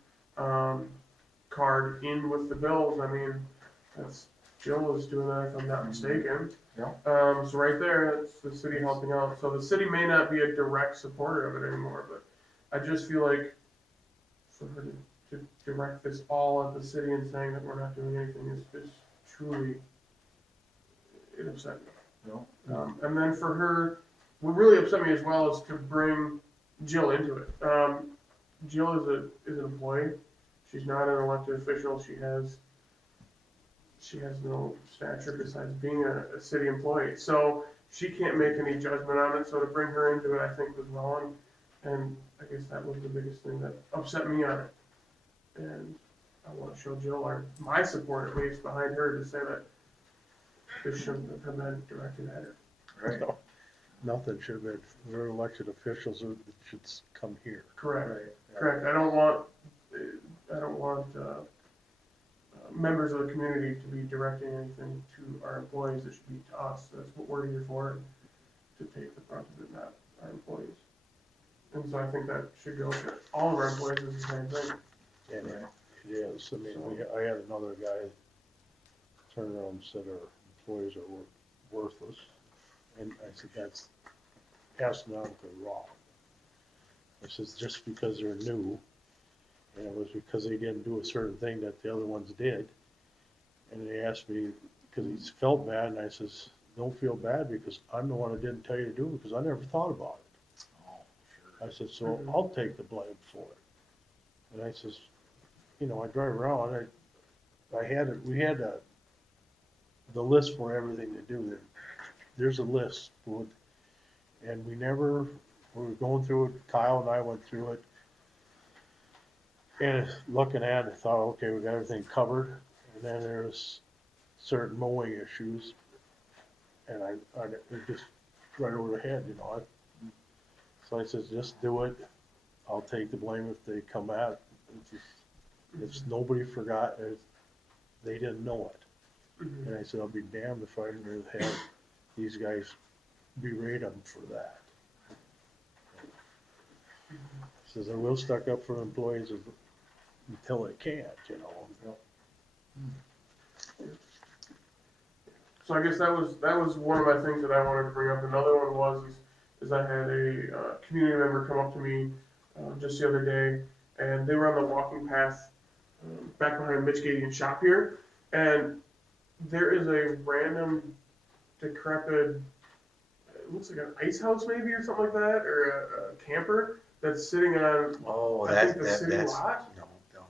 card in with the bills. I mean, that's, Jill was doing that if I'm not mistaken. Yeah. So right there, that's the city helping out. So the city may not be a direct supporter of it anymore, but I just feel like for her to direct this all at the city and saying that we're not doing anything is truly, it upset me. Yeah. And then for her, what really upset me as well is to bring Jill into it. Jill is an employee. She's not an elected official. She has no stature besides being a city employee. So she can't make any judgment on it. So to bring her into it, I think was wrong. And I guess that was the biggest thing that upset me on it. And I want to show Jill my support at least behind her to say that this shouldn't have been directed at her. Right. no, nothing should be, we're elected officials, it should come here. Correct. Right. Correct. I don't want members of the community to be directing anything to our employees. It should be to us. That's what we're here for, to take the brunt of it, not our employees. And so I think that should go to all of our employees as the same thing. And it is, I mean, I had another guy turn around and said our employees are worthless. And I said, that's astronomically wrong. I says, just because they're new, and it was because they didn't do a certain thing that the other ones did. And they asked me, because he felt bad, and I says, don't feel bad because I'm the one that didn't tell you to do it because I never thought about it. I said, so I'll take the blame for it. And I says, I drive around, we had the list for everything to do. There's a list, and we were going through it, Kyle and I went through it. And looking at it, I thought, okay, we got everything covered. And then there's certain mowing issues. And it just right over the head, So I said, just do it. I'll take the blame if they come out. It's nobody forgot. They didn't know it. And I said, I'll be damned if I didn't have these guys berate them for that. Says, I will stuck up for employees until they can't, you know. So I guess that was one of my things that I wanted to bring up. Another one is I had a community member come up to me just the other day, and they were on the walking path back behind Mitch Gadian's shop here, and there is a random decrepit, it looks like an ice house maybe or something like that, or a camper that's sitting on, Oh, I think the city that's, lot. no, don't,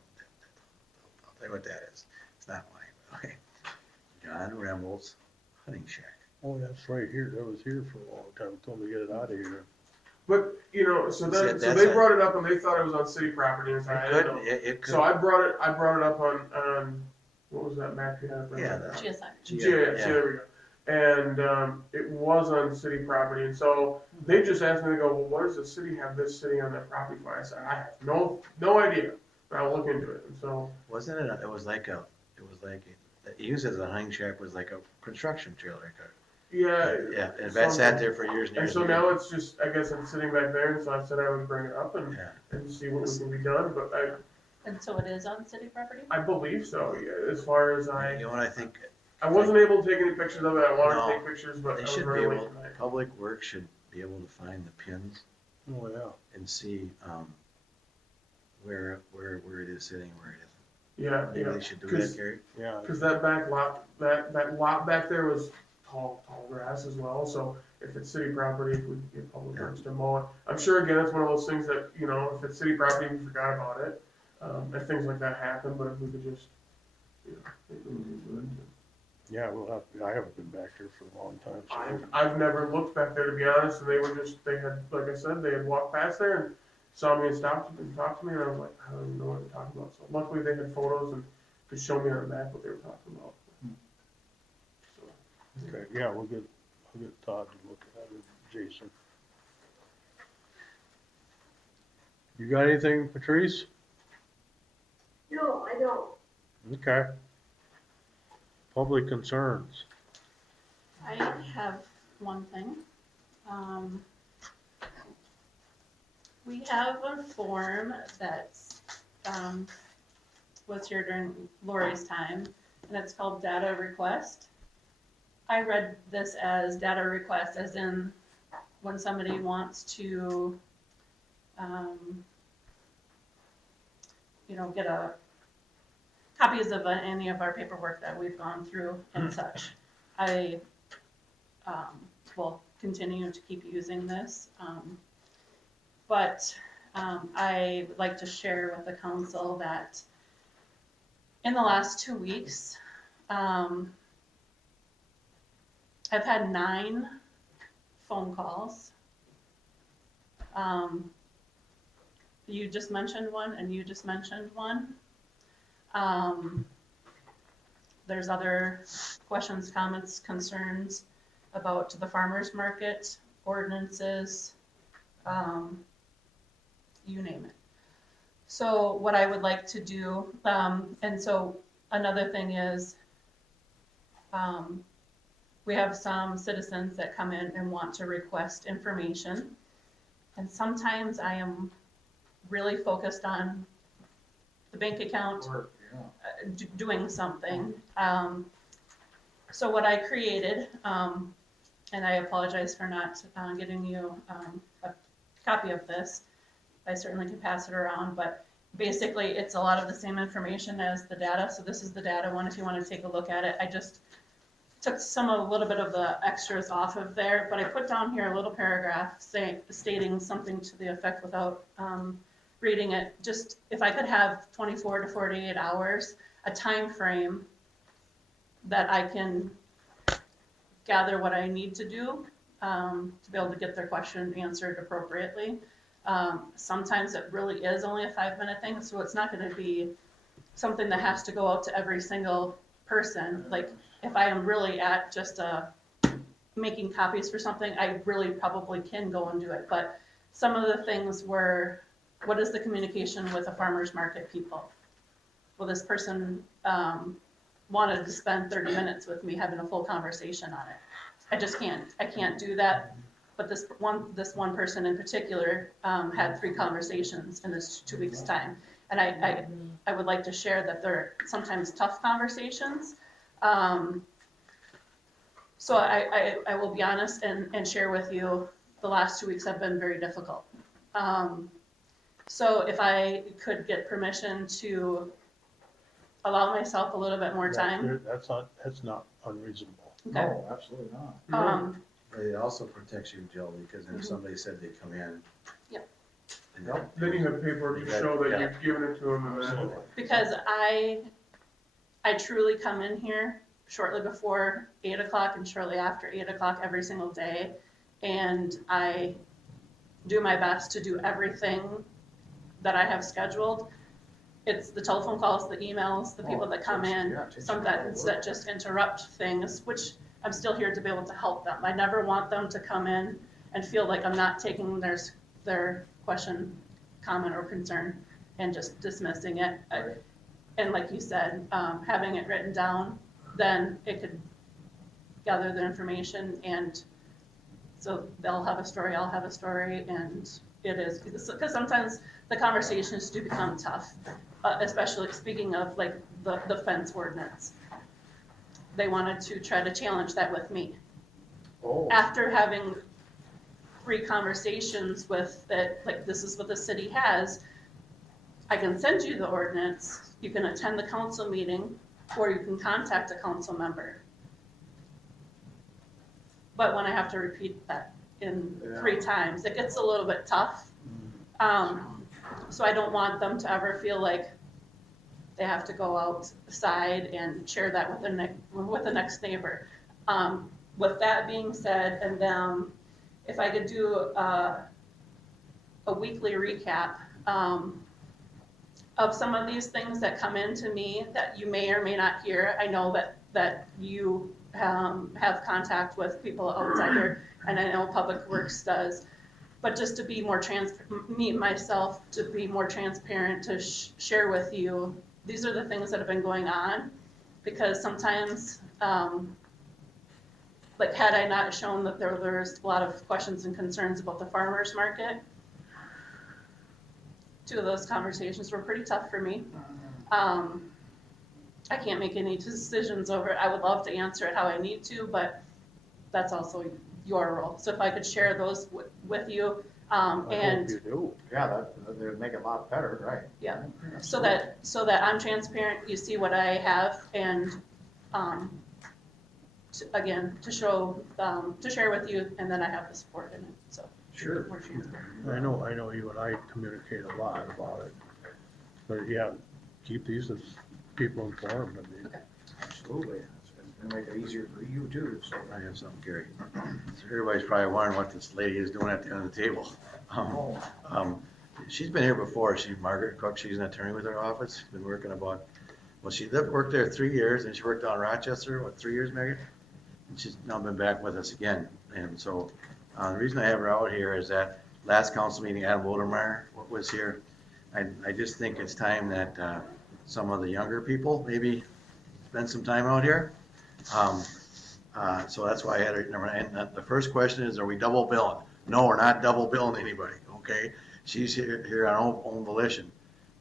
I'll tell you what that is. It's not mine, okay. John Remmel's hunting shack. Oh, that's right here, that was here for a long time, told me to get it out of here. But, you know, so That's they brought it up and they thought it was on city property, and so I didn't know. It could. So I brought it up on, what was that map you had? Yeah, GSI. GIS, yeah, there we go. And it was on city property, and so they just asked me to go, well, what does the city have this sitting on their property for? I said, I have no idea, but I'll look into it, and so. Wasn't it, it used as a hunting shack, was like a construction trailer, like a. Yeah. Yeah, and that sat there for years and And years. so now it's just, I guess it's sitting back there, and so I said I would bring it up and Yeah. see what can be done, but And so it is on city property? I believe so, yeah, as far as You know what I think? I wasn't able to take any pictures of it, I wanted No, to take pictures, but I They was should be running late able, tonight. Public Works should be able to find the pins Oh, yeah. and see, where it is sitting, where it isn't. Yeah, Maybe yeah, they should do that, Gary. Yeah. cause that back lot, that lot back there was tall grass as well, so if it's city property, if we could get Public Works to mow it. I'm sure, again, it's one of those things that, you know, if it's city property, we forgot about it, and things like that happen, but if we could just, you know, maybe look into it. Yeah, I haven't been back there for a long time, so. I've never looked back there, to be honest, and they had, like I said, they had walked past there and saw me and stopped and talked to me, and I was like, I don't even know what they're talking about. So luckily they had photos and could show me on the map what they were talking about. So, Okay, yeah, I'll get Todd to look at it, Jason. You got anything, Patrice? No, I don't. Okay. Public concerns. I have one thing. We have a form that's, was here during Lori's time, and it's called data request. I read this as data request as in when somebody wants to, you know, get copies of any of our paperwork that we've gone through and such. I will continue to keep using this, but I would like to share with the council that in the last 2 weeks, I've had 9 phone calls. You just mentioned one, and you just mentioned one. There's other questions, comments, concerns about the farmer's market, ordinances, you name it. So what I would like to do, and so another thing is, we have some citizens that come in and want to request information. And sometimes I am really focused on the bank account, doing something. So what I created, and I apologize for not getting you a copy of this. I certainly can pass it around, but basically it's a lot of the same information as the data. So this is the data one if you want to take a look at it. I just took a little bit of the extras off of there, but I put down here a little paragraph stating something to the effect without reading it. Just if I could have 24 to 48 hours, a time frame that I can gather what I need to do to be able to get their question answered appropriately. Sometimes it really is only a 5-minute thing, so it's not going to be something that has to go out to every single person. Like if I am really at just making copies for something, I really probably can go and do it. But some of the things were, what is the communication with a farmer's market people? Well, this person wanted to spend 30 minutes with me having a full conversation on it. I just can't, I can't do that. But this one person in particular, had 3 conversations in this 2 weeks' time. And I would like to share that they're sometimes tough conversations. So I will be honest and share with you, the last 2 weeks have been very difficult. So if I could get permission to allow myself a little bit more time. That's not unreasonable. Okay. No, absolutely not. But it also protects you, Jill, because if somebody said they come in. Yep. and Then you have paperwork to show that you've given it to them and that. Because I truly come in here shortly before 8 o'clock and shortly after 8 o'clock every single day. And I do my best to do everything that I have scheduled. It's the telephone calls, the emails, the people that come in, sometimes that just interrupt things, which I'm still here to be able to help them. I never want them to come in and feel like I'm not taking their question, comment, or concern and just dismissing it. And like you said, having it written down, then it could gather the information, and so they'll have a story, I'll have a story, and it is, because sometimes the conversations do become tough, especially speaking of like the fence ordinance. They wanted to try to challenge that with me. Oh. After having 3 conversations with it, like this is what the city has, I can send you the ordinance, you can attend the council meeting, or you can contact a council member. But when I have to repeat that in 3 times, it gets a little bit tough. So I don't want them to ever feel like they have to go outside and share that with the next neighbor. With that being said, and then if I could do a weekly recap of some of these things that come into me that you may or may not hear. I know that you have contact with people outside here, and I know Public Works does. But just to be more myself, to be more transparent, to share with you, these are the things that have been going on, because sometimes, like had I not shown that there's a lot of questions and concerns about the farmers market, 2 of those conversations were pretty tough for me. I can't make any decisions over it. I would love to answer it how I need to, but that's also your role. So if I could share those with you, I hope you do. Yeah, that would make it a lot better, right? Yeah, so that I'm transparent, you see what I have, and again, to share with you, and then I have the support in it, so. Sure. More transparent. I know you and I communicate a lot about it. But yeah, keep these as people informed. I mean, Absolutely. It's gonna make it easier for you too, so. I have something, Gary. So everybody's probably wondering what this lady is doing at the end of the table. She's been here before. Margaret Cook, she's an attorney with her office. She's been working she worked there 3 years, and she worked down in Rochester, 3 years, Megan? And she's now been back with us again. And so the reason I have her out here is that last council meeting, Adam Wodermeyer was here. I just think it's time that some of the younger people maybe spend some time out here. So that's why I had her. And the first question is, are we double billing? No, we're not double billing anybody, okay? She's here on own volition.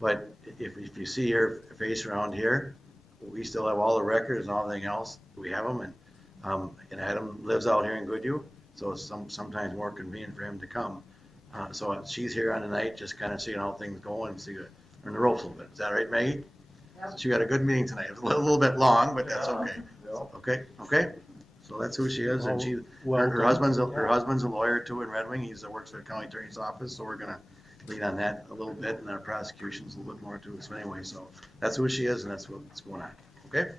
But if you see her face around here, we still have all the records and everything else. We have them, and Adam lives out here in Goodhue, so it's sometimes more convenient for him to come. So she's here on the night, just kind of seeing how things go and learn the ropes a little bit. Is that right, Maggie? Yep. She got a good meeting tonight. It was a little bit long, but that's okay. Yeah. Okay. So that's who she is, and her husband's a lawyer too in Red Wing. He works at the county attorney's office, so we're gonna lean on that a little bit, and our prosecution's a little bit more too. So anyway, so that's who she is, and that's what's going on. Okay.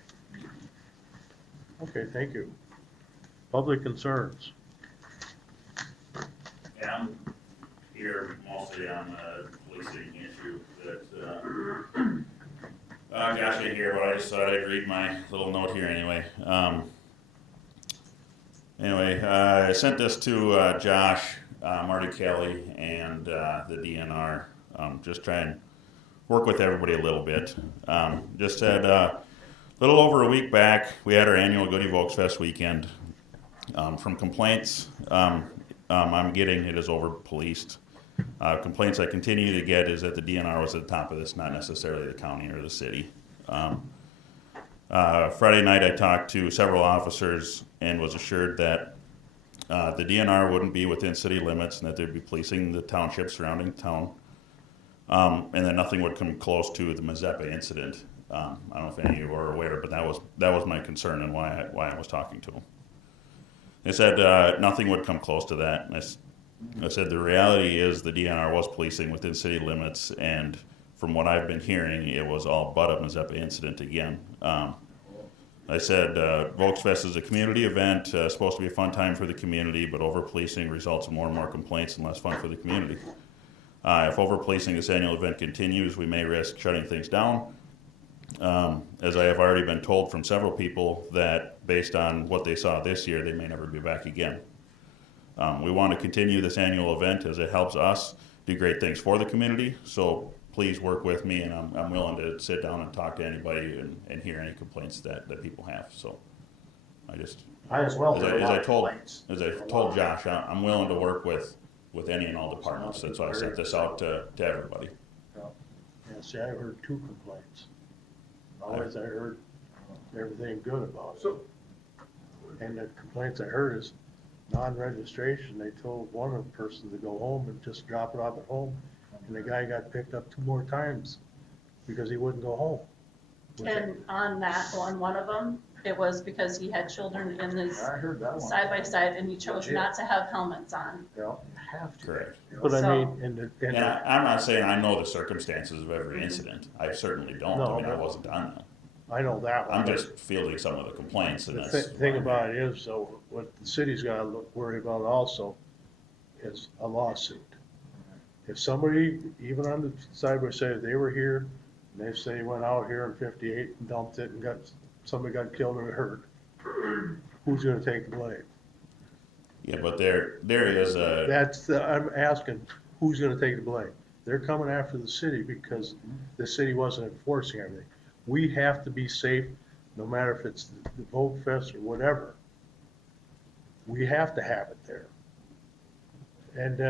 okay, thank you. Public concerns. Yeah, I'm here mostly on the policing issue that, Josh ain't here, but I just thought I'd read my little note here anyway. I sent this to Josh, Marty Kelly, and the DNR. Just try and work with everybody a little bit. Just said a little over a week back, we had our annual Goodie Volksfest weekend. From complaints I'm getting, it is over-policed. Complaints I continue to get is that the DNR was at the top of this, not necessarily the county or the city. Friday night I talked to several officers and was assured that the DNR wouldn't be within city limits and that they'd be policing the township surrounding town, and that nothing would come close to the Mazeppa incident. I don't know if any of you are aware, but that was my concern and why I was talking to them. They said nothing would come close to that. And I said the reality is the DNR was policing within city limits, and from what I've been hearing, it was all but a Mazeppa incident again. I said Volksfest is a community event, supposed to be a fun time for the community, but over-policing results in more and more complaints and less fun for the community. If over-policing this annual event continues, we may risk shutting things down. As I have already been told from several people that based on what they saw this year, they may never be back again. We want to continue this annual event as it helps us do great things for the community, so please work with me, and I'm willing to sit down and talk to anybody and hear any complaints that people have. So I as well. as I told Josh, I'm willing to work with any and all departments. That's why I sent this out to everybody. Yeah, see, I heard 2 complaints. Always I heard everything good about it. And the complaints I heard is non-registration. They told one of the persons to go home and just drop it off at home. And the guy got picked up 2 more times because he wouldn't go home. And on that one of them, it was because he had children in his side by side and he chose not to have helmets on. Yeah, have to. Correct. But I mean, and I'm not saying I know the circumstances of every incident. I certainly don't. No, I mean, I wasn't on them. I know that one. I'm just fielding some of the complaints, and The thing about it is, though, what the city's got to worry about also is a lawsuit. If somebody, even on the side by side, they were here, and they say went out here in 58 and dumped it and somebody got killed or hurt, who's gonna take the blame? Yeah, but there is a. I'm asking, who's gonna take the blame? They're coming after the city because the city wasn't enforcing everything. We have to be safe, no matter if it's the Vogue Fest or whatever. We have to have it there. And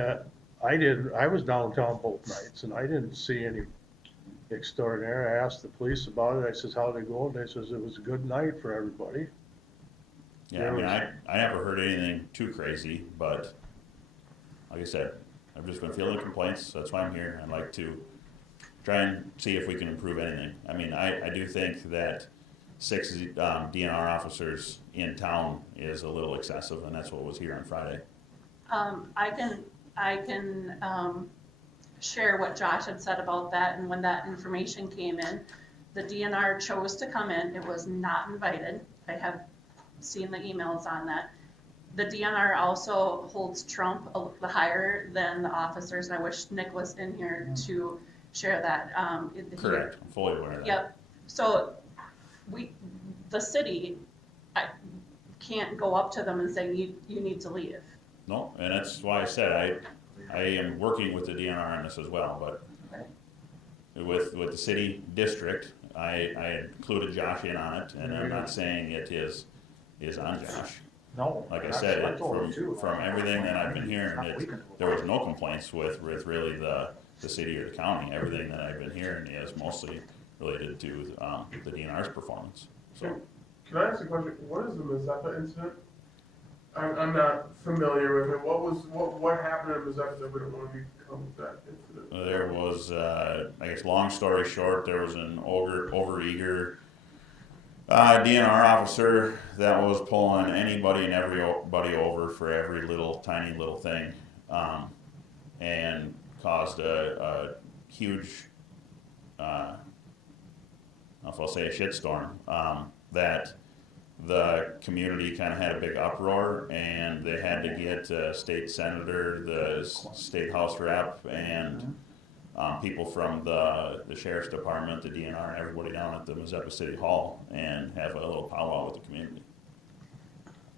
I was downtown both nights, and I didn't see any extraordinary. I asked the police about it. I says, how'd it go? And they says it was a good night for everybody. Yeah, I mean, I never heard anything too crazy, but like I said, I've just been fielding complaints. That's why I'm here. I'd like to try and see if we can improve anything. I mean, I do think that 6 DNR officers in town is a little excessive, and that's what was here on Friday. I can share what Josh had said about that, and when that information came in, the DNR chose to come in. It was not invited. I have seen the emails on that. The DNR also holds trump higher than the officers. I wish Nick was in here to share that. Correct. I'm fully aware of that. Yep. So the city, can't go up to them and say, you need to leave. No, and that's why I said I am working with the DNR on this as well, but with the city district, I included Josh in on it, and I'm not saying it is on Josh. No. Like I said, from everything that I've been hearing, there was no complaints with really the city or the county. Everything that I've been hearing is mostly related to the DNR's performance. So, can I ask a question? What is the Mazeppa incident? I'm not familiar with it. What happened at Mazeppa that we don't want to become that incident? there was, I guess, long story short, there was an overeager DNR officer that was pulling anybody and everybody over for every tiny little thing, and caused a huge, I don't know if I'll say a shitstorm, that the community kind of had a big uproar, and they had to get a state senator, the state house rep, and people from the sheriff's department, the DNR, and everybody down at the Mazeppa City Hall, and have a little powwow with the community.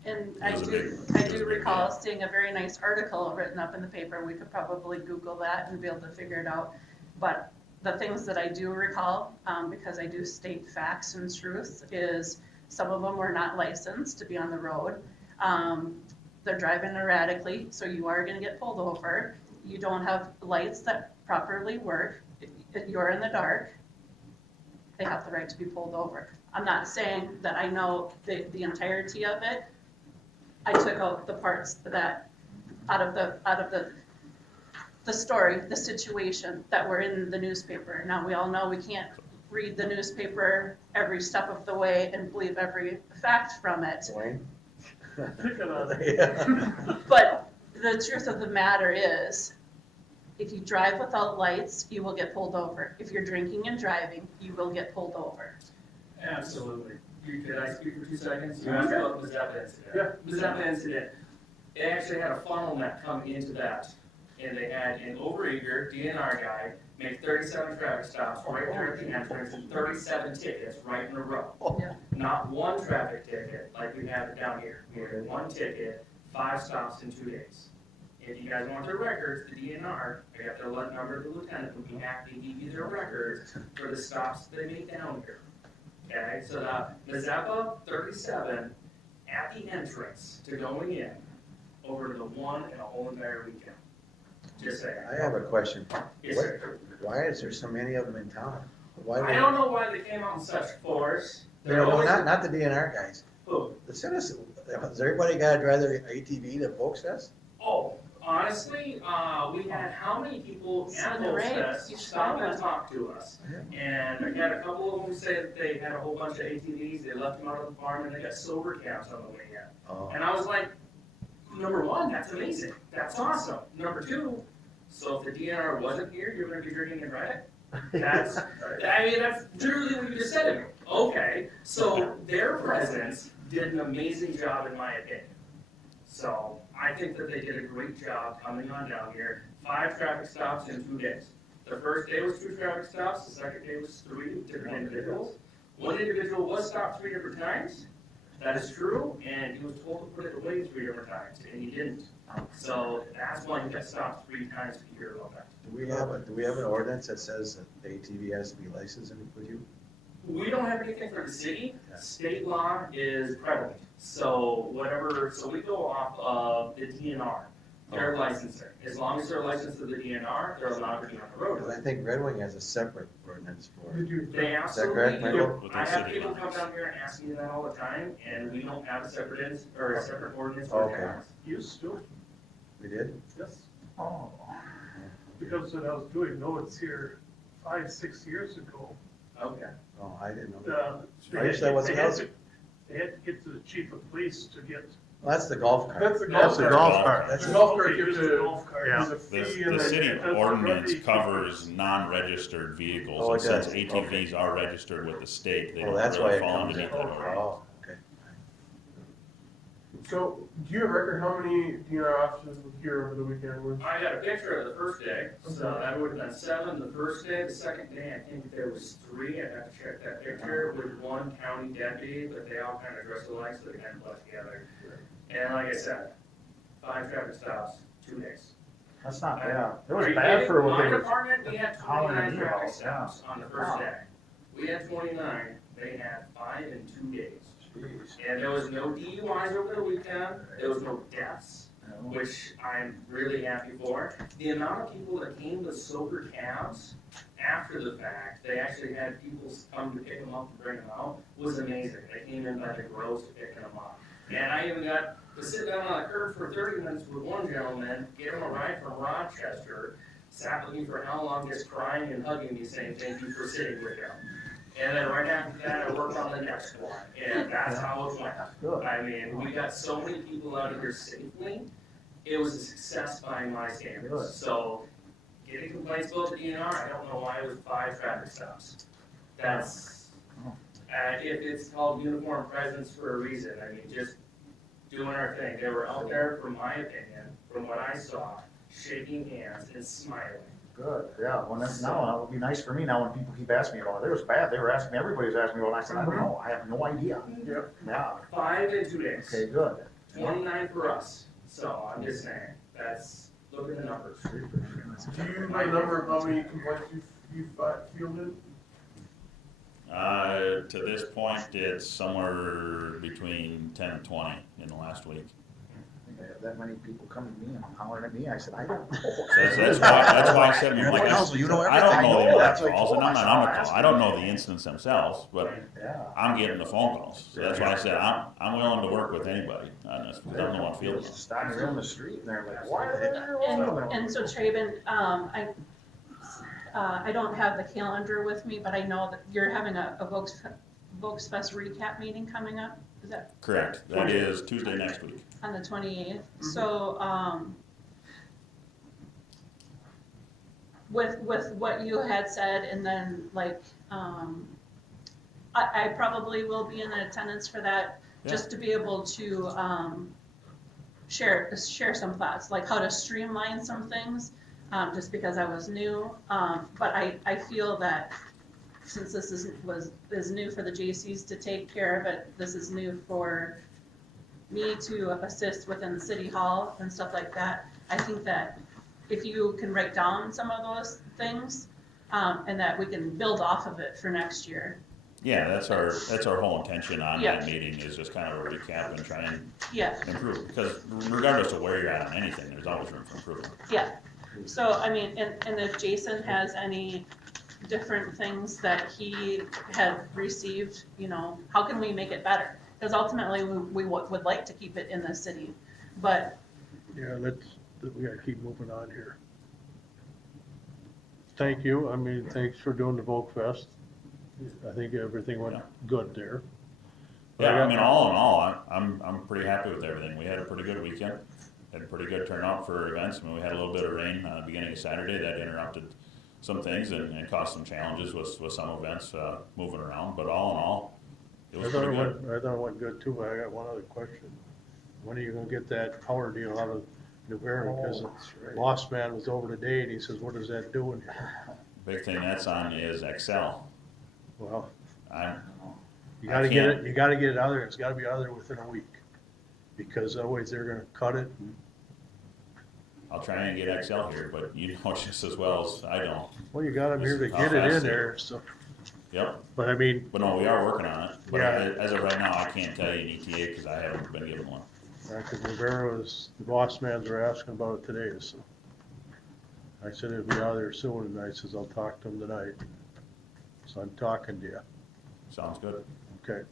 And I do recall seeing a very nice article written up in the paper. We could probably Google that and be able to figure it out. But the things that I do recall, because I do state facts and truths, is some of them were not licensed to be on the road. They're driving erratically, so you are gonna get pulled over. You don't have lights that properly work, if you're in the dark, they have the right to be pulled over. I'm not saying that I know the entirety of it. I took out the parts that, out of the story, the situation that were in the newspaper. Now, we all know we can't read the newspaper every step of the way and believe every fact from it. Dwayne? But the truth of the matter is, if you drive without lights, you will get pulled over. If you're drinking and driving, you will get pulled over. Absolutely. Could I speak for 2 seconds? You asked about the Mazeppa incident. Yeah. The Mazeppa incident, they actually had a funnel net come into that. And they had an over-eager DNR guy make 37 traffic stops right there at the entrance and 37 tickets right in a row. Yeah. Not one traffic ticket like we have it down here. We had 1 ticket, 5 stops in 2 days. If you guys want their records, the DNR, I got their number, the lieutenant would be happy to give you their records for the stops they make down here. Okay, so the Mazeppa 37 at the entrance to going in over to the one and a whole entire weekend. Just saying. I have a question. Yes, sir. Why is there so many of them in town? Why I don't know why they came out in such force. No, not the DNR guys. Who? The citizens. Has everybody got to drive their ATV to Folks Fest? Oh, honestly, we had how many people at the those rate, fests you stop should and talk to us? And I had a couple of them say that they had a whole bunch of ATVs, they left them out of the farm, and they got sober cabs on the way in. Oh. And I was like, number one, that's amazing, that's awesome. Number two, so if the DNR wasn't here, you're gonna be drinking and driving? That's, I mean, that's literally what you just said to me. Okay, so their presence did an amazing job in my opinion. So I think that they did a great job coming on down here. 5 traffic stops in 2 days. The first day was 2 traffic stops, the second day was 3 different individuals. One individual was stopped 3 different times. That is true, and he was told to put it away 3 different times, and he didn't. So that's why he got stopped 3 times to hear about that. Do we have an ordinance that says that the ATV has to be licensed with you? We don't have anything for the city. State law is prevalent. So whatever, so we go off of the DNR, their licensing. As long as they're licensed to the DNR, they're allowed to be on the road. Because I think Red Wing has a separate ordinance for. They Is that correct, absolutely do. Michael? I have people come down here and ask me that all the time, and we don't have a separate ordinance for Okay. that. Used to, We did? yes, Oh. because when I was doing notes here 5, 6 years ago, Okay. Oh, I didn't know. they I wish that wasn't else. They had to get to the chief of police to get. Well, that's the golf cart. That's the That's golf the cart. golf cart. That's The a- golf cart gives Just the a, golf cart. gives a The, fee and the then city it does ordinance already- covers non-registered vehicles, Oh, and it does. since ATVs are registered with the state, they Oh, don't that's why really it fall comes in. underneath that ordinance. Oh, okay. So, do you have a record how many DNR officers were here over the weekend? I got a picture of the first day, so that would have been 7 the first day. The second day, I think there was 3. I'd have to check that picture with 1 county deputy, but they all kind of dressed alike, so they kind of blend together. And like I said, 5 traffic stops, 2 days. That's not bad. It Are was you bad kidding? for what My they were. department, we had hollering 29 at me traffic about, yeah. stops on the first day. We had 29, they had 5 in 2 days. And there was no DUIs over the weekend, there was no deaths, which I'm really happy for. The amount of people that came with sober cabs after the fact, they actually had people come to pick them up and bring them out, was amazing. They came in by the groves to pick them up. And I even got to sit down on a curb for 30 minutes with one gentleman, get him a ride from Rochester, sat with me for how long, just crying and hugging me, saying thank you for sitting with him. And then right after that, I worked on the next one, and that's how it went. I mean, we got so many people out of here safely, it was a success by my standards. So, getting complaints about the DNR, I don't know why it was 5 traffic stops. That's, if it's called uniform presence for a reason, I mean, just doing our thing. They were out there, from my opinion, from what I saw, shaking hands and smiling. Good, yeah, when that's, now, that would be nice for me now when people keep asking me about it. It was bad, they were asking me, everybody's asking me, well, I said, I don't know, I have no idea. Yep. Yeah, 5 in 2 days. okay, good. 29 for us. So I'm just saying, that's, look at the numbers. Do you know the number of how many complaints you've fielded? to this point, it's somewhere between 10 and 20 in the last week. I have that many people coming to me and hollering at me, I said, I don't know. That's why I said, You're like, the council, you know I don't everything. know I the know, index that's what I calls, told and I'm him. not I on said, the I'll call. ask I don't know the incidents themselves, but Yeah. I'm getting the phone calls. So that's why I said, I'm willing to work with anybody on this, because I'm the one They feeling just it. stop me on the street and they're like, why are they there? And so Traven, I don't have the calendar with me, but I know that you're having a Volks Fest recap meeting coming up. Is that Correct. That is Tuesday next week. on the 28th? So, with what you had said, and then like, I probably will be in attendance for that, just to be able to, share some thoughts, like how to streamline some things, just because I was new. But I feel that since this is new for the JCs to take care of it, this is new for me to assist within City Hall and stuff like that. I think that if you can write down some of those things, and that we can build off of it for next year. Yeah, that's our whole intention on Yeah. that meeting, is just kind of a recap and try and Yeah, improve. Because regardless of where you're at on anything, there's always room for improvement. yeah. So, I mean, and if Jason has any different things that he had received, you know, how can we make it better? Because ultimately, we would like to keep it in the city, but Yeah, we gotta keep moving on here. Thank you, I mean, thanks for doing the Volk Fest. I think everything went good there. Yeah, I mean, all in all, I'm pretty happy with everything. We had a pretty good weekend, had a pretty good turnout for events. I mean, we had a little bit of rain beginning of Saturday that interrupted some things and caused some challenges with some events moving around. But all in all, it was pretty good. I thought it went good too, but I got one other question. When are you gonna get that power deal out of New Barry? Because the boss man was over today and he says, what does that do in here? Big thing that's on is Excel. Well, I'm, you I gotta get can't- it, you gotta get it out of there, it's gotta be out of there within a week. Because otherwise they're gonna cut it. I'll try and get Excel here, but you know just as well as I don't. Well, you got them here to How get it fast in they- there, so, Yep. but I mean, But no, we are working on it. But Yeah. as of right now, I can't tell you an ETA because I haven't been given one. because Rivera was, the boss mans were asking about it today, so. I said it'd be out of there soon, and I says I'll talk to him tonight. So I'm talking to you, Sounds good. okay,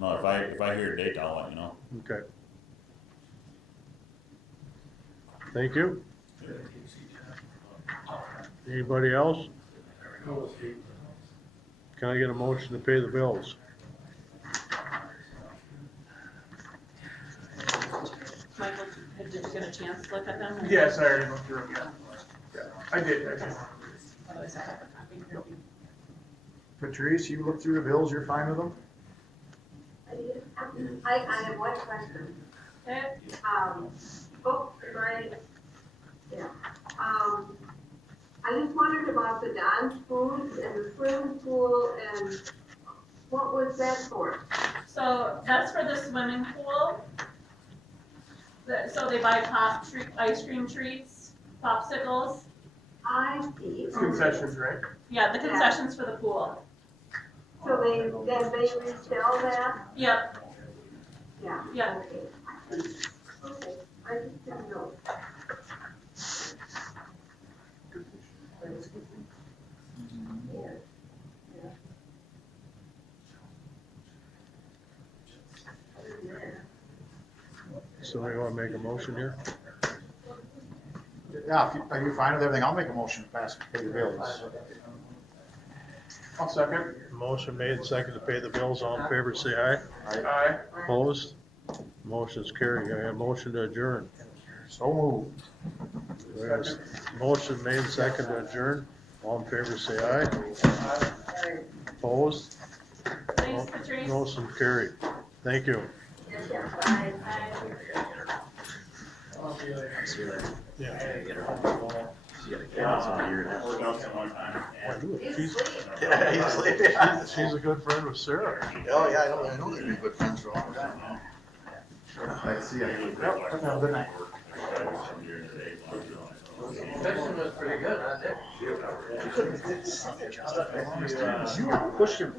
No, if I hear a date, I'll let you know. okay. Thank you. Anybody else? Can I get a motion to pay the bills? Michael, did you get a chance to look at them? Yes, I already looked through them, yeah. I did. Otherwise I have a copy here. Patrice, you look through the bills, you're fine with them? I have one question. Okay. I just wondered about the dance foods and the swimming pool and what was that for? So that's for the swimming pool. So they buy ice cream treats, popsicles. I see. It's concessions, right? Yeah, the concessions for the pool. So they resell that? Yep, Yeah. yeah. Okay. Okay, I just didn't know. Yeah. So you wanna make a motion here? Yeah, are you fine with everything? I'll make a motion to pass, pay the bills. I'll second. Motion made, second to pay the bills, all in favor, say aye. Aye. Opposed? Motion's carried, I have a motion to adjourn. So moved. There's motion made, second to adjourn, all in favor, say aye. Opposed? Thanks, Patrice. Motion carried, thank you. Bye. See you later. Yeah. Get her home. She got a cat, so weird. She's a good friend with Sarah. Oh, yeah, I know they've been good friends for a long time now. I see. Have a good night. was pretty good, wasn't it? You pushed him.